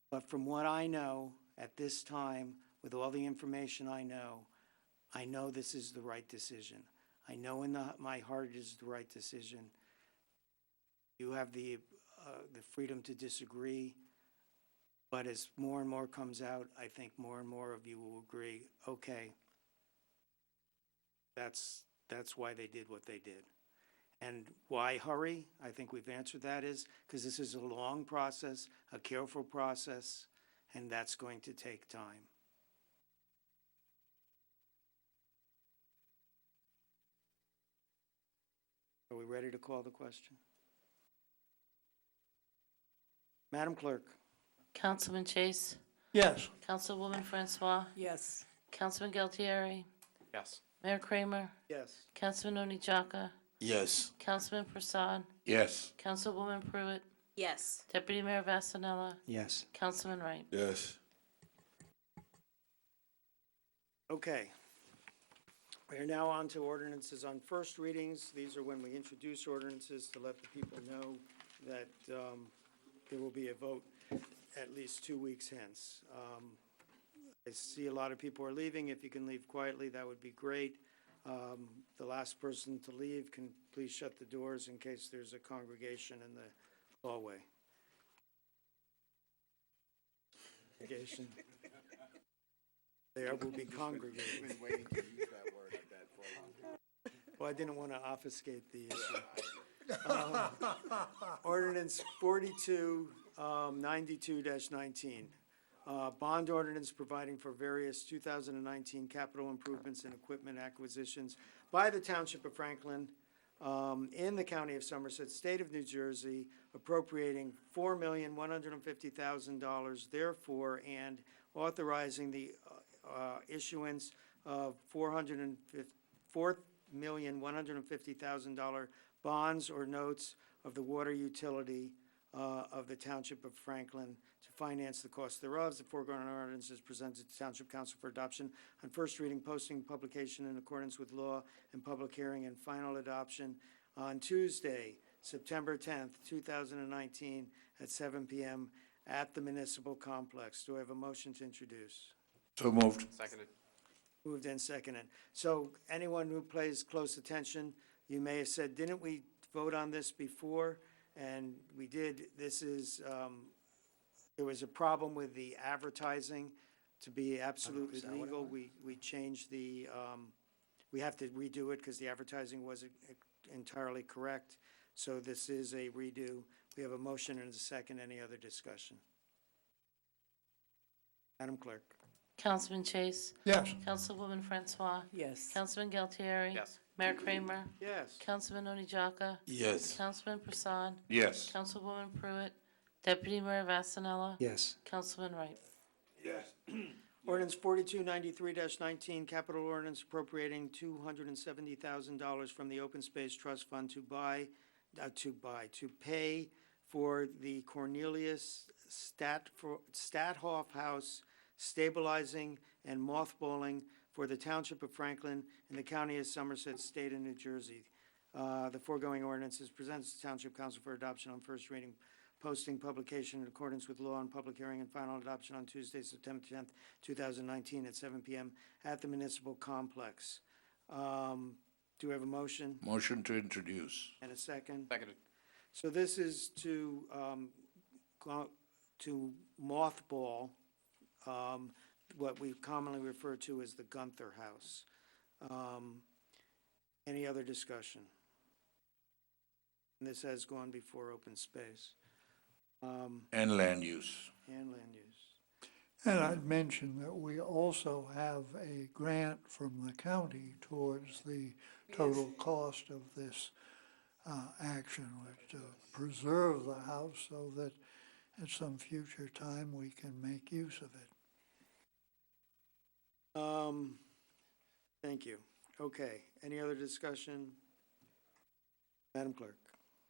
But from what I know at this time, with all the information I know this is the right decision. I know in my heart it is the right decision. You have the freedom to disagree, but as more and more comes out, I think more and more of you will agree, okay, that's why they did what they did. And why hurry? I think we've answered that, is because this is a long process, a careful process, and that's going to take time. Are we ready to call the question? Madam Clerk. Councilman Chase? Yes. Councilwoman Francois? Yes. Councilman Galtieri? Yes. Mayor Kramer? Yes. Councilman Onijaka? Yes. Councilman Prasad? Yes. Councilwoman Pruitt? Yes. Deputy Mayor Vasanella? Yes. Councilman Wright? Yes. Okay. We are now on to ordinances on first readings. These are when we introduce ordinances to let the people know that there will be a vote at least 2 weeks hence. I see a lot of people are leaving. If you can leave quietly, that would be great. The last person to leave can please shut the doors in case there's a congregation in the hallway. Congregation. There will be congregating. I've been waiting to use that word, I bet, for a long time. Well, I didn't want to obfuscate the issue. Ordinance 4292-19. Bond ordinance providing for various 2019 capital improvements and equipment acquisitions by the Township of Franklin in the County of Somerset, State of New Jersey, appropriating $4,150,000 therefore, and authorizing the issuance of $4,150,000 bonds or notes of the water utility of the Township of Franklin to finance the cost thereof. The foregoing ordinance is presented to Township Council for adoption on first reading, posting, publication in accordance with law, and public hearing and final adoption on Tuesday, September 10th, 2019 at 7 p.m. at the Municipal Complex. Do I have a motion to introduce? So moved. Seconded. Moved and seconded. So anyone who pays close attention, you may have said, didn't we vote on this before? And we did. This is, there was a problem with the advertising. to be absolutely Is that what it legal, was? we changed the, we have to redo it because the advertising wasn't entirely correct. So this is a redo. We have a motion and a second. Any other discussion? Madam Clerk? Councilman Chase. Yes. Councilwoman Francois. Yes. Councilman Galtieri. Yes. Mayor Kramer. Yes. Councilman Onijaka. Yes. Councilman Prasad. Yes. Councilwoman Pruitt. Deputy Mayor Vasanella. Yes. Councilman Wright. Ordinance 4293-19, capital ordinance appropriating $270,000 from the Open Space Trust Fund to pay for the Cornelius Stadthof House stabilizing and mothballing for the Township of Franklin in the County of Somerset, State of New Jersey. The foregoing ordinance is presented to Township Council for adoption on first reading, posting publication in accordance with law and public hearing and final adoption on Tuesday, September 10th, 2019 at 7 p.m. at the municipal complex. Do we have a motion Motion to introduce. and a second? Seconded. So this is to mothball what we commonly refer to as the Gunther House. Any other discussion? And this has gone before open space. And land use. And land use. And I'd mention that we also have a grant from the county towards the total cost of this action, which to preserve the house so that at some future time we can make use of it. Thank you. Okay, any other discussion? Madam Clerk?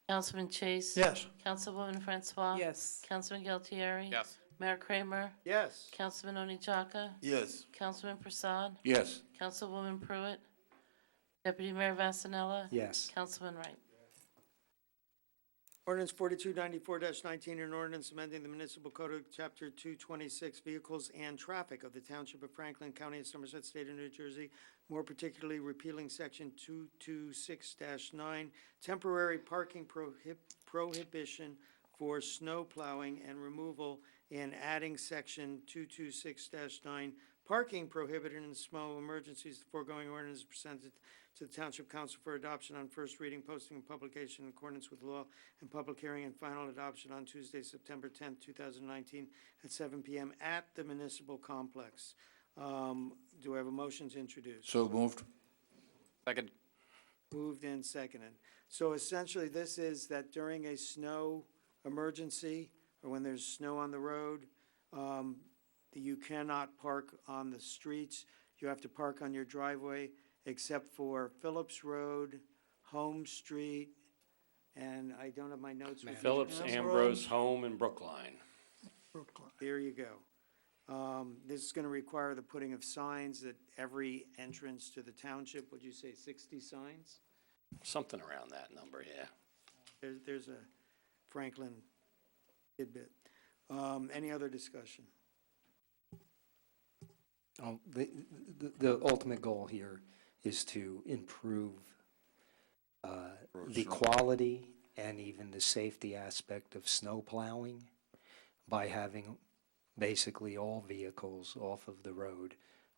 Councilman Chase. Yes. Councilwoman Francois. Yes. Councilman Galtieri. Yes. Mayor Kramer. Yes. Councilman Onijaka. Yes. Councilman Prasad. Yes. Councilwoman Pruitt. Deputy Mayor Vasanella. Yes. Councilman Wright. Ordinance 4294-19, an ordinance amending the municipal code of chapter 226, vehicles and traffic of the Township of Franklin, County of Somerset, State of New Jersey, more particularly repealing section 226-9, temporary parking prohibition for snow plowing and removal, and adding section 226-9, parking prohibited in snow emergencies. The foregoing ordinance is presented to the Township Council for adoption on first reading, posting, and publication in accordance with law, and public hearing and final adoption on Tuesday, September 10th, 2019, at 7 p.m. at the municipal complex. Do I have a motion to introduce? So moved. Second. Moved and seconded. So essentially, this is that during a snow emergency, or when there's snow on the road, you cannot park on the streets. You have to park on your driveway, except for Phillips Road, Home Street, and I don't have my notes. with me. Phillips, Ambrose, Home, and Brookline. There you go. This is going to require the putting of signs at every entrance to the township. Would you say 60 signs? Something around that number, yeah. There's a Franklin tidbit. Any other discussion? The ultimate goal here is to improve the quality and even the safety aspect of snow plowing by having basically all vehicles off of the road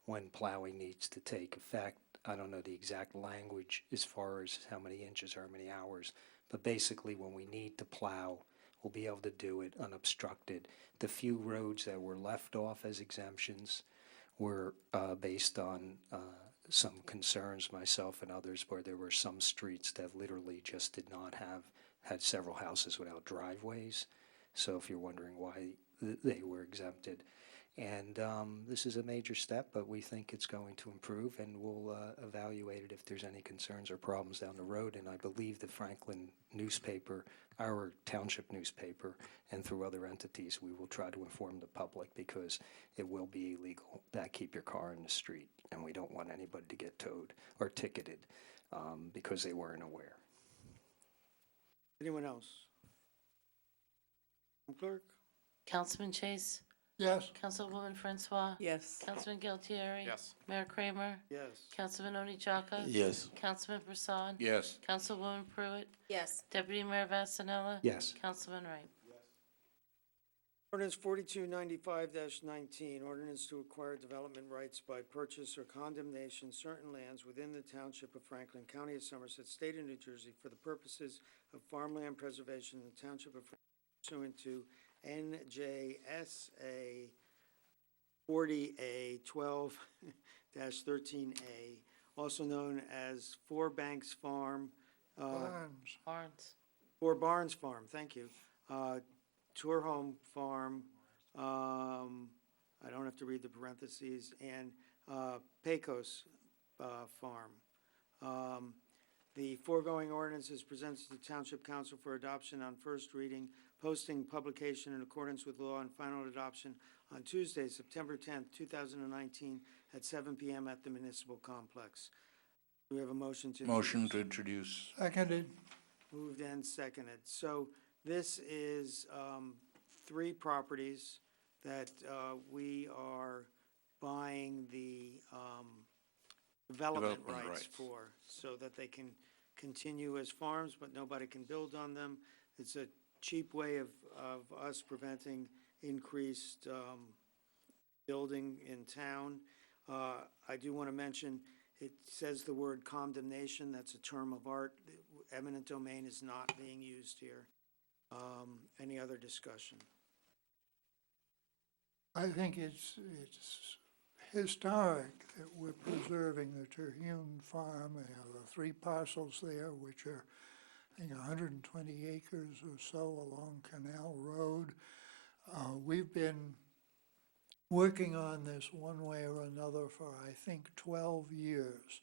when plowing needs to take effect. I don't know the exact language as far as how many inches or how many hours, but basically when we need to plow, we'll be able to do it unobstructed. The few roads that were left off as exemptions were based on some concerns, myself and others, where there were some streets that literally just did not had several houses without driveways. So if you're wondering why they were exempted. And this is a major step, but we think it's going to improve, and we'll evaluate it if there's any concerns or problems down the road. And I believe the Franklin newspaper, our township newspaper, and through other entities, we will try to inform the public, because it will be illegal to keep your car in the street, and we don't want anybody to get towed or ticketed because they weren't aware. Anyone else? Clerk? Councilman Chase. Yes. Councilwoman Francois. Yes. Councilman Galtieri. Yes. Mayor Kramer. Yes. Councilman Onijaka. Yes. Councilman Prasad. Yes. Councilwoman Pruitt. Yes. Deputy Mayor Vasanella. Yes. Councilman Wright. Ordinance 4295-19, ordinance to acquire development rights by purchase or condemnation certain lands within the Township of Franklin, County of Somerset, State of New Jersey, for the purposes of farmland preservation in the Township of Franklin pursuant to NJSA 40A 12-13A, also known as Four Banks Farm. Barnes. Four Barns Farm, thank you. Tour Home Farm, I don't have to read the parentheses, and Pecos Farm. The foregoing ordinance is presented to the Township Council for adoption on first reading, posting publication in accordance with law, and final adoption on Tuesday, September 10th, 2019, at 7 p.m. at the Municipal Complex. Do we have a motion to introduce? Motion to introduce. Seconded. Moved and seconded. So this is three properties that we are buying the development rights for, so that they can continue as farms, but nobody can build on them. It's a cheap way of us preventing increased building in town. I do want to mention, it says the word condemnation. That's a term of art. Eminent domain is not being used here. Any other discussion? I think it's historic that we're preserving the Terhune Farm. We have the 3 parcels there, which are, I think, 120 acres or so along Canal Road. We've been working on this one way or another for, I think, 12 years.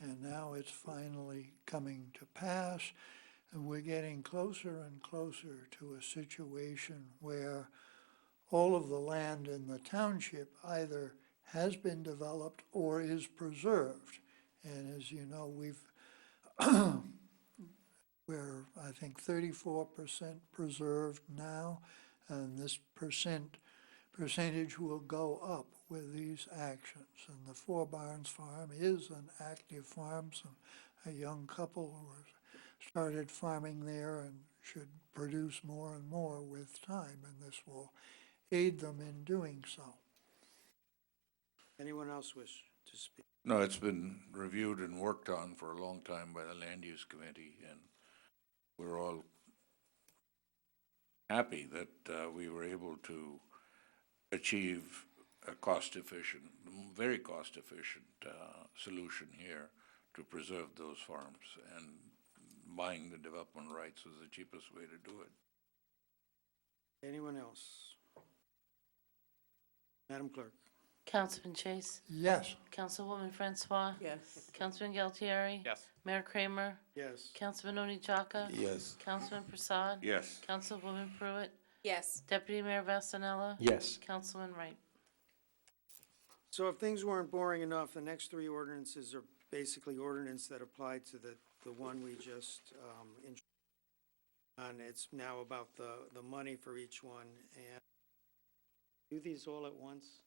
And now it's finally coming to pass. And we're getting closer and closer to a situation where all of the land in the township either has been developed or is preserved. And as you know, we're, I think, 34% preserved now, and this percentage will go up with these actions. And the Four Barns Farm is an active farm. A young couple who started farming there and should produce more and more with time, and this will aid them in doing so. Anyone else wish to speak? No, it's been reviewed and worked on for a long time by the Land Use Committee, and we're all happy that we were able to achieve a cost-efficient, very cost-efficient solution here to preserve those farms, and buying the development rights was the cheapest way to do it. Anyone else? Madam Clerk. Councilman Chase? Yes. Councilwoman Francois? Yes. Councilman Galtieri? Yes. Mayor Kramer? Yes. Councilman Oni Chaka? Yes. Councilman Prasad? Yes. Councilwoman Pruitt? Yes. Deputy Mayor Vasanella? Yes. Councilman Wright? So if things weren't boring enough, the next 3 ordinances are basically ordinance that apply to the one we just introduced. And it's now about the money for each one. And do these all at once?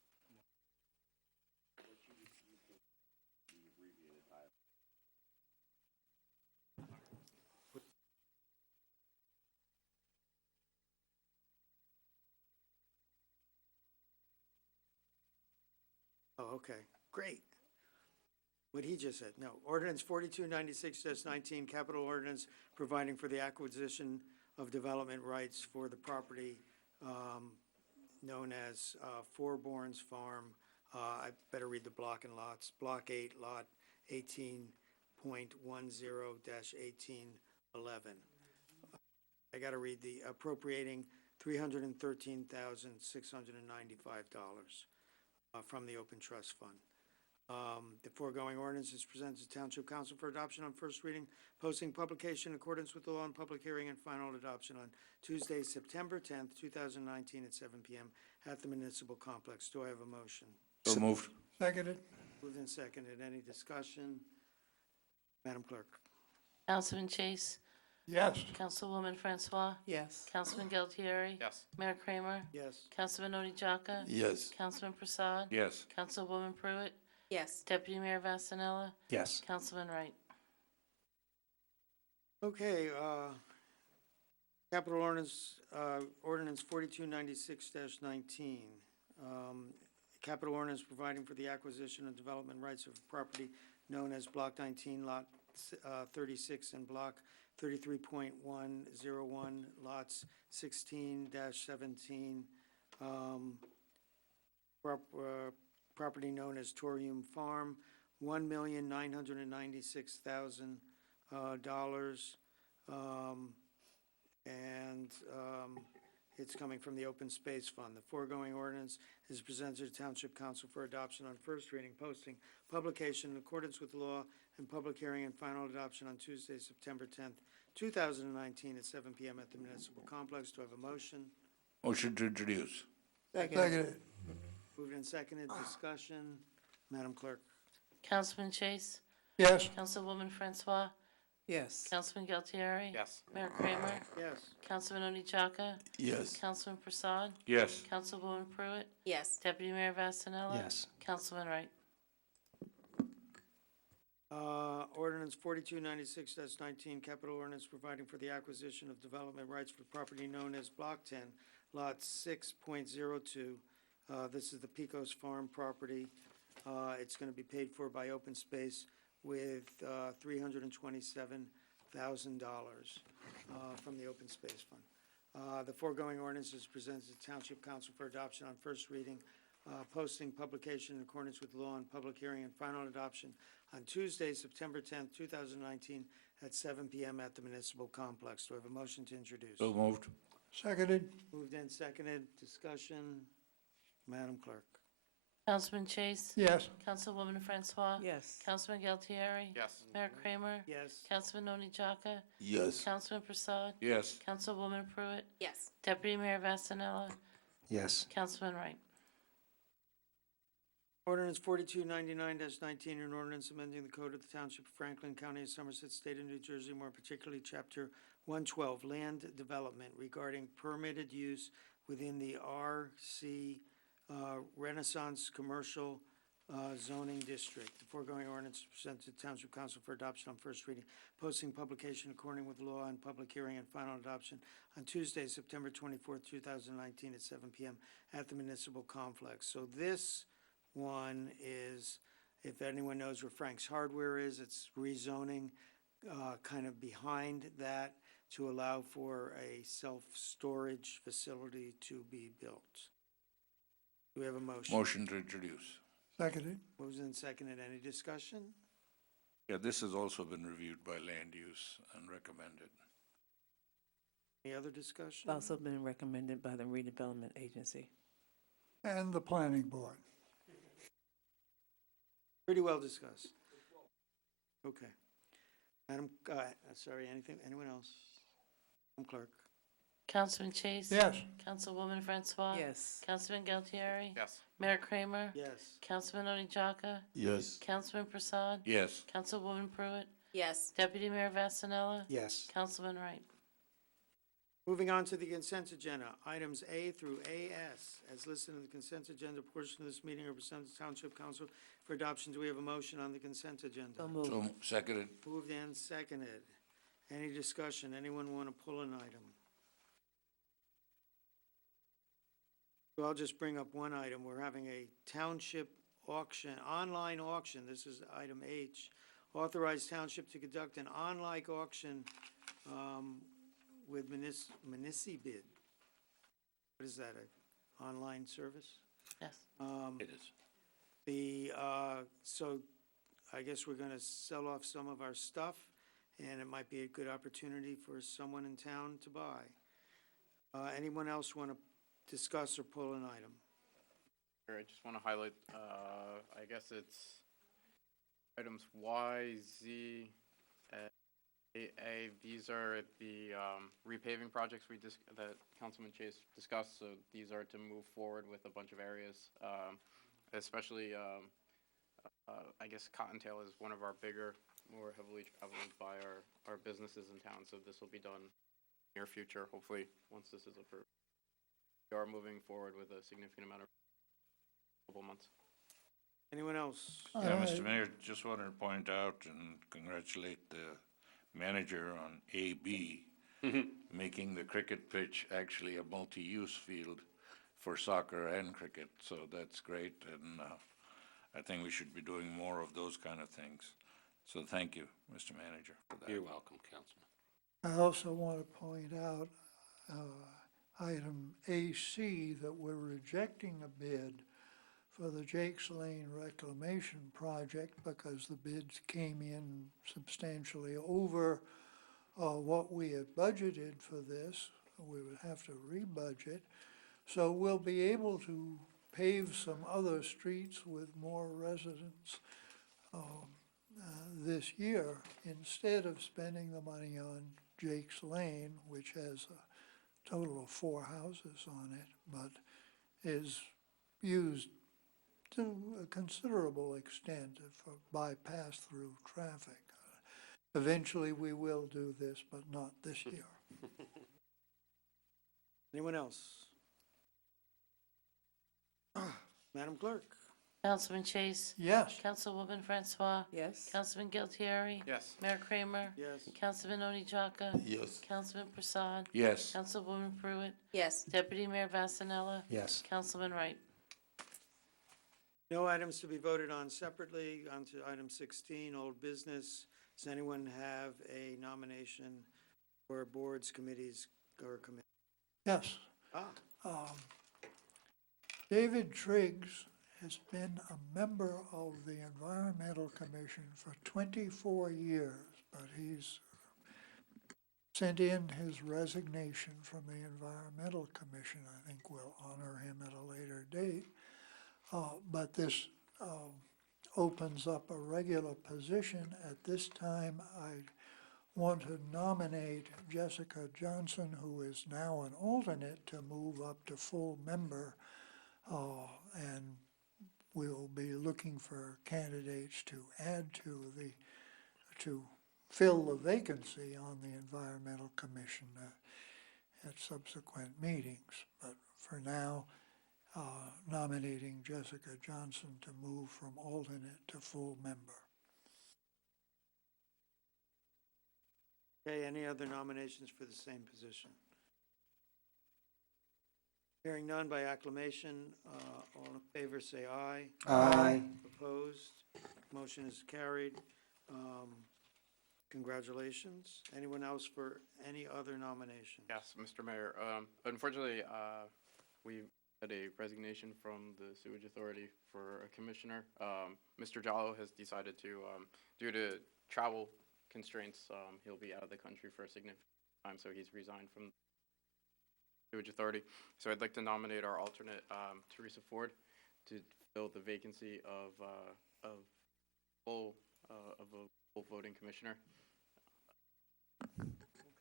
Oh, okay, great. What he just said, no. Ordinance 4296-19, capital ordinance providing for the acquisition of development rights for the property known as Four Barns Farm. I better read the block and lots. Block 8, lot 18.10-1811. I got to read the appropriating $313,695 from the Open Trust Fund. The foregoing ordinance is presented to Township Council for adoption on first reading, posting publication in accordance with the law, and public hearing and final adoption on Tuesday, September 10th, 2019 at 7 p.m. at the Municipal Complex. Do I have a motion? So moved. Seconded. Moved and seconded. Any discussion? Madam Clerk. Councilman Chase? Yes. Councilwoman Francois? Yes. Councilman Galtieri? Yes. Mayor Kramer? Yes. Councilman Oni Chaka? Yes. Councilman Prasad? Yes. Councilwoman Pruitt? Yes. Deputy Mayor Vasanella? Yes. Councilman Wright? Okay, Capital Ordinance, Ordinance 4296-19. Capital Ordinance providing for the acquisition and development rights of property known as Block 19, Lot 36, and Block 33.101, Lots 16-17, property known as Torium Farm, $1,996,000. It's coming from the Open Space Fund. The foregoing ordinance is presented to Township Council for adoption on first reading, posting, publication in accordance with law, and public hearing and final adoption on Tuesday, September 10th, 2019 at 7 p.m. at the Municipal Complex. Do I have a motion? Motion to introduce. Seconded. Moved and seconded. Discussion. Madam Clerk. Councilman Chase? Yes. Councilwoman Francois? Yes. Councilman Galtieri? Yes. Mayor Kramer? Yes. Councilman Oni Chaka? Yes. Councilman Prasad? Yes. Councilwoman Pruitt? Yes. Deputy Mayor Vasanella? Yes. Councilman Wright? Ordinance 4296-19, capital ordinance providing for the acquisition of development rights for property known as Block 10, Lot 6.02. This is the Pecos Farm property. It's going to be paid for by open space with $327,000 from the Open Space Fund. The foregoing ordinance is presented to Township Council for adoption on first reading, posting, publication in accordance with law, and public hearing and final adoption on Tuesday, September 10th, 2019 at 7 p.m. at the Municipal Complex. Do I have a motion to introduce? So moved. Seconded. Moved and seconded. Discussion. Madam Clerk. Councilman Chase? Yes. Councilwoman Francois? Yes. Councilman Galtieri? Yes. Mayor Kramer? Yes. Councilman Oni Chaka? Yes. Councilman Prasad? Yes. Councilwoman Pruitt? Yes. Deputy Mayor Vasanella? Yes. Councilman Wright? Ordinance 4299-19, an ordinance amending the code of the Township of Franklin, County of Somerset, State of New Jersey, more particularly Chapter 112, Land Development, regarding permitted use within the RC Renaissance Commercial zoning district. The foregoing ordinance is presented to Township Council for adoption on first reading, posting, publication according with law, and public hearing and final adoption on Tuesday, September 24th, 2019 at 7 p.m. at the Municipal Complex. So this one is, if anyone knows where Frank's Hardware is, it's rezoning kind of behind that to allow for a self-storage facility to be built. Do we have a motion? Motion to introduce. Seconded. Moves and seconded. Any discussion? Yeah, this has also been reviewed by land use and recommended. Any other discussion? It's also been recommended by the redevelopment agency. And the planning board. Pretty well discussed. Okay. Madam, sorry, anyone else? Madam Clerk. Councilman Chase? Yes. Councilwoman Francois? Yes. Councilman Galtieri? Yes. Mayor Kramer? Yes. Councilman Oni Chaka? Yes. Councilman Prasad? Yes. Councilwoman Pruitt? Yes. Deputy Mayor Vasanella? Yes. Councilman Wright? Moving on to the consent agenda, items A through AS, as listed in the consent agenda portion of this meeting are presented to Township Council for adoption. Do we have a motion on the consent agenda? So moved. So seconded. Moved and seconded. Any discussion? Anyone want to pull an item? So I'll just bring up one item. We're having a township auction, online auction. This is item H. Authorize township to conduct an online auction with Municibid. What is that, an online service? Yes. It is. So I guess we're going to sell off some of our stuff, and it might be a good opportunity for someone in town to buy. Anyone else want to discuss or pull an item? Sure, I just want to highlight, I guess it's items Y, Z, AA. These are the repaving projects that Councilman Chase discussed. So these are to move forward with a bunch of areas, especially I guess Cottontail is one of our bigger, more heavily traveled by our businesses in town. So this will be done near future, hopefully, once this is approved. We are moving forward with a significant amount of couple months. Anyone else? Yeah, Mr. Mayor, just wanted to point out and congratulate the manager on AB. making the cricket pitch actually a multi-use field for soccer and cricket. So that's great, and I think we should be doing more of those kind of things. So thank you, Mr. Manager, for that. You're welcome, Councilman. I also want to point out item AC, that we're rejecting a bid for the Jakes Lane Reclamation Project because the bids came in substantially over what we had budgeted for this. We would have to rebudget. So we'll be able to pave some other streets with more residents this year, instead of spending the money on Jakes Lane, which has a total of 4 houses on it, but is used to a considerable extent for bypass through traffic. Eventually, we will do this, but not this year. Anyone else? Madam Clerk? Councilman Chase. Yes. Councilwoman Francois. Yes. Councilman Gualtieri. Yes. Mayor Kramer. Yes. Councilman Oni Jaka. Yes. Councilman Prasad. Yes. Councilwoman Pruitt. Yes. Deputy Mayor Vasanella. Yes. Councilman Wright. No items to be voted on separately. On to item 16, old business. Does anyone have a nomination for boards, committees, or committees? Yes. David Triggs has been a member of the Environmental Commission for 24 years, but he's sent in his resignation from the Environmental Commission. I think we'll honor him at a later date. But this opens up a regular position. At this time, I want to nominate Jessica Johnson, who is now an alternate, to move up to full member, and we'll be looking for candidates to add to fill the vacancy on the Environmental Commission at subsequent meetings. But for now, nominating Jessica Johnson to move from alternate to full member. Okay, any other nominations for the same position? Hearing none by acclamation, all in favor say aye. Aye. Opposed? Motion is carried. Congratulations. Anyone else for any other nomination? Yes, Mr. Mayor. Unfortunately, we had a resignation from the Sewage Authority for a commissioner. Mr. Jallo has decided to, due to travel constraints, he'll be out of the country for a significant time, so he's resigned from the Sewage Authority. So I'd like to nominate our alternate, Teresa Ford, to fill the vacancy of a full voting commissioner.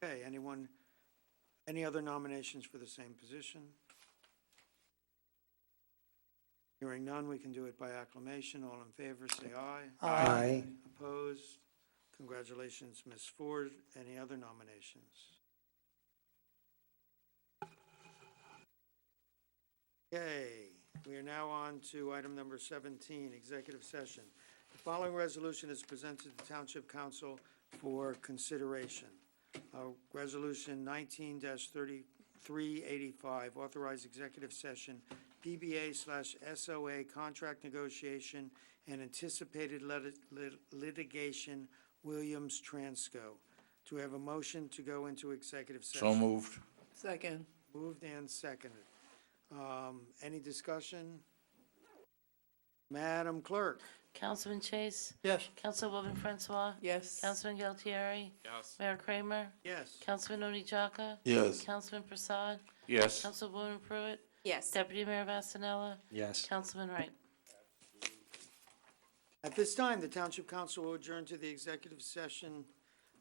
Okay, any other nominations for the same position? Hearing none, we can do it by acclamation. All in favor, say aye. Aye. Opposed? Congratulations, Ms. Ford. Any other nominations? Okay, we are now on to item number 17, executive session. The following resolution is presented to the Township Council for consideration. Resolution 19-3385, authorized executive session, PBA/SOA contract negotiation and anticipated litigation, Williams Transco. Do we have a motion to go into executive session? So moved. Second. Moved and seconded. Any discussion? Madam Clerk? Councilman Chase. Yes. Councilwoman Francois. Yes. Councilman Gualtieri. Yes. Mayor Kramer. Yes. Councilman Oni Jaka. Yes. Councilman Prasad. Yes. Councilwoman Pruitt. Yes. Deputy Mayor Vasanella. Yes. Councilman Wright. At this time, the Township Council will adjourn to the executive session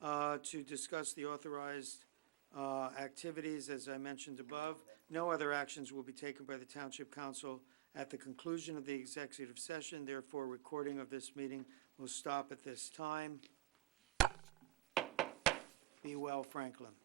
to discuss the authorized activities, as I mentioned above. No other actions will be taken by the Township Council at the conclusion of the executive session. Therefore, recording of this meeting will stop at this time. Be well, Franklin.